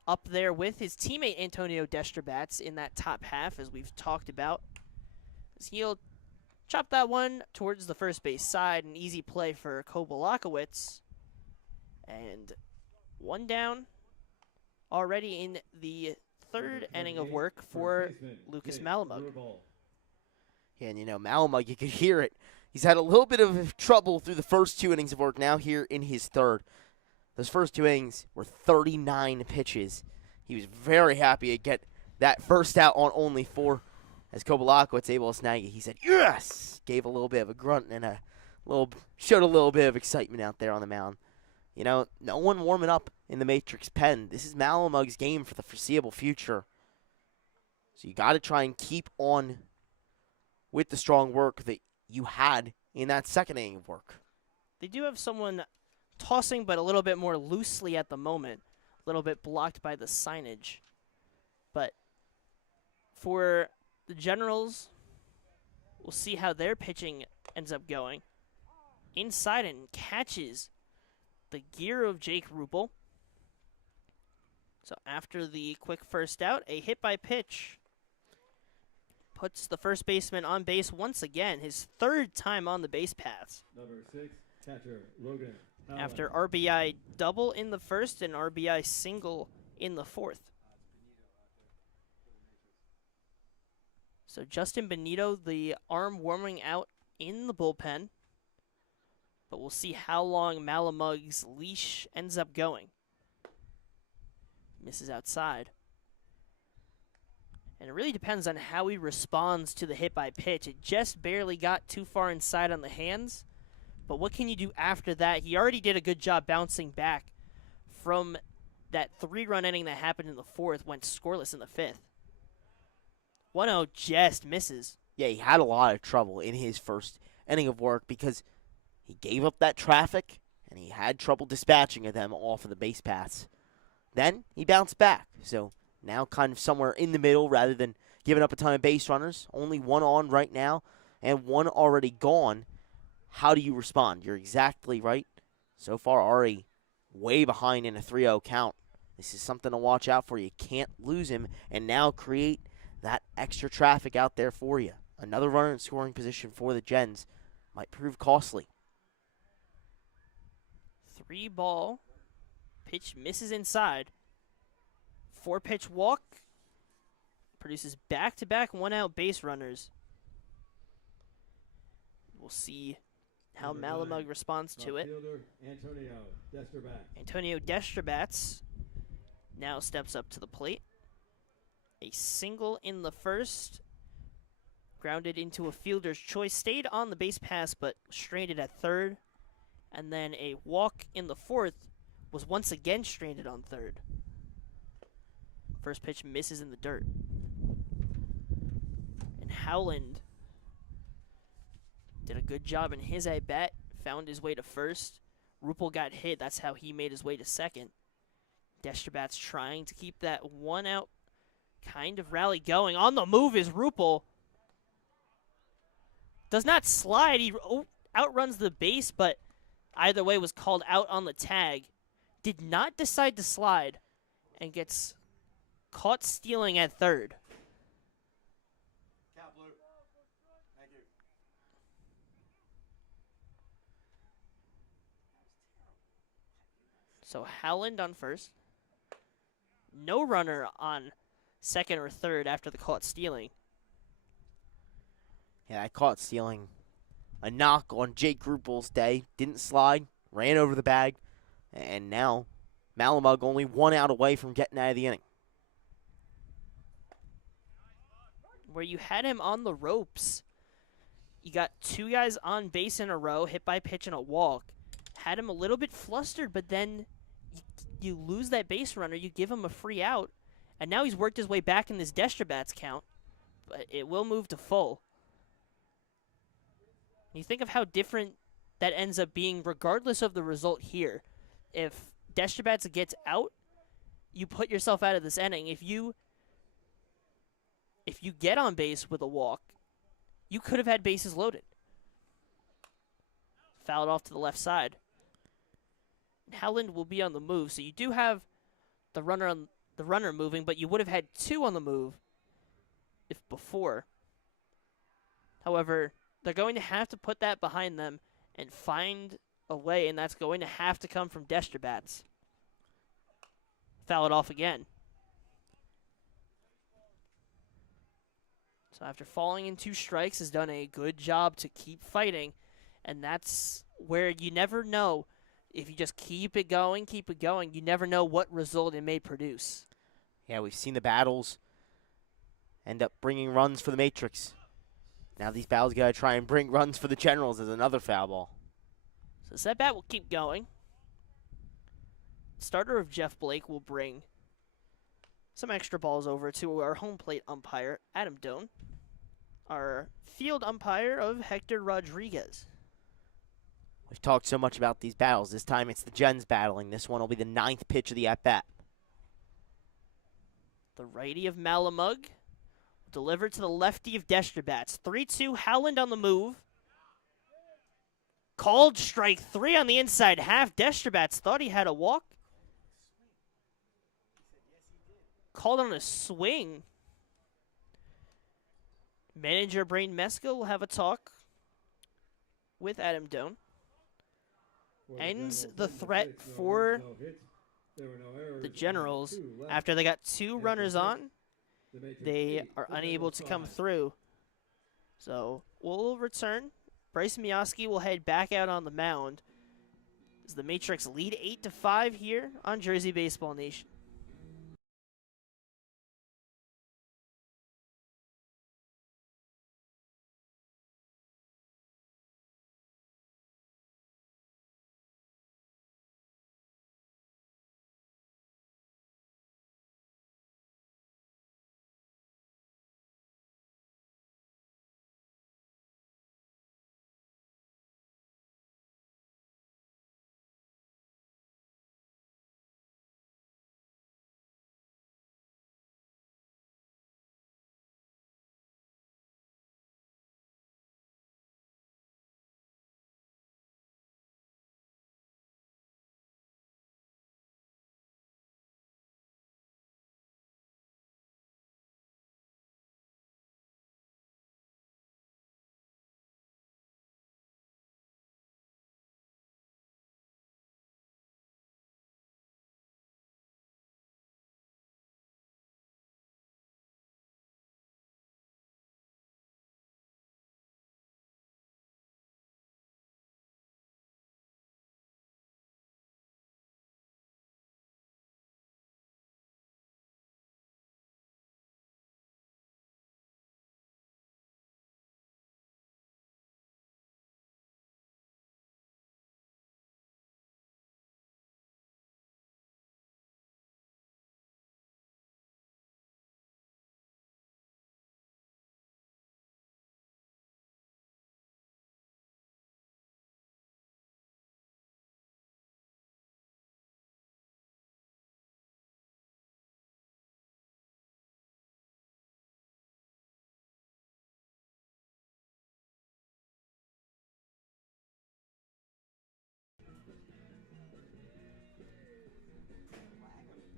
Up there with his teammate Antonio Destrabats in that top half, as we've talked about. He'll chop that one towards the first base side. An easy play for Kobolakowicz. And 1 down. Already in the third inning of work for Lucas Malamug. Yeah, and Malamug, you could hear it. He's had a little bit of trouble through the first 2 innings of work, now here in his third. Those first 2 innings were 39 pitches. He was very happy to get that first out on only 4. As Kobalakowicz able to snag it, he said, yes! Gave a little bit of a grunt and showed a little bit of excitement out there on the mound. No one warming up in the Matrix pen. This is Malamug's game for the foreseeable future. So you got to try and keep on with the strong work that you had in that second inning of work. They do have someone tossing, but a little bit more loosely at the moment. A little bit blocked by the signage. But for the Generals, we'll see how their pitching ends up going. Inside and catches the gear of Jake Ruppel. So after the quick first out, a hit by pitch puts the first baseman on base once again, his 3rd time on the base paths. Number 6, catcher Logan. After RBI double in the first and RBI single in the 4th. So Justin Benito, the arm warming out in the bullpen. But we'll see how long Malamug's leash ends up going. Misses outside. And it really depends on how he responds to the hit by pitch. It just barely got too far inside on the hands. But what can you do after that? He already did a good job bouncing back from that 3-run inning that happened in the 4th, went scoreless in the 5th. 1-0 just misses. Yeah, he had a lot of trouble in his first inning of work because he gave up that traffic and he had trouble dispatching of them off of the base paths. Then he bounced back. So now kind of somewhere in the middle rather than giving up a ton of base runners. Only 1 on right now and 1 already gone. How do you respond? You're exactly right. So far already way behind in a 3-0 count. This is something to watch out for. You can't lose him and now create that extra traffic out there for you. Another runner in scoring position for the Gens might prove costly. 3-ball. Pitch misses inside. 4-pitch walk. Produces back-to-back 1-out base runners. We'll see how Malamug responds to it. Antonio Destrabats now steps up to the plate. A single in the first. Grounded into a fielder's choice. Stayed on the base pass, but stranded at third. And then a walk in the 4th. Was once again stranded on third. First pitch misses in the dirt. And Howland did a good job in his at-bat. Found his way to first. Ruppel got hit. That's how he made his way to second. Destrabats trying to keep that 1-out kind of rally going. On the move is Ruppel. Does not slide. He outruns the base, but either way was called out on the tag. Did not decide to slide and gets caught stealing at third. So Howland on first. No runner on second or third after the caught stealing. Yeah, I caught stealing. A knock on Jake Ruppel's day. Didn't slide. Ran over the bag. And now Malamug only 1 out away from getting out of the inning. Where you had him on the ropes. You got 2 guys on base in a row. Hit by pitch and a walk. Had him a little bit flustered, but then you lose that base runner. You give him a free out. And now he's worked his way back in this Destrabats count. But it will move to full. You think of how different that ends up being regardless of the result here. If Destrabats gets out, you put yourself out of this inning. If you get on base with a walk, you could have had bases loaded. Fouled off to the left side. Howland will be on the move, so you do have the runner moving, but you would have had 2 on the move if before. However, they're going to have to put that behind them and find a way, and that's going to have to come from Destrabats. Foul it off again. So after falling in 2 strikes, has done a good job to keep fighting, and that's where you never know. If you just keep it going, you never know what result it may produce. Yeah, we've seen the battles end up bringing runs for the Matrix. Now these battles got to try and bring runs for the Generals as another foul ball. So this at-bat will keep going. Starter of Jeff Blake will bring some extra balls over to our home plate umpire, Adam Doan. Our field umpire of Hector Rodriguez. We've talked so much about these battles. This time it's the Gens battling. This one will be the 9th pitch of the at-bat. The righty of Malamug delivered to the lefty of Desterbats. 3-2, Howland on the move. Called strike 3 on the inside half. Desterbats thought he had a walk. Called on a swing. Manager Brain Mesca will have a talk with Adam Doan. Ends the threat for the Generals. After they got 2 runners on, they are unable to come through. So we'll return. Bryce Mioski will head back out on the mound as the Matrix lead 8-5 here on Jersey Baseball Nation.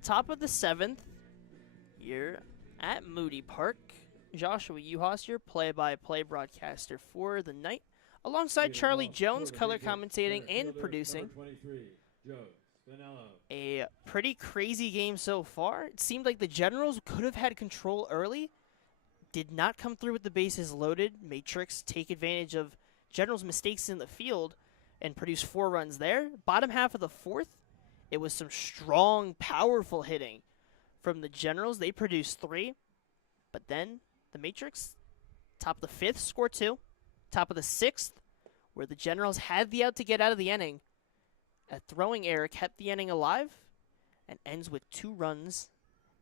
Top of the 7th here at Moody Park. Joshua Yuhas, your play-by-play broadcaster for the night, alongside Charlie Jones, color commentating and producing. A pretty crazy game so far. It seemed like the Generals could have had control early. Did not come through with the bases loaded. Matrix take advantage of Generals' mistakes in the field and produce 4 runs there. Bottom half of the 4th, it was some strong, powerful hitting from the Generals. They produced 3. But then the Matrix, top of the 5th, score 2. Top of the 6th, where the Generals had the out to get out of the inning. A throwing error kept the inning alive and ends with 2 runs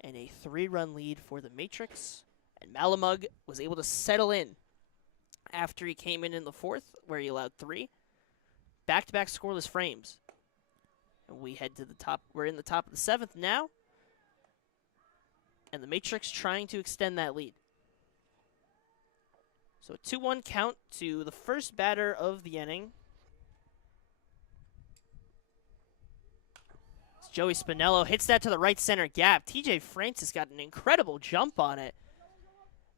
and a 3-run lead for the Matrix. And Malamug was able to settle in after he came in the 4th, where he allowed 3. Back-to-back scoreless frames. And we head to the top. We're in the top of the 7th now. And the Matrix trying to extend that lead. So a 2-1 count to the first batter of the inning. As Joey Spinello hits that to the right center gap. TJ Francis got an incredible jump on it.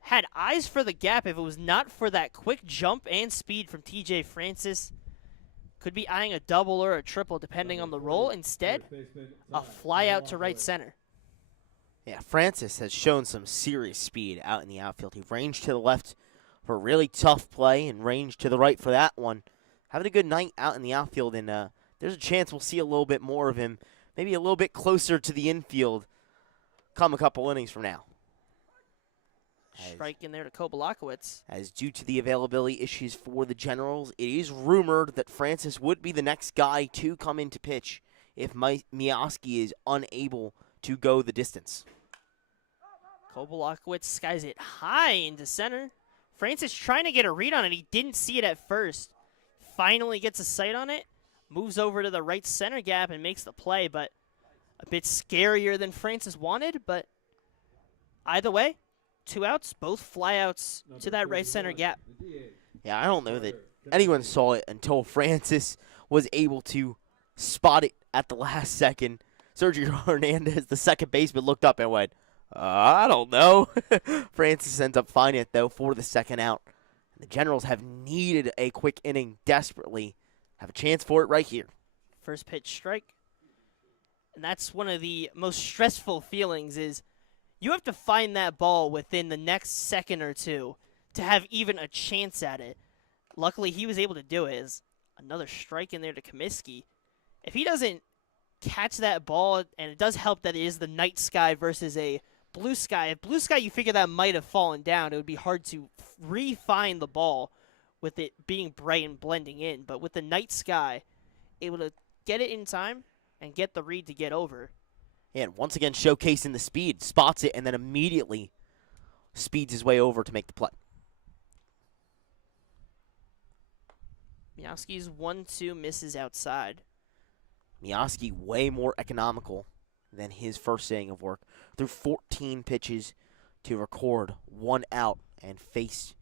Had eyes for the gap. If it was not for that quick jump and speed from TJ Francis, could be eyeing a double or a triple depending on the roll. Instead, a fly out to right center. Yeah, Francis has shown some serious speed out in the outfield. He ranged to the left for a really tough play and ranged to the right for that one. Having a good night out in the outfield, and there's a chance we'll see a little bit more of him, maybe a little bit closer to the infield come a couple innings from now. Strike in there to Kobalakowicz. As due to the availability issues for the Generals, it is rumored that Francis would be the next guy to come into pitch if Miyaski is unable to go the distance. Kobalakowicz skies it high into center. Francis trying to get a read on it. He didn't see it at first. Finally gets a sight on it. Moves over to the right center gap and makes the play, but a bit scarier than Francis wanted. But either way, 2 outs, both flyouts to that right center gap. Yeah, I don't know that anyone saw it until Francis was able to spot it at the last second. Sergio Hernandez, the second baseman, looked up and went, I don't know. Francis ends up finding it, though, for the second out. The Generals have needed a quick inning desperately. Have a chance for it right here. First pitch strike. And that's one of the most stressful feelings is you have to find that ball within the next second or two to have even a chance at it. Luckily, he was able to do it. Is another strike in there to Comiskey. If he doesn't catch that ball, and it does help that it is the night sky versus a blue sky. If blue sky, you figure that might have fallen down. It would be hard to re-find the ball with it being bright and blending in. But with the night sky, able to get it in time and get the read to get over. And once again, showcasing the speed. Spots it and then immediately speeds his way over to make the play. Miyaski's 1-2 misses outside. Miyaski way more economical than his first inning of work. Threw 14 pitches to record 1 out and faced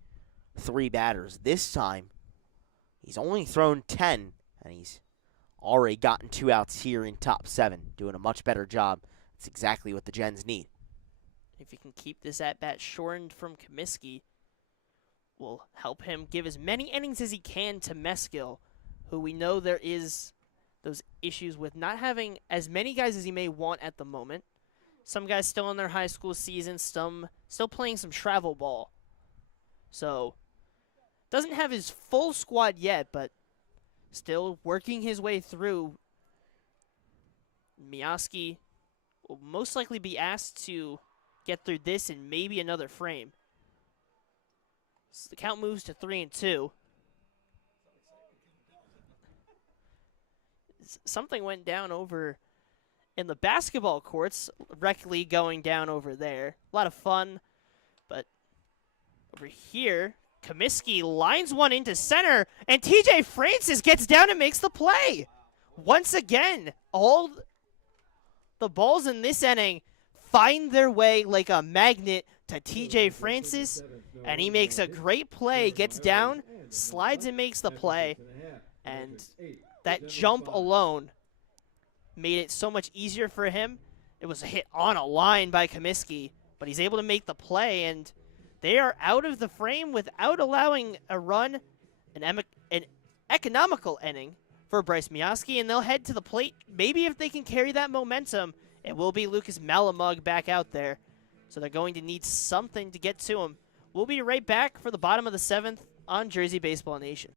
3 batters. This time, he's only thrown 10, and he's already gotten 2 outs here in top 7, doing a much better job. That's exactly what the Gens need. If he can keep this at-bat shortened from Comiskey, will help him give as many innings as he can to Meskill, who we know there is those issues with not having as many guys as he may want at the moment. Some guys still in their high school season, some still playing some travel ball. So, doesn't have his full squad yet, but still working his way through. Miyaski will most likely be asked to get through this and maybe another frame. So the count moves to 3-2. Something went down over in the basketball courts. Rec League going down over there. A lot of fun. But over here, Comiskey lines one into center, and TJ Francis gets down and makes the play. Once again, all the balls in this inning find their way like a magnet to TJ Francis, and he makes a great play, gets down, slides and makes the play, and that jump alone made it so much easier for him. It was a hit on a line by Comiskey, but he's able to make the play, and they are out of the frame without allowing a run, an economical inning for Bryce Miyaski, and they'll head to the plate. Maybe if they can carry that momentum, it will be Lucas Malamug back out there. So they're going to need something to get to him. We'll be right back for the bottom of the 7th on Jersey Baseball Nation.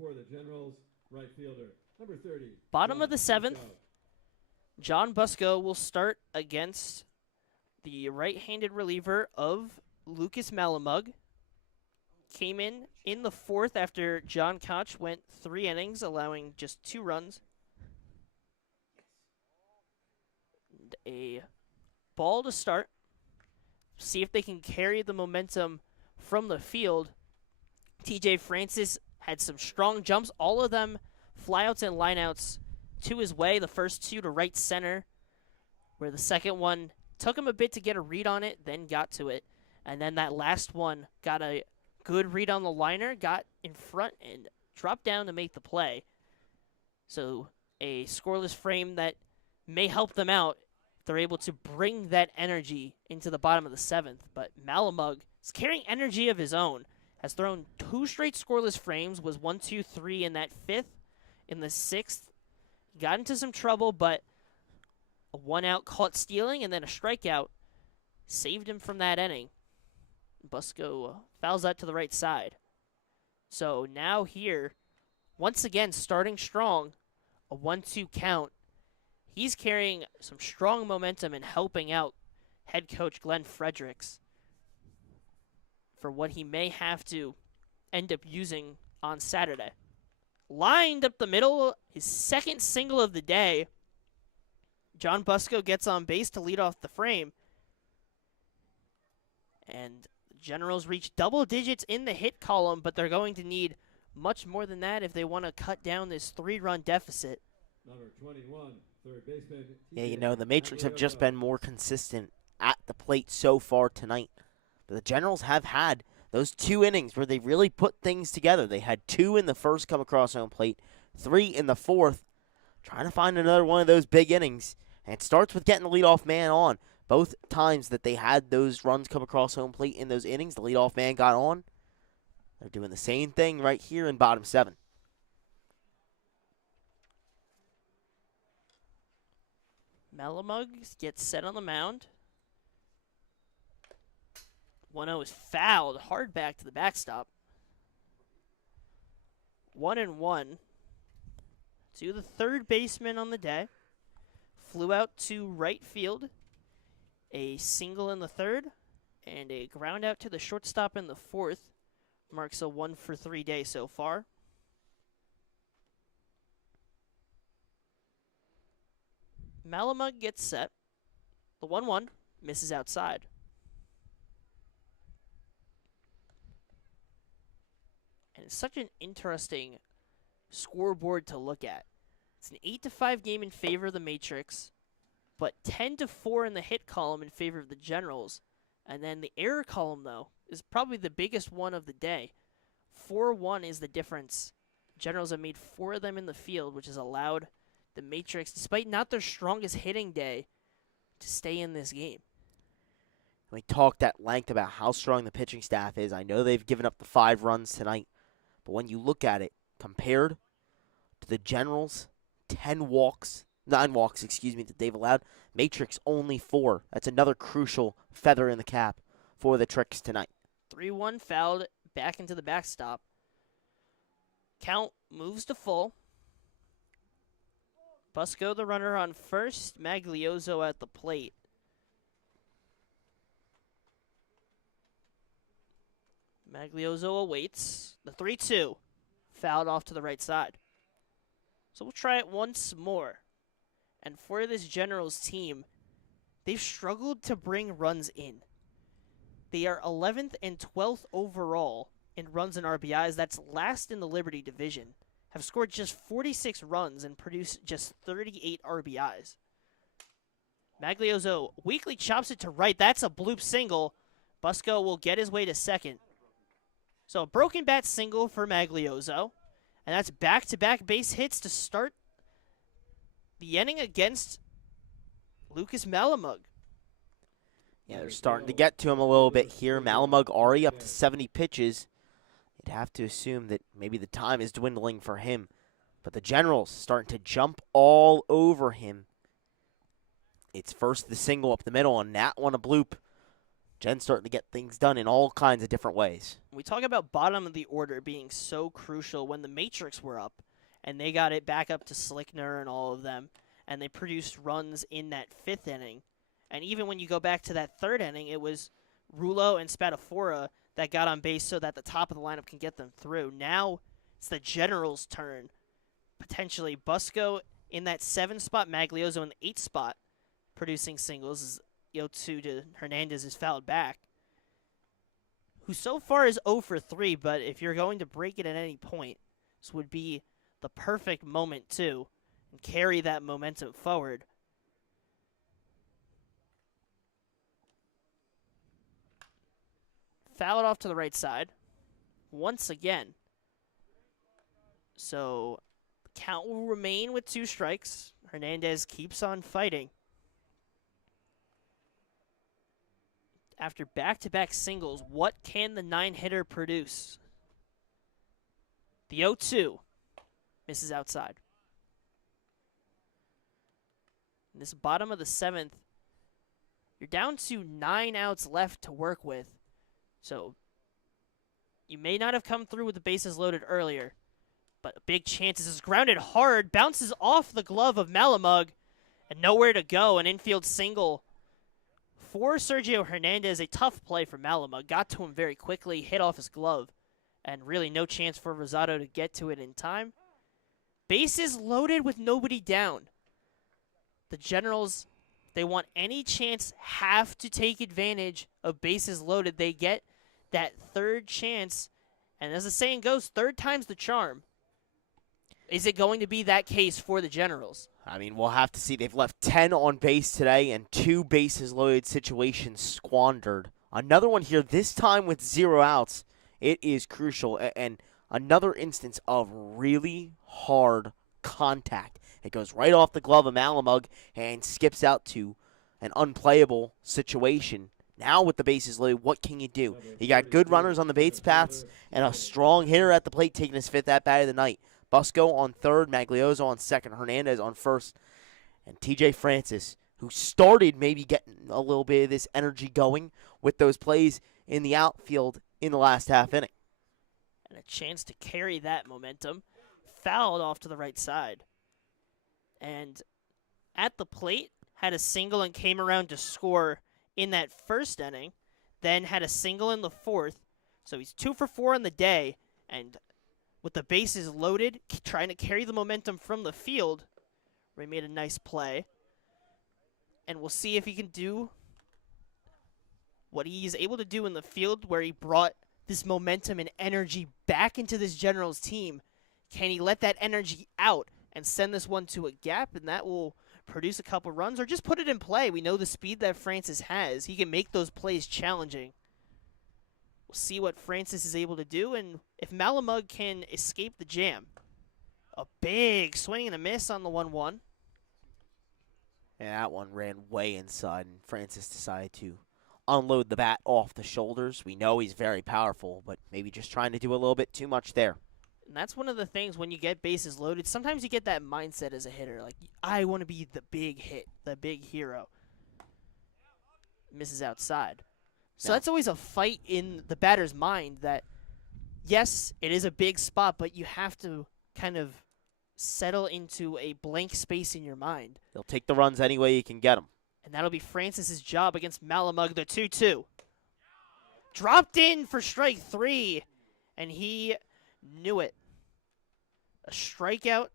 For the Generals, right fielder, number 30. Bottom of the 7th, John Busco will start against the right-handed reliever of Lucas Malamug, came in the fourth after John Koch went 3 innings, allowing just 2 runs. And a ball to start. See if they can carry the momentum from the field. TJ Francis had some strong jumps, all of them flyouts and lineouts to his way. The first 2 to right center, where the second one took him a bit to get a read on it, then got to it. And then that last one got a good read on the liner, got in front and dropped down to make the play. So a scoreless frame that may help them out if they're able to bring that energy into the bottom of the 7th. But Malamug is carrying energy of his own. Has thrown 2 straight scoreless frames, was 1, 2, 3 in that 5th. In the 6th, got into some trouble, but a 1-out caught stealing and then a strikeout saved him from that inning. Busco fouls that to the right side. So now here, once again, starting strong, a 1-2 count. He's carrying some strong momentum and helping out head coach Glenn Fredericks for what he may have to end up using on Saturday. Lined up the middle, his second single of the day. John Busco gets on base to lead off the frame. And the Generals reach double digits in the hit column, but they're going to need much more than that if they want to cut down this 3-run deficit. Number 21, third baseman. Yeah, you know, the Matrix have just been more consistent at the plate so far tonight. But the Generals have had those 2 innings where they really put things together. They had 2 in the first come across home plate, 3 in the 4th, trying to find another one of those big innings. And it starts with getting the leadoff man on. Both times that they had those runs come across home plate in those innings, the leadoff man got on. They're doing the same thing right here in bottom 7. Malamug gets set on the mound. 1-0 is fouled, hard back to the backstop. 1-1 to the third baseman on the day. Flew out to right field. A single in the 3rd and a ground out to the shortstop in the 4th. Marks a 1-for-3 day so far. Malamug gets set. The 1-1 misses outside. And it's such an interesting scoreboard to look at. It's an 8-5 game in favor of the Matrix, but 10-4 in the hit column in favor of the Generals. And then the error column, though, is probably the biggest one of the day. 4-1 is the difference. Generals have made 4 of them in the field, which has allowed the Matrix, despite not their strongest hitting day, to stay in this game. We talked at length about how strong the pitching staff is. I know they've given up the 5 runs tonight, but when you look at it, compared to the Generals, 9 walks, that they've allowed, Matrix only 4. That's another crucial feather in the cap for the Tricks tonight. 3-1 fouled back into the backstop. Count moves to full. Busco, the runner on first. Maglioso at the plate. Maglioso awaits. The 3-2. Fouled off to the right side. So we'll try it once more. And for this Generals team, they've struggled to bring runs in. They are 11th and 12th overall in runs and RBIs. That's last in the Liberty division. Have scored just 46 runs and produced just 38 RBIs. Maglioso weakly chops it to right. That's a bloop single. Busco will get his way to second. So a broken bat single for Maglioso. And that's back-to-back base hits to start the inning against Lucas Malamug. Yeah, they're starting to get to him a little bit here. Malamug already up to 70 pitches. You'd have to assume that maybe the time is dwindling for him. But the Generals starting to jump all over him. It's first the single up the middle, and that one a bloop. Jen's starting to get things done in all kinds of different ways. We talk about bottom of the order being so crucial. When the Matrix were up, and they got it back up to Slickner and all of them, and they produced runs in that 5th inning, And even when you go back to that third inning, it was Rulo and Spadafora that got on base so that the top of the lineup can get them through. Now it's the Generals' turn. Potentially Busco in that 7 spot, Maglioso in the 8 spot, producing singles as 0-2 to Hernandez is fouled back, who so far is 0 for 3, but if you're going to break it at any point, this would be the perfect moment to and carry that momentum forward. Foul it off to the right side once again. So the count will remain with 2 strikes. Hernandez keeps on fighting. After back-to-back singles, what can the 9-hitter produce? The 0-2 misses outside. In this bottom of the 7th, you're down to 9 outs left to work with. So you may not have come through with the bases loaded earlier, but a big chance. This is grounded hard, bounces off the glove of Malamug, and nowhere to go. An infield single for Sergio Hernandez. A tough play for Malamug. Got to him very quickly, hit off his glove, and really no chance for Rosado to get to it in time. Bases loaded with nobody down. The Generals, they want any chance, have to take advantage of bases loaded. They get that third chance, and as the saying goes, third time's the charm. Is it going to be that case for the Generals? I mean, we'll have to see. They've left 10 on base today and 2 bases loaded situations squandered. Another one here, this time with 0 outs. It is crucial, and another instance of really hard contact. It goes right off the glove of Malamug and skips out to an unplayable situation. Now with the bases loaded, what can you do? You got good runners on the base paths and a strong hitter at the plate taking his 5th at-bat of the night. Busco on 3rd, Maglioso on 2nd, Hernandez on 1st, and TJ Francis, who started maybe getting a little bit of this energy going with those plays in the outfield in the last half inning. And a chance to carry that momentum. Fouled off to the right side. And at the plate, had a single and came around to score in that first inning, then had a single in the 4th. So he's 2 for 4 on the day, and with the bases loaded, trying to carry the momentum from the field, Ray made a nice play. And we'll see if he can do what he's able to do in the field, where he brought this momentum and energy back into this Generals team. Can he let that energy out and send this one to a gap, and that will produce a couple runs, or just put it in play? We know the speed that Francis has. He can make those plays challenging. We'll see what Francis is able to do, and if Malamug can escape the jam. A big swing and a miss on the 1-1. Yeah, that one ran way inside, and Francis decided to unload the bat off the shoulders. We know he's very powerful, but maybe just trying to do a little bit too much there. And that's one of the things when you get bases loaded. Sometimes you get that mindset as a hitter, like, I want to be the big hit, the big hero. Misses outside. So that's always a fight in the batter's mind that, yes, it is a big spot, but you have to kind of settle into a blank space in your mind. They'll take the runs any way you can get them. And that'll be Francis's job against Malamug, the 2-2. Dropped in for strike 3, and he knew it. A strikeout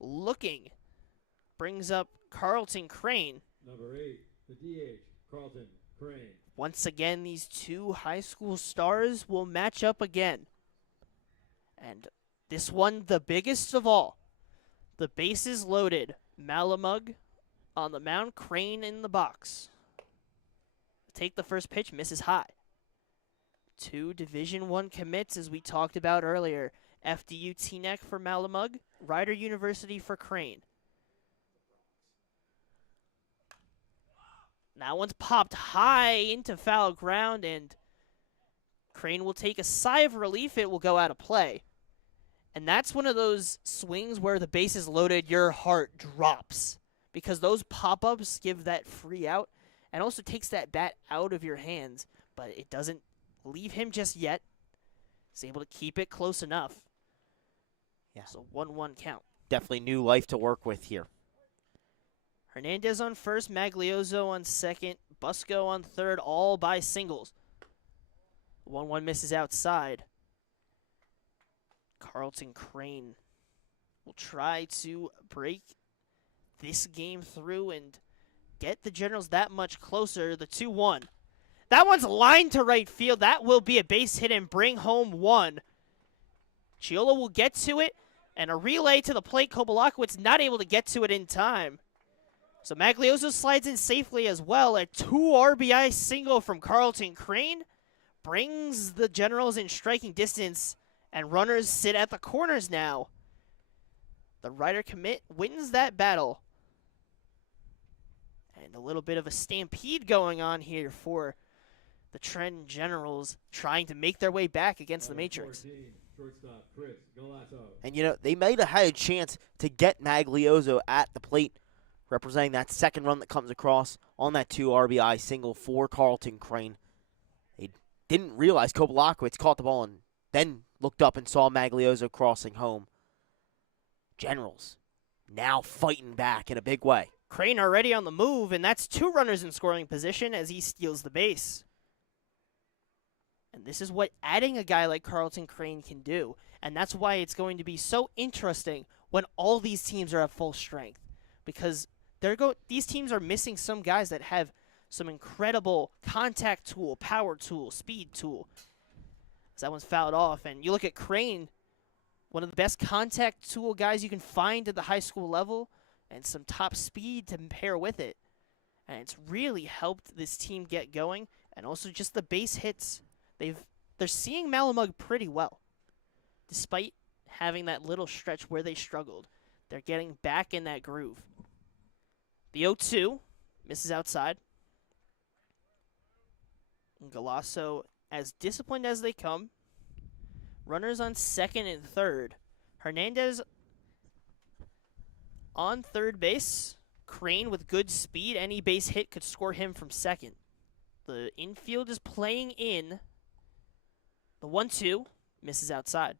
looking brings up Carlton Crane. Number 8, the DH, Carlton Crane. Once again, these 2 high school stars will match up again. And this one, the biggest of all. The bases loaded. Malamug on the mound, Crane in the box. Take the first pitch, misses high. 2 Division I commits, as we talked about earlier. FDU Teaneck for Malamug, Rider University for Crane. That one's popped high into foul ground, and Crane will take a sigh of relief. It will go out of play. And that's one of those swings where the base is loaded, your heart drops, because those pop-ups give that free out and also takes that bat out of your hands, but it doesn't leave him just yet. He's able to keep it close enough. Yeah. So 1-1 count. Definitely new life to work with here. Hernandez on first, Maglioso on second, Busco on third, all by singles. 1-1 misses outside. Carlton Crane will try to break this game through and get the Generals that much closer. The 2-1. That one's lined to right field. That will be a base hit and bring home one. Chiolo will get to it, and a relay to the plate. Kobolakowicz not able to get to it in time. So Maglioso slides in safely as well. A 2 RBI single from Carlton Crane brings the Generals in striking distance, and runners sit at the corners now. The Rider commit wins that battle. And a little bit of a stampede going on here for the Trenton Generals, trying to make their way back against the Matrix. 14, shortstop Chris Galasso. And, you know, they might have had a chance to get Maglioso at the plate, representing that second run that comes across on that 2 RBI single for Carlton Crane. They didn't realize Kobolakowicz caught the ball and then looked up and saw Maglioso crossing home. Generals now fighting back in a big way. Crane already on the move, and that's 2 runners in scoring position as he steals the base. And this is what adding a guy like Carlton Crane can do. And that's why it's going to be so interesting when all these teams are at full strength. Because these teams are missing some guys that have some incredible contact tool, power tool, speed tool. So that one's fouled off. And you look at Crane, one of the best contact tool guys you can find at the high school level, and some top speed to pair with it. And it's really helped this team get going. And also just the base hits. They're seeing Malamug pretty well. Despite having that little stretch where they struggled, they're getting back in that groove. The 0-2 misses outside. And Galasso, as disciplined as they come. Runners on second and third. Hernandez on third base. Crane with good speed. Any base hit could score him from second. The infield is playing in. The 1-2 misses outside.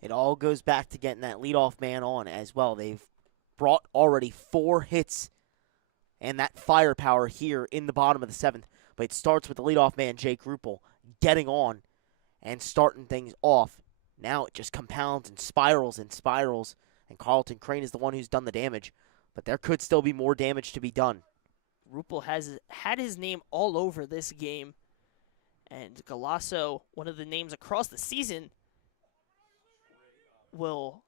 It all goes back to getting that leadoff man on as well. They've brought already 4 hits and that firepower here in the bottom of the 7th. But it starts with the leadoff man, Jake Ruppel, getting on and starting things off. Now it just compounds and spirals, and Carlton Crane is the one who's done the damage. But there could still be more damage to be done. Ruppel has had his name all over this game. And Galasso, one of the names across the season, will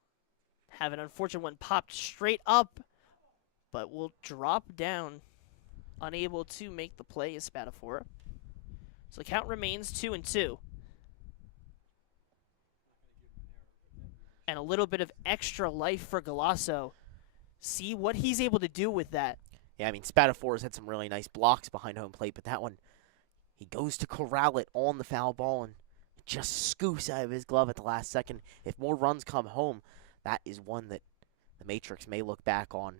have an unfortunate one popped straight up, but will drop down, unable to make the play as Spadafora. So the count remains 2-2. And a little bit of extra life for Galasso. See what he's able to do with that. Yeah, I mean, Spadafora's had some really nice blocks behind home plate, but that one, he goes to corral it on the foul ball and just scoofs out of his glove at the last second. If more runs come home, that is one that the Matrix may look back on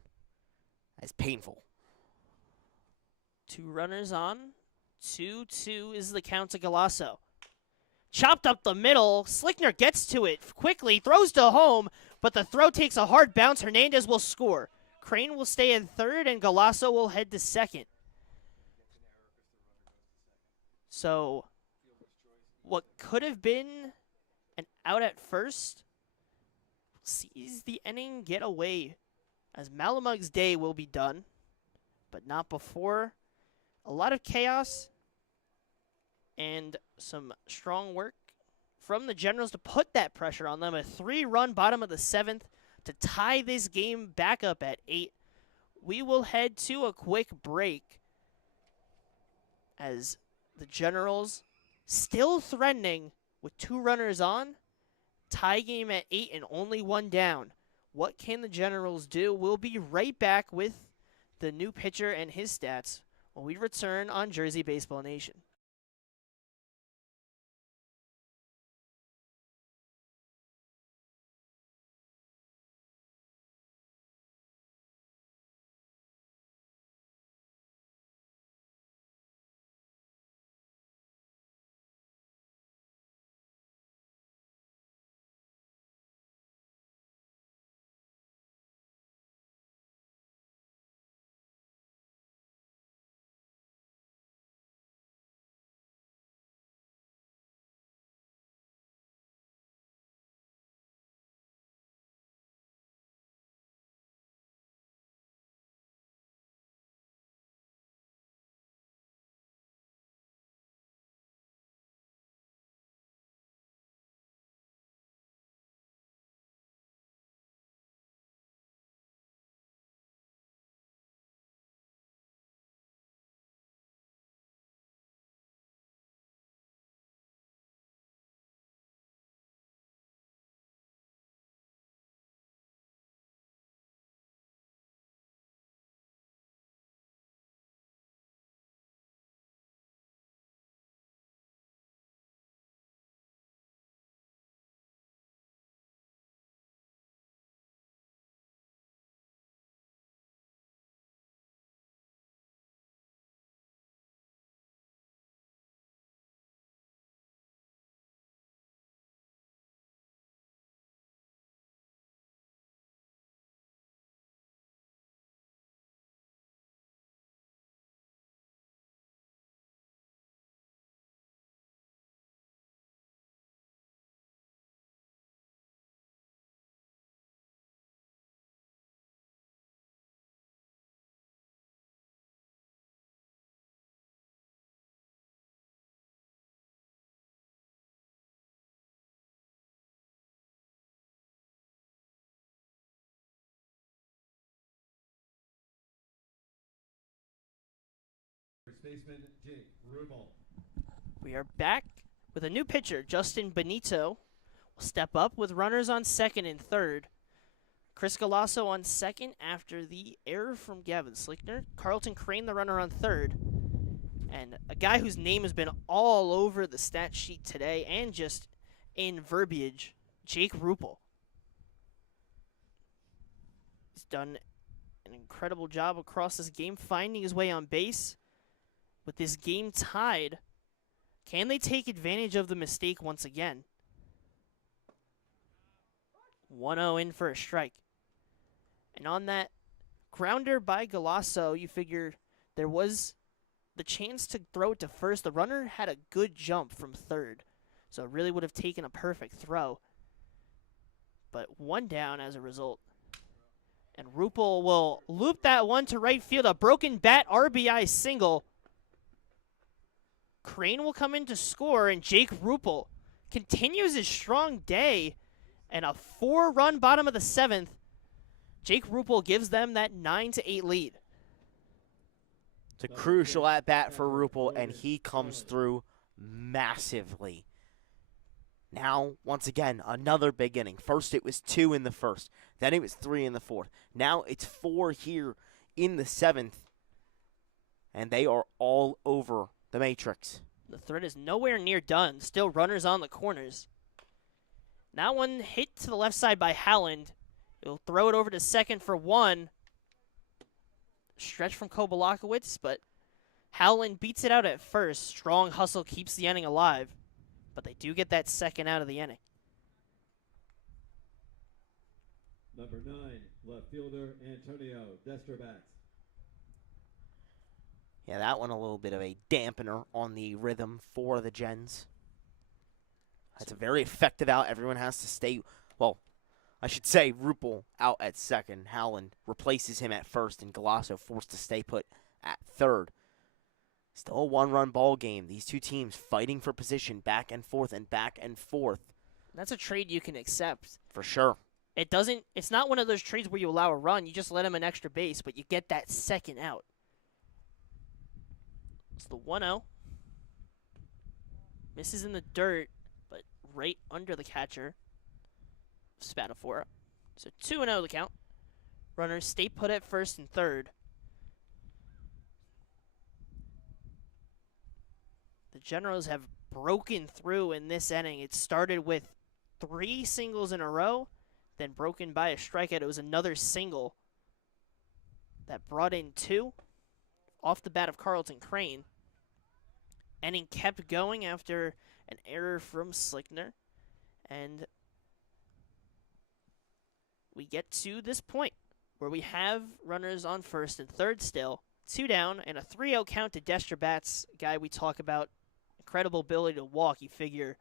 as painful. 2 runners on. 2-2 is the count to Galasso. Chopped up the middle. Slickner gets to it quickly, throws to home, but the throw takes a hard bounce. Hernandez will score. Crane will stay in third, and Galasso will head to second. So, what could have been an out at first sees the inning get away, as Malamug's day will be done, but not before. A lot of chaos and some strong work from the Generals to put that pressure on them. A 3-run bottom of the 7th to tie this game back up at 8. We will head to a quick break as the Generals still threatening with 2 runners on. Tie game at 8 and only 1 down. What can the Generals do? We'll be right back with the new pitcher and his stats when we return on Jersey Baseball Nation. baseman Jake Rummel. We are back with a new pitcher. Justin Benito will step up with runners on second and third. Chris Galasso on second after the error from Gavin Slickner. Carlton Crane, the runner, on third. And a guy whose name has been all over the stat sheet today and just in verbiage, Jake Ruppel. He's done an incredible job across this game, finding his way on base. With this game tied, can they take advantage of the mistake once again? 1-0 in for a strike. And on that grounder by Galasso, you figure there was the chance to throw it to first. The runner had a good jump from third, so it really would have taken a perfect throw. But one down as a result. And Ruppel will loop that one to right field. A broken bat RBI single. Crane will come in to score, and Jake Ruppel continues his strong day. And a 4-run bottom of the seventh. Jake Ruppel gives them that 9-8 lead. It's a crucial at-bat for Ruppel, and he comes through massively. Now, once again, another big inning. First it was 2 in the first. Then it was 3 in the fourth. Now it's 4 here in the seventh. And they are all over the matrix. The threat is nowhere near done. Still runners on the corners. Now one hit to the left side by Howland. He'll throw it over to second for one. Stretch from Kobalakowicz, but Howland beats it out at first. Strong hustle keeps the inning alive. But they do get that second out of the inning. Number 9, left fielder Antonio Destrabats. Yeah, that one a little bit of a dampener on the rhythm for the Gens. That's a very effective out. Everyone has to stay, well, I should say Ruppel out at second. Howland replaces him at first, and Galasso forced to stay put at third. Still a one-run ball game. These two teams fighting for position back and forth and back and forth. That's a trade you can accept. For sure. It's not one of those trades where you allow a run. You just let him an extra base, but you get that second out. It's the 1-0. Misses in the dirt, but right under the catcher. Spatafora. So 2-0 the count. Runners stay put at first and third. The Generals have broken through in this inning. It started with 3 singles in a row, then broken by a strikeout. It was another single that brought in 2 off the bat of Carlton Crane. Inning kept going after an error from Slickner. And we get to this point where we have runners on first and third still. 2 down and a 3-0 count to Destrabats, guy we talk about. Incredible ability to walk. You figure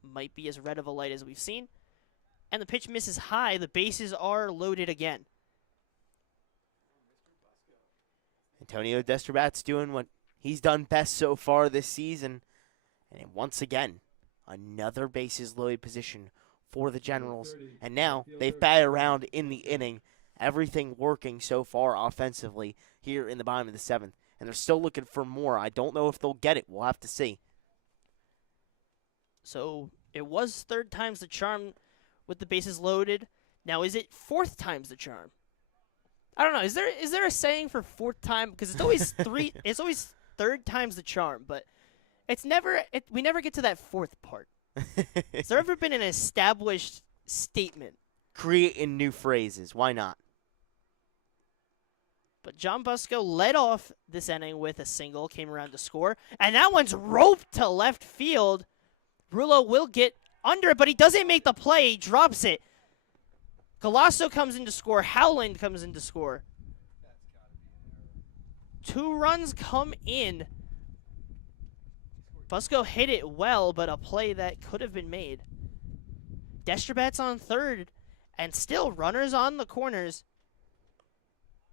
might be as red of a light as we've seen. And the pitch misses high. The bases are loaded again. Antonio Destrabats doing what he's done best so far this season. And once again, another bases loaded position for the Generals. And now they've batted around in the inning. Everything working so far offensively here in the bottom of the seventh. And they're still looking for more. I don't know if they'll get it. We'll have to see. So it was 3rd time's the charm with the bases loaded. Now is it 4th time's the charm? I don't know. Is there a saying for 4th time? Because it's always 3. It's always 3rd time's the charm, but it's never. We never get to that 4th part. Has there ever been an established statement? Creating new phrases. Why not? But John Busco led off this inning with a single, came around to score, and that one's roped to left field. Rullo will get under it, but he doesn't make the play. He drops it. Galasso comes in to score. Howland comes in to score. 2 runs come in. Busco hit it well, but a play that could have been made. Destrabats on third, and still runners on the corners.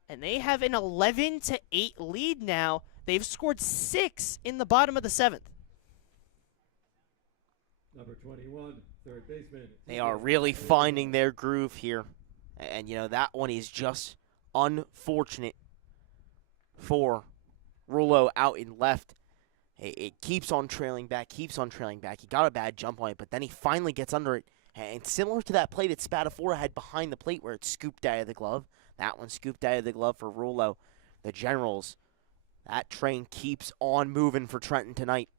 And they have an 11-8 lead now. They've scored 6 in the bottom of the 7th. Number 21, third baseman. They are really finding their groove here. And, you know, that one is just unfortunate for Rulo out in left. It keeps on trailing back, keeps on trailing back. He got a bad jump on it, but then he finally gets under it. And similar to that play that Spadafora had behind the plate where it scooped out of the glove, that one scooped out of the glove for Rulo. The Generals, that train keeps on moving for Trenton tonight.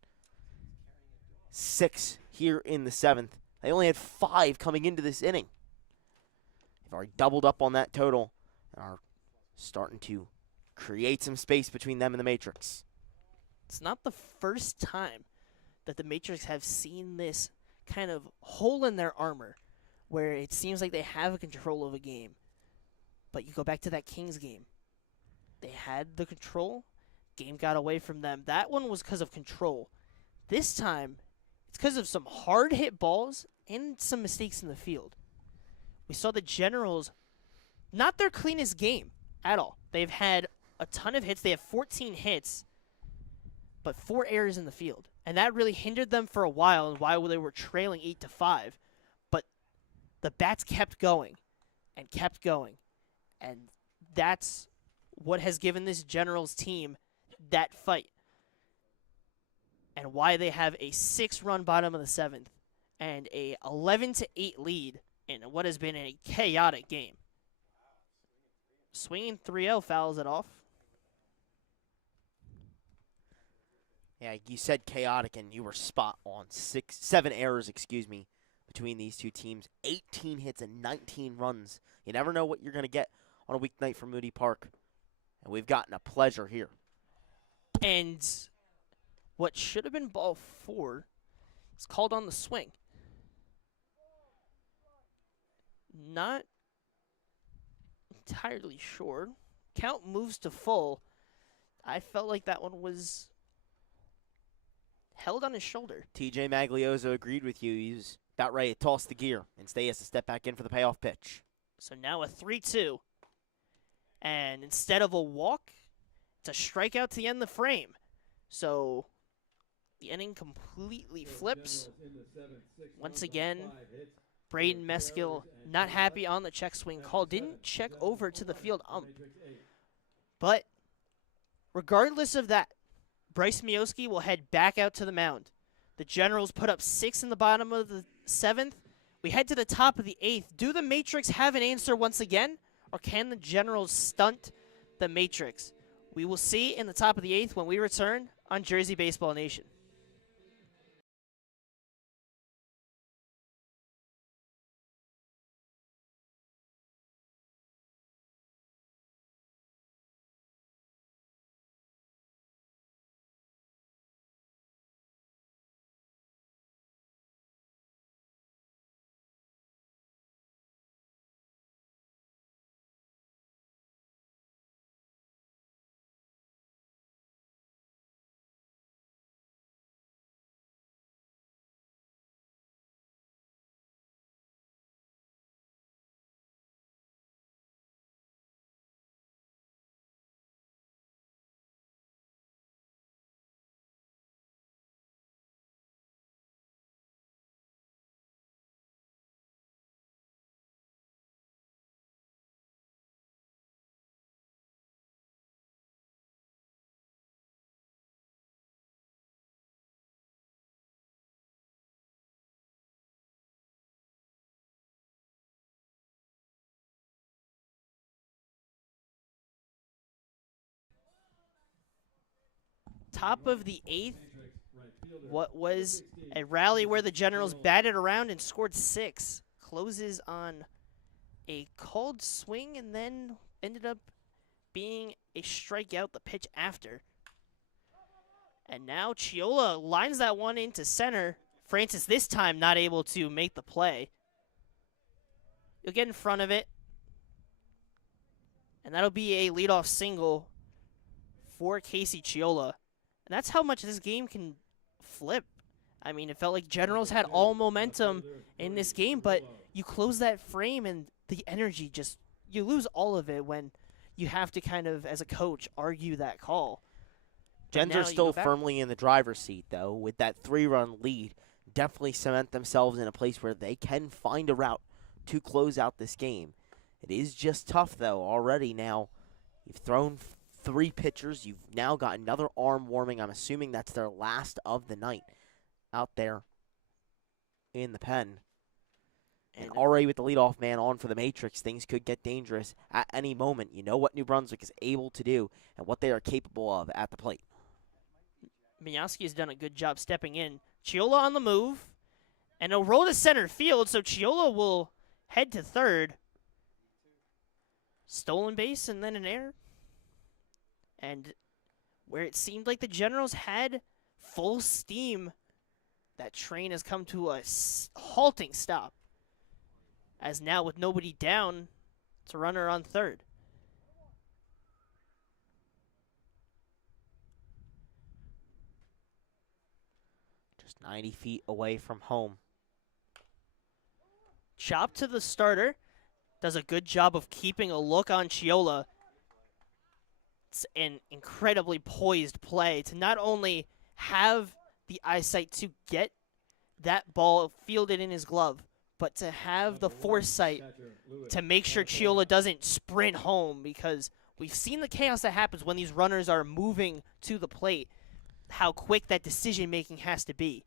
6 here in the 7th. They only had 5 coming into this inning. They've already doubled up on that total and are starting to create some space between them and the Matrix. It's not the first time that the Matrix have seen this kind of hole in their armor where it seems like they have control of a game. But you go back to that Kings game. They had the control. Game got away from them. That one was because of control. This time, it's because of some hard hit balls and some mistakes in the field. We saw the Generals, not their cleanest game at all. They've had a ton of hits. They have 14 hits, but 4 errors in the field. And that really hindered them for a while they were trailing 8-5. But the bats kept going and kept going. And that's what has given this Generals team that fight. And why they have a 6-run bottom of the 7th and a 11-8 lead in what has been a chaotic game. Swinging 3-0 fouls it off. Yeah, you said chaotic, and you were spot on. 7 errors, between these two teams. 18 hits and 19 runs. You never know what you're going to get on a weeknight from Moody Park. And we've gotten a pleasure here. And what should have been ball 4 is called on the swing. Not entirely sure. Count moves to full. I felt like that one was held on his shoulder. TJ Maglioso agreed with you. He was about ready to toss the gear, and Stay has to step back in for the payoff pitch. So now a 3-2. And instead of a walk, it's a strikeout to end the frame. So the inning completely flips. Once again, Braden Meskill not happy on the check swing call. Didn't check over to the field ump. But regardless of that, Bryce Mioski will head back out to the mound. The Generals put up 6 in the bottom of the 7th. We head to the top of the 8th. Do the Matrix have an answer once again? Or can the Generals stunt the Matrix? We will see in the top of the 8th when we return on Jersey Baseball Nation. Top of the 8th, what was a rally where the Generals batted around and scored 6. Closes on a called swing and then ended up being a strikeout the pitch after. And now Chiola lines that one into center. Francis this time not able to make the play. You'll get in front of it. And that'll be a leadoff single for Casey Chiola. And that's how much this game can flip. I mean, it felt like Generals had all momentum in this game, but you close that frame and the energy just, you lose all of it when you have to kind of, as a coach, argue that call. Gens are still firmly in the driver's seat, though, with that 3-run lead. Definitely cement themselves in a place where they can find a route to close out this game. It is just tough, though, already now. You've thrown 3 pitchers. You've now got another arm warming. I'm assuming that's their last of the night out there in the pen. And already with the leadoff man on for the Matrix, things could get dangerous at any moment. You know what New Brunswick is able to do and what they are capable of at the plate. Miyaski has done a good job stepping in. Chiola on the move, and he'll roll to center field, so Chiola will head to third. Stolen base and then an error. And where it seemed like the Generals had full steam, that train has come to a halting stop. As now with nobody down, it's a runner on third. Just 90 feet away from home. Chop to the starter. Does a good job of keeping a look on Chiola. It's an incredibly poised play to not only have the eyesight to get that ball fielded in his glove, but to have the foresight to make sure Chiola doesn't sprint home, because we've seen the chaos that happens when these runners are moving to the plate, how quick that decision-making has to be.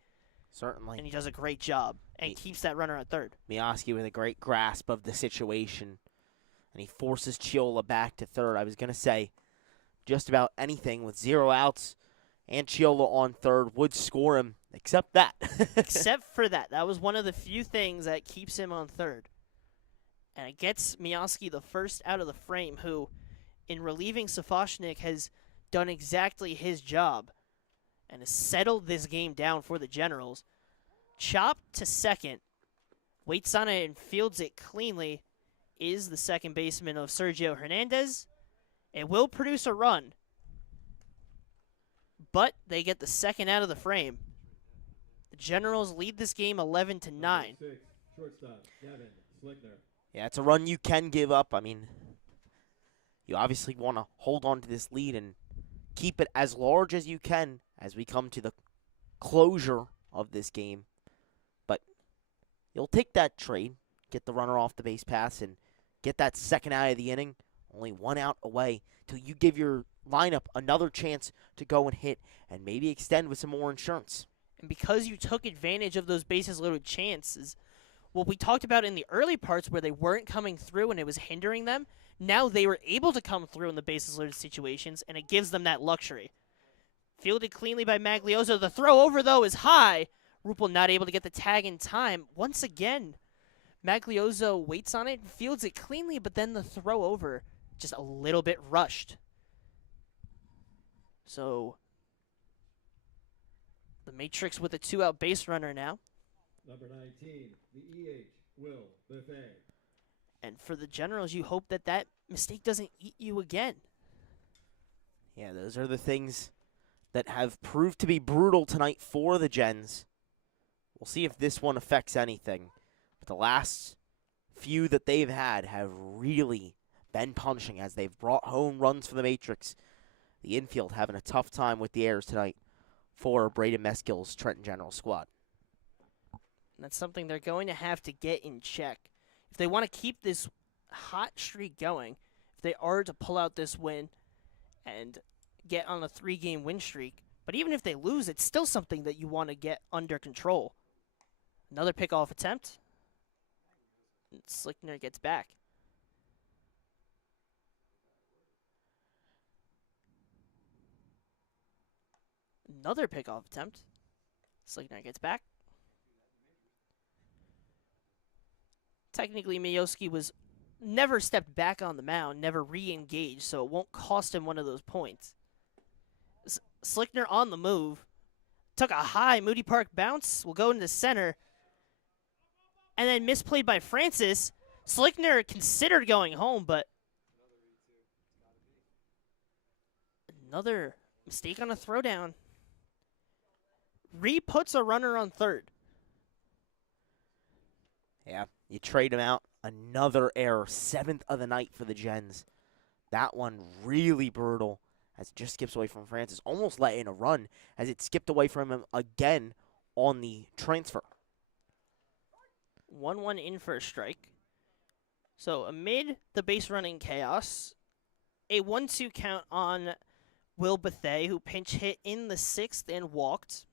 Certainly. And he does a great job and keeps that runner at third. Miyaski with a great grasp of the situation, and he forces Chiola back to third. I was going to say just about anything with 0 outs and Chiola on third would score him, except that. Except for that. That was one of the few things that keeps him on third. And it gets Miyaski the first out of the frame, who, in relieving Safochnik, has done exactly his job and has settled this game down for the Generals. Chop to second, waits on it and fields it cleanly, is the second baseman of Sergio Hernandez. It will produce a run, but they get the second out of the frame. The Generals lead this game 11-9. Shortstop, Gavin Slickner. Yeah, it's a run you can give up. I mean, you obviously want to hold on to this lead and keep it as large as you can as we come to the closure of this game. But you'll take that trade, get the runner off the base pass, and get that second out of the inning. Only 1 out away till you give your lineup another chance to go and hit and maybe extend with some more insurance. And because you took advantage of those bases loaded chances, what we talked about in the early parts where they weren't coming through and it was hindering them, now they were able to come through in the bases loaded situations, and it gives them that luxury. Fielded cleanly by Maglioso. The throw over, though, is high. Rupel not able to get the tag in time. Once again, Maglioso waits on it and fields it cleanly, but then the throw over just a little bit rushed. So the Matrix with a 2-out base runner now. Number 19, the EH, Will Buffet. And for the Generals, you hope that that mistake doesn't eat you again. Yeah, those are the things that have proved to be brutal tonight for the Gens. We'll see if this one affects anything. But the last few that they've had have really been punching as they've brought home runs for the Matrix. The infield having a tough time with the errors tonight for Braden Meskill's Trenton General squad. And that's something they're going to have to get in check. If they want to keep this hot streak going, if they are to pull out this win and get on a 3-game win streak, but even if they lose, it's still something that you want to get under control. Another pickoff attempt. And Slickner gets back. Another pickoff attempt. Slickner gets back. Technically, Miyoski was never stepped back on the mound, never re-engaged, so it won't cost him one of those points. Slickner on the move. Took a high Moody Park bounce. Will go into center. And then misplayed by Francis. Slickner considered going home, but another mistake on a throwdown. Re-puts a runner on third. Yeah, you trade him out. Another error. 7th of the night for the Gens. That one really brutal as it just skips away from Francis. Almost let in a run as it skipped away from him again on the transfer. 1-1 in for a strike. So amid the base running chaos, A 1-2 count on Will Bethay, who pinch hit in the 6th and walked.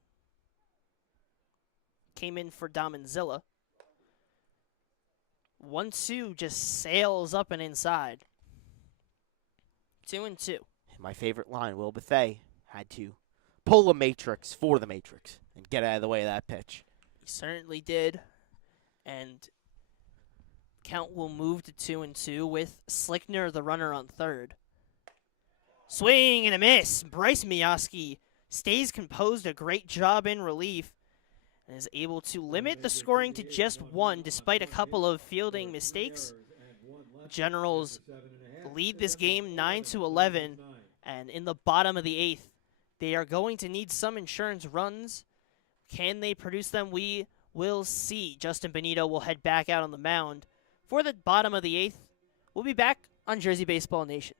Came in for Dominzilla. 1-2 just sails up and inside. 2-2. My favorite line, Will Bethay had to pull a matrix for the matrix and get out of the way of that pitch. He certainly did. And count will move to 2-2 with Slickner, the runner, on third. Swing and a miss. Bryce Mioski stays composed, a great job in relief, and is able to limit the scoring to just 1 despite a couple of fielding mistakes. Generals lead this game 9-11, and in the bottom of the 8th, they are going to need some insurance runs. Can they produce them? We will see. Justin Benito will head back out on the mound for the bottom of the 8th. We'll be back on Jersey Baseball Nation.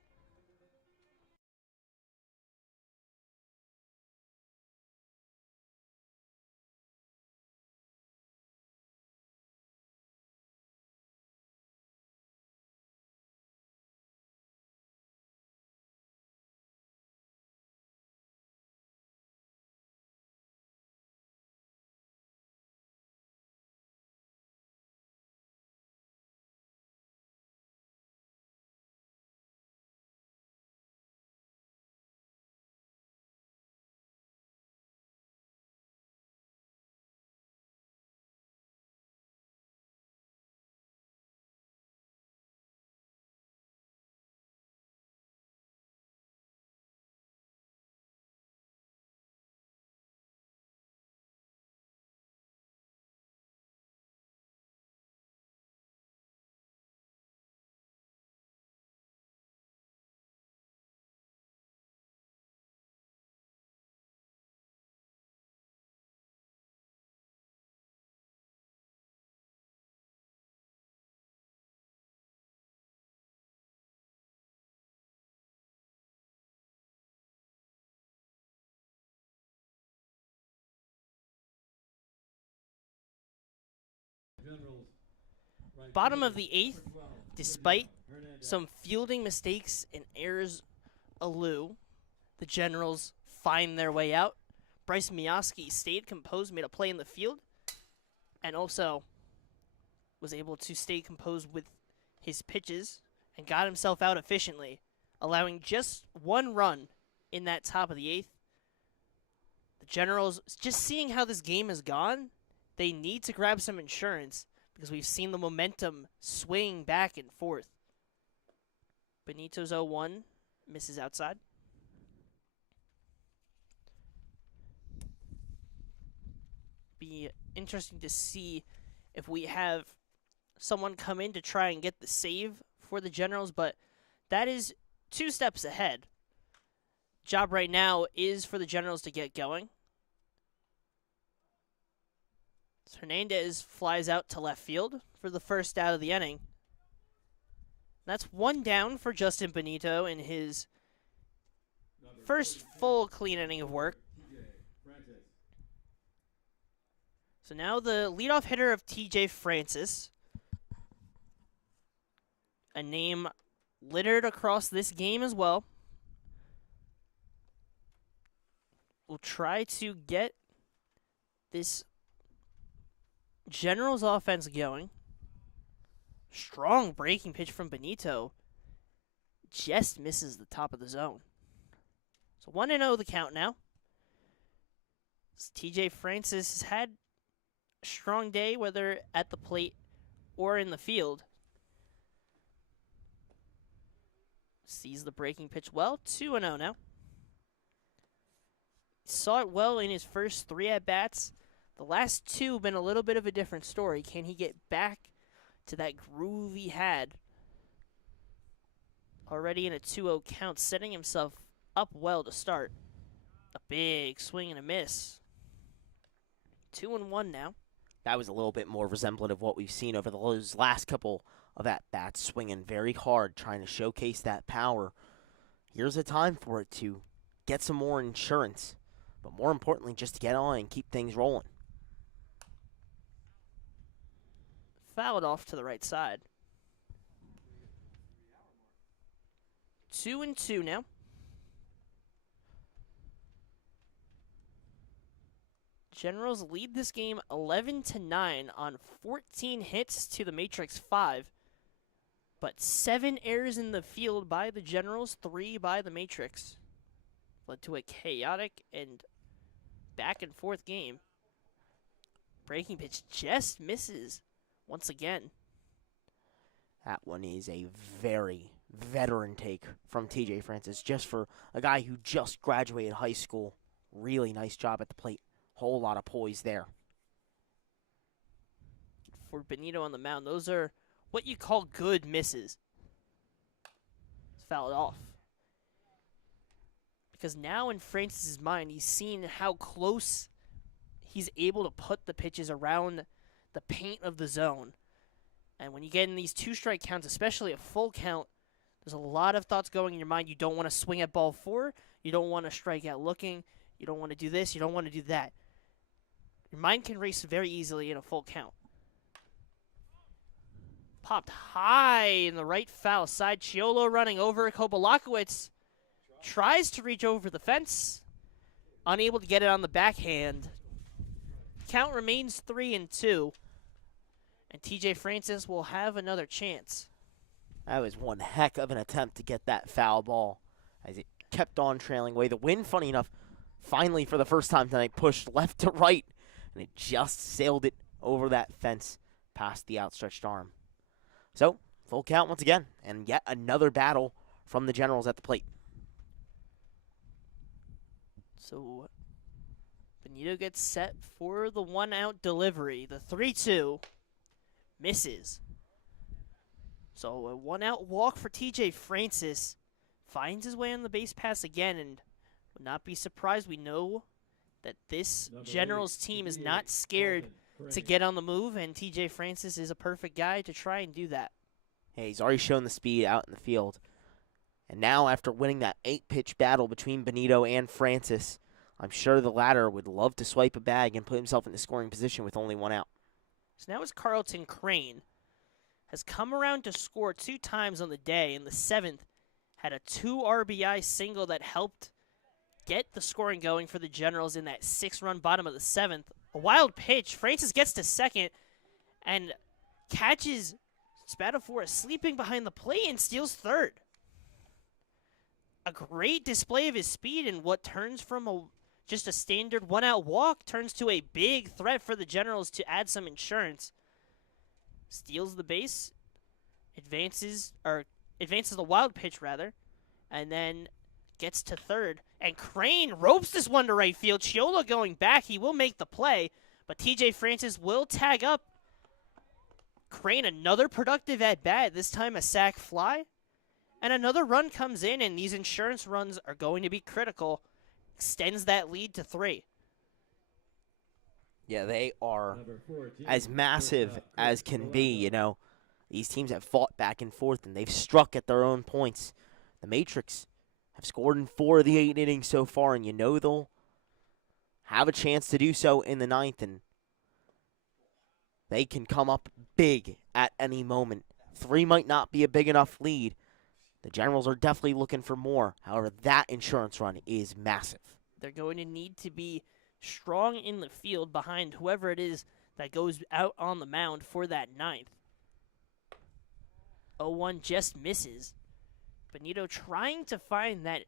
Bottom of the 8th, despite some fielding mistakes and errors aloo, the Generals find their way out. Bryce Mioski stayed composed, made a play in the field, and also was able to stay composed with his pitches and got himself out efficiently, allowing just 1 run in that top of the 8th. The Generals, just seeing how this game has gone, they need to grab some insurance because we've seen the momentum swing back and forth. Benito's 0-1, misses outside. Be interesting to see if we have someone come in to try and get the save for the Generals, but that is 2 steps ahead. Job right now is for the Generals to get going. Hernandez flies out to left field for the first out of the inning. That's 1 down for Justin Benito in his first full clean inning of work. So now the leadoff hitter of TJ Francis, a name littered across this game as well, will try to get this Generals offense going. Strong breaking pitch from Benito. Just misses the top of the zone. So 1-0 the count now. TJ Francis has had a strong day, whether at the plate or in the field. Sees the breaking pitch well. 2-0 now. Saw it well in his first 3 at-bats. The last 2 have been a little bit of a different story. Can he get back to that groove he had already in a 2-0 count, setting himself up well to start? A big swing and a miss. 2-1 now. That was a little bit more resemblant of what we've seen over those last couple of at-bats, swinging very hard, trying to showcase that power. Here's a time for it to get some more insurance, but more importantly, just to get on and keep things rolling. Fouled off to the right side. 2-2 now. Generals lead this game 11-9 on 14 hits to the Matrix 5, but 7 errors in the field by the Generals, 3 by the Matrix. Led to a chaotic and back and forth game. Breaking pitch just misses once again. That one is a very veteran take from TJ Francis, just for a guy who just graduated high school. Really nice job at the plate. Whole lot of poise there. For Benito on the mound, those are what you call good misses. It's fouled off. Because now in Francis's mind, he's seen how close he's able to put the pitches around the paint of the zone. And when you get in these 2-strike counts, especially a full count, there's a lot of thoughts going in your mind. You don't want to swing at ball 4. You don't want to strike out looking. You don't want to do this. You don't want to do that. Your mind can race very easily in a full count. Popped high in the right foul side. Chiolo running over. Kopolakowicz tries to reach over the fence. Unable to get it on the backhand. Count remains 3-2. And TJ Francis will have another chance. That was one heck of an attempt to get that foul ball as it kept on trailing away. The wind, funny enough, finally for the first time tonight pushed left to right, and it just sailed it over that fence past the outstretched arm. So, full count once again, and yet another battle from the Generals at the plate. So, Benito gets set for the 1-out delivery. The 3-2 misses. So, a 1-out walk for TJ Francis. Finds his way on the base pass again, and would not be surprised. We know that this Generals team is not scared to get on the move, and TJ Francis is a perfect guy to try and do that. Hey, he's already shown the speed out in the field. And now, after winning that 8-pitch battle between Benito and Francis, I'm sure the latter would love to swipe a bag and put himself in the scoring position with only 1 out. So now it's Carlton Crane. Has come around to score 2 times on the day. In the 7th, had a 2 RBI single that helped get the scoring going for the Generals in that 6-run bottom of the 7th. A wild pitch. Francis gets to second and catches Spadafora sleeping behind the plate and steals third. A great display of his speed in what turns from just a standard 1-out walk turns to a big threat for the Generals to add some insurance. Steals the base, advances the wild pitch rather, and then gets to third. And Crane ropes this one to right field. Chiolo going back. He will make the play, but TJ Francis will tag up. Crane, another productive at-bat, this time a sac fly. And another run comes in, and these insurance runs are going to be critical. Extends that lead to 3. Yeah, they are as massive as can be, you know. These teams have fought back and forth, and they've struck at their own points. The Matrix have scored in 4 of the 8 innings so far, and you know they'll have a chance to do so in the 9th, and they can come up big at any moment. 3 might not be a big enough lead. The Generals are definitely looking for more. However, that insurance run is massive. They're going to need to be strong in the field behind whoever it is that goes out on the mound for that 9th. 0-1 just misses. Benito trying to find that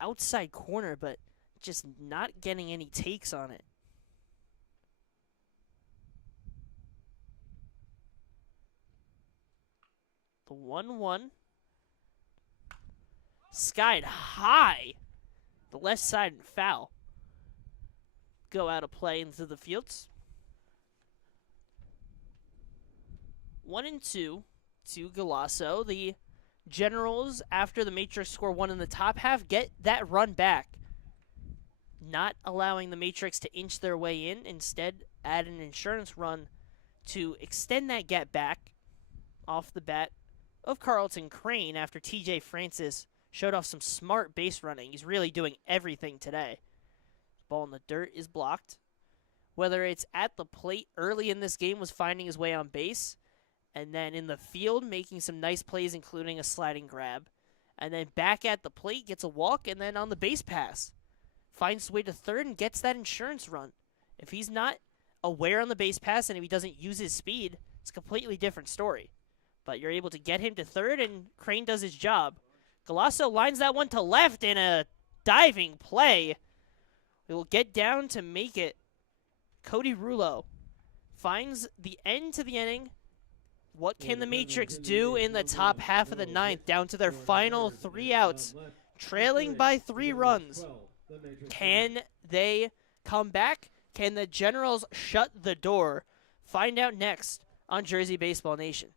outside corner, but just not getting any takes on it. The 1-1. Skied high. The left side and foul. Go out of play into the fields. 1-2 to Galasso. The Generals, after the Matrix score 1 in the top half, get that run back. Not allowing the Matrix to inch their way in. Instead, add an insurance run to extend that get back off the bat of Carlton Crane after TJ Francis showed off some smart base running. He's really doing everything today. Ball in the dirt is blocked. Whether it's at the plate early in this game, was finding his way on base, and then in the field making some nice plays, including a sliding grab, and then back at the plate, gets a walk, and then on the base pass, finds his way to third and gets that insurance run. If he's not aware on the base pass and if he doesn't use his speed, it's a completely different story. But you're able to get him to third, and Crane does his job. Galasso lines that one to left in a diving play. We will get down to make it. Cody Rulo finds the end to the inning. What can the Matrix do in the top half of the ninth, down to their final 3 outs, trailing by 3 runs? Can they come back? Can the Generals shut the door? Find out next on Jersey Baseball Nation.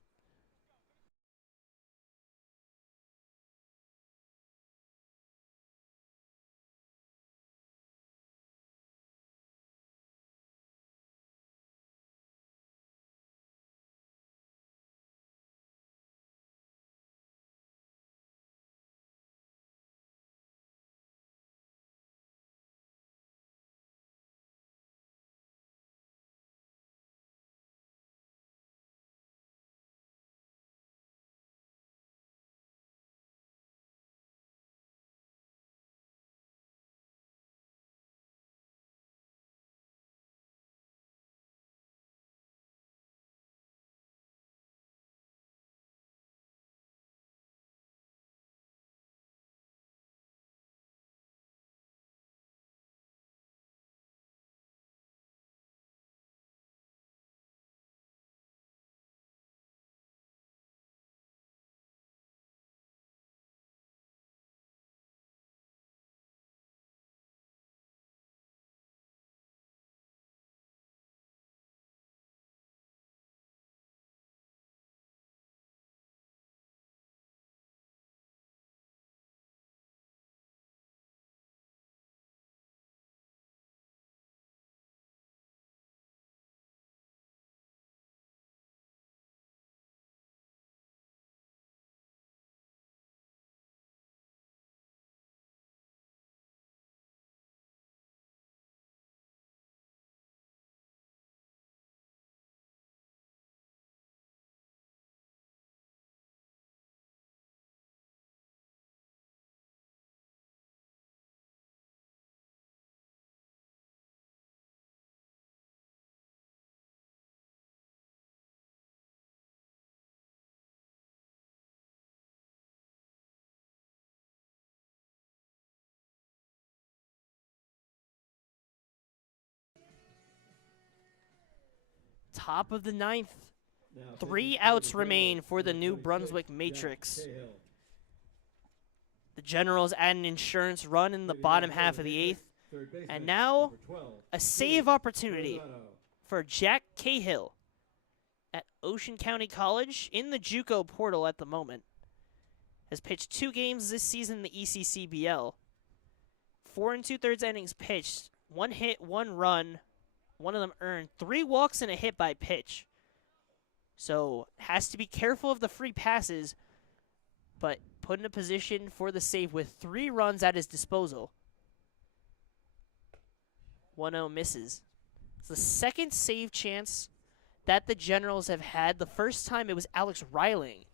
Top of the ninth. 3 outs remain for the New Brunswick Matrix. The Generals add an insurance run in the bottom half of the 8th. And now a save opportunity for Jack Cahill at Ocean County College in the JUCO portal at the moment. Has pitched 2 games this season in the ECCBL. 4 2/3 innings pitched. 1 hit, 1 run. 1 of them earned. 3 walks and a hit by pitch. So has to be careful of the free passes, but put in a position for the save with 3 runs at his disposal. 1-0 misses. It's the second save chance that the Generals have had. The first time it was Alex Reiling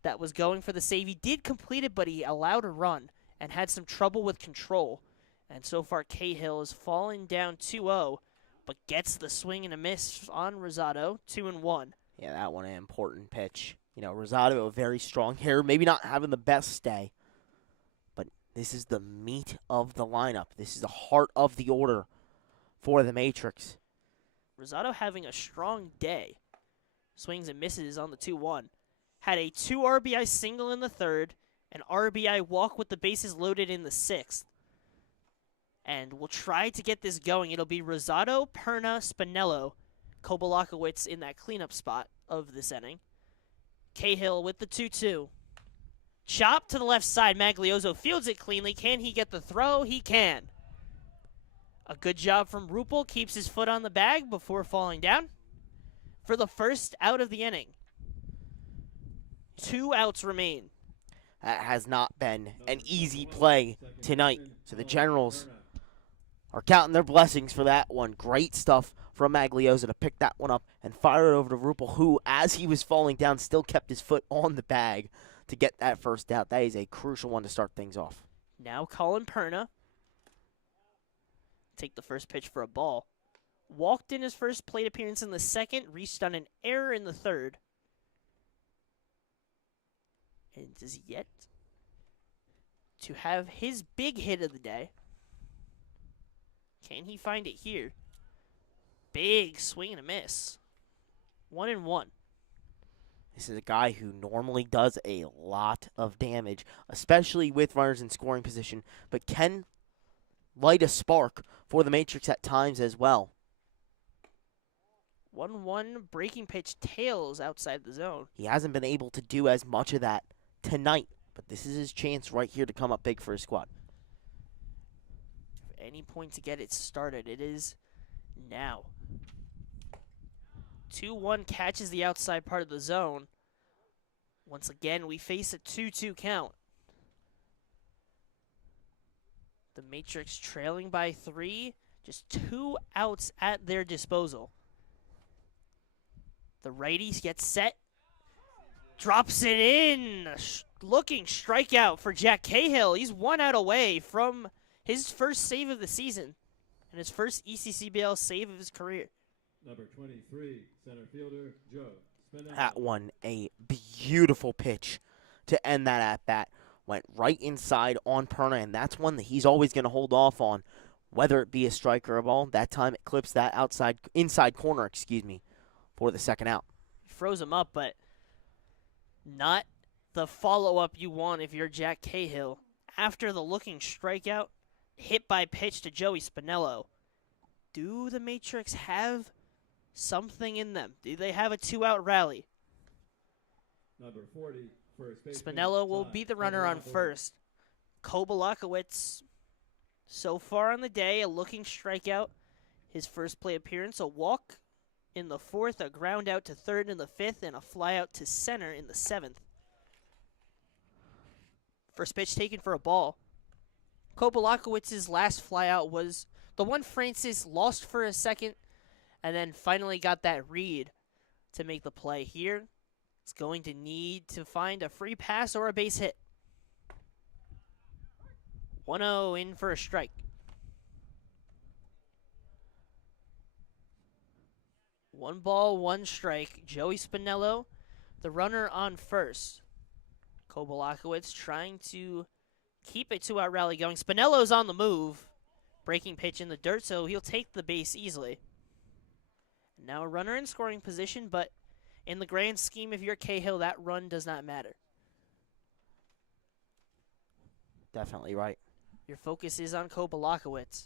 that was going for the save. He did complete it, but he allowed a run and had some trouble with control. And so far, Cahill is falling down 2-0, but gets the swing and a miss on Rosado, 2-1. Yeah, that one an important pitch. You know, Rosado, a very strong hitter, maybe not having the best day, but this is the meat of the lineup. This is the heart of the order for the Matrix. Rosado having a strong day. Swings and misses on the 2-1. Had a 2 RBI single in the 3rd, an RBI walk with the bases loaded in the 6th. And we'll try to get this going. It'll be Rosado, Perna, Spinello, Kobalakowicz in that cleanup spot of this inning. Cahill with the 2-2. Chop to the left side. Maglioso fields it cleanly. Can he get the throw? He can. A good job from Rupel. Keeps his foot on the bag before falling down for the first out of the inning. 2 outs remain. That has not been an easy play tonight. So the Generals are counting their blessings for that one. Great stuff from Maglioso to pick that one up and fire it over to Rupel, who, as he was falling down, still kept his foot on the bag to get that first out. That is a crucial one to start things off. Now Colin Perna. Take the first pitch for a ball. Walked in his first plate appearance in the second, reached on an error in the third. And is yet to have his big hit of the day. Can he find it here? Big swing and a miss. 1-1. This is a guy who normally does a lot of damage, especially with runners in scoring position, but can light a spark for the Matrix at times as well. 1-1 breaking pitch, tails outside the zone. He hasn't been able to do as much of that tonight, but this is his chance right here to come up big for his squad. At any point to get it started, it is now. 2-1 catches the outside part of the zone. Once again, we face a 2-2 count. The Matrix trailing by 3, just 2 outs at their disposal. The righties get set, drops it in. Looking strikeout for Jack Cahill. He's 1 out away from his first save of the season and his first ECCBL save of his career. Number 23, center fielder, Joe Spinelli. That one, a beautiful pitch to end that at-bat. Went right inside on Perna, and that's one that he's always going to hold off on, whether it be a strike or a ball. That time it clips that inside corner, for the second out. Froze him up, but not the follow-up you want if you're Jack Cahill. After the looking strikeout, hit by pitch to Joey Spinello. Do the Matrix have something in them? Do they have a 2-out rally? Number 40, first baseman, Spinello will Ty be the runner on Kobalakowicz. first. Kobalakowicz, so far on the day, a looking strikeout. His first play appearance, a walk in the fourth, a ground out to third in the fifth, and a fly out to center in the seventh. First pitch taken for a ball. Kobalakowicz's last fly out was the one Francis lost for a second and then finally got that read to make the play here. It's going to need to find a free pass or a base hit. 1-0 in for a strike. One ball, one strike. Joey Spinello, the runner on first. Kobalakowicz trying to keep a 2-out rally going. Spinello's on the move. Breaking pitch in the dirt, so he'll take the base easily. Now a runner in scoring position, but in the grand scheme, if you're Cahill, that run does not matter. Definitely right. Your focus is on Kobalakowicz.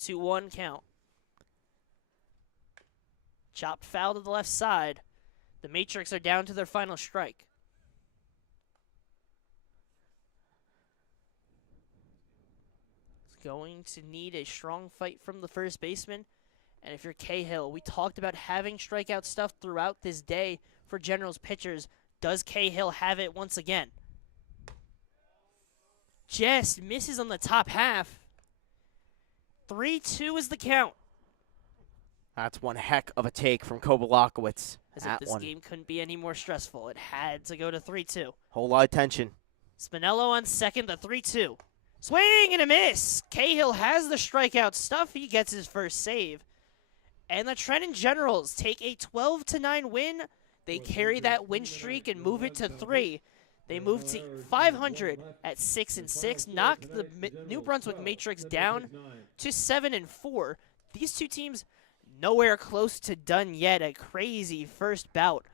2-1 count. Chopped foul to the left side. The Matrix are down to their final strike. It's going to need a strong fight from the first baseman. And if you're Cahill, we talked about having strikeout stuff throughout this day for Generals pitchers. Does Cahill have it once again? Just misses on the top half. 3-2 is the count. That's one heck of a take from Kobalakowicz. As if this game couldn't be any more stressful. It had to go to 3-2. Whole lot of tension. Spinello on second, the 3-2. Swing and a miss. Cahill has the strikeout stuff. He gets his first save. And the Trenton Generals take a 12-9 win. They carry that win streak and move it to 3. They move to 500 at 6-6, knock the New Brunswick Matrix down to 7-4. These two teams nowhere close to done yet. A crazy first bout,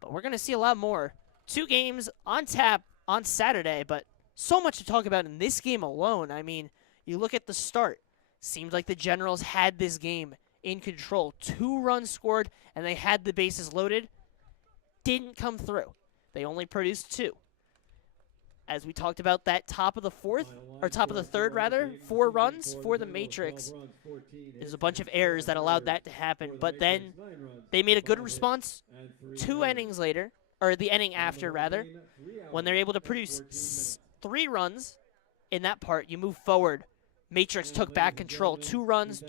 but we're gonna see a lot more. 2 games on tap on Saturday, but so much to talk about in this game alone. I mean, you look at the start. Seemed like the Generals had this game in control. 2 runs scored, and they had the bases loaded. Didn't come through. They only produced 2. As we talked about, that top of the third, 4 runs for the Matrix. There's a bunch of errors that allowed that to happen, but then they made a good response 2 innings later, or the inning after, rather, when they're able to produce 3 runs in that part. You move forward. Matrix took back control. 2 runs,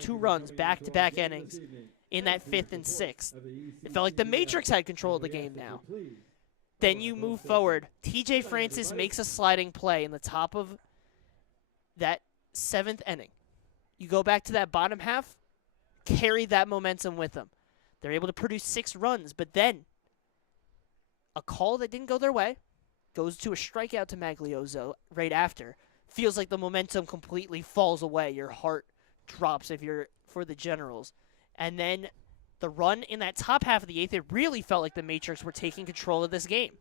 back-to-back innings in that 5th and 6th. It felt like the Matrix had control of the game now. Then you move forward. TJ Francis makes a sliding play in the top of that 7th inning. You go back to that bottom half, carry that momentum with them. They're able to produce 6 runs, but then a call that didn't go their way goes to a strikeout to Magliozzo right after. Feels like the momentum completely falls away. Your heart drops if you're for the Generals. And then the run in that top half of the 8th, it really felt like the Matrix were taking control of this game.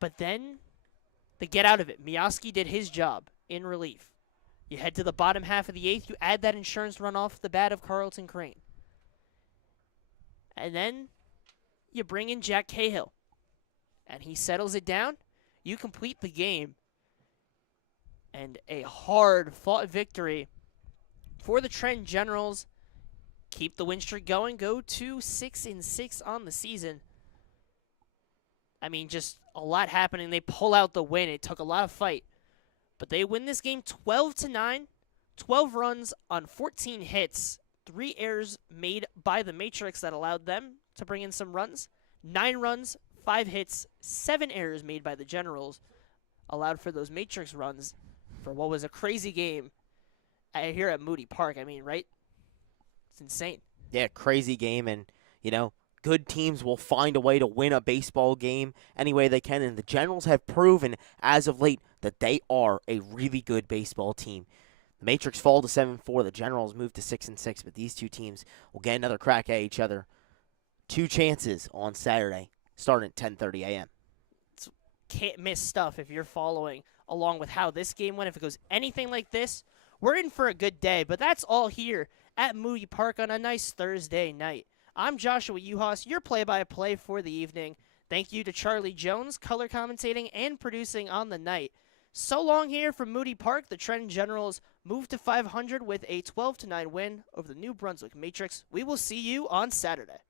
But then they get out of it. Miyaski did his job in relief. You head to the bottom half of the 8th, you add that insurance run off the bat of Carlton Crane. And then you bring in Jack Cahill. And he settles it down. You complete the game. And a hard-fought victory for the Trenton Generals. Keep the win streak going. Go to 6-6 on the season. I mean, just a lot happening. They pull out the win. It took a lot of fight. But they win this game 12-9. 12 runs on 14 hits. 3 errors made by the Matrix that allowed them to bring in some runs. 9 runs, 5 hits, 7 errors made by the Generals allowed for those Matrix runs for what was a crazy game here at Moody Park. I mean, right? It's insane. Yeah, crazy game, and, good teams will find a way to win a baseball game any way they can, and the Generals have proven as of late that they are a really good baseball team. The Matrix fall to 7-4, the Generals move to 6-6, but these two teams will get another crack at each other. 2 chances on Saturday, starting at 10:30 a.m. Can't miss stuff if you're following along with how this game went. If it goes anything like this, we're in for a good day. But that's all here at Moody Park on a nice Thursday night. I'm Joshua Yuhas, your play-by-play for the evening. Thank you to Charlie Jones, color commentating and producing on the night. So long here from Moody Park. The Trenton Generals move to 500 with a 12-9 win over the New Brunswick Matrix. We will see you on Saturday.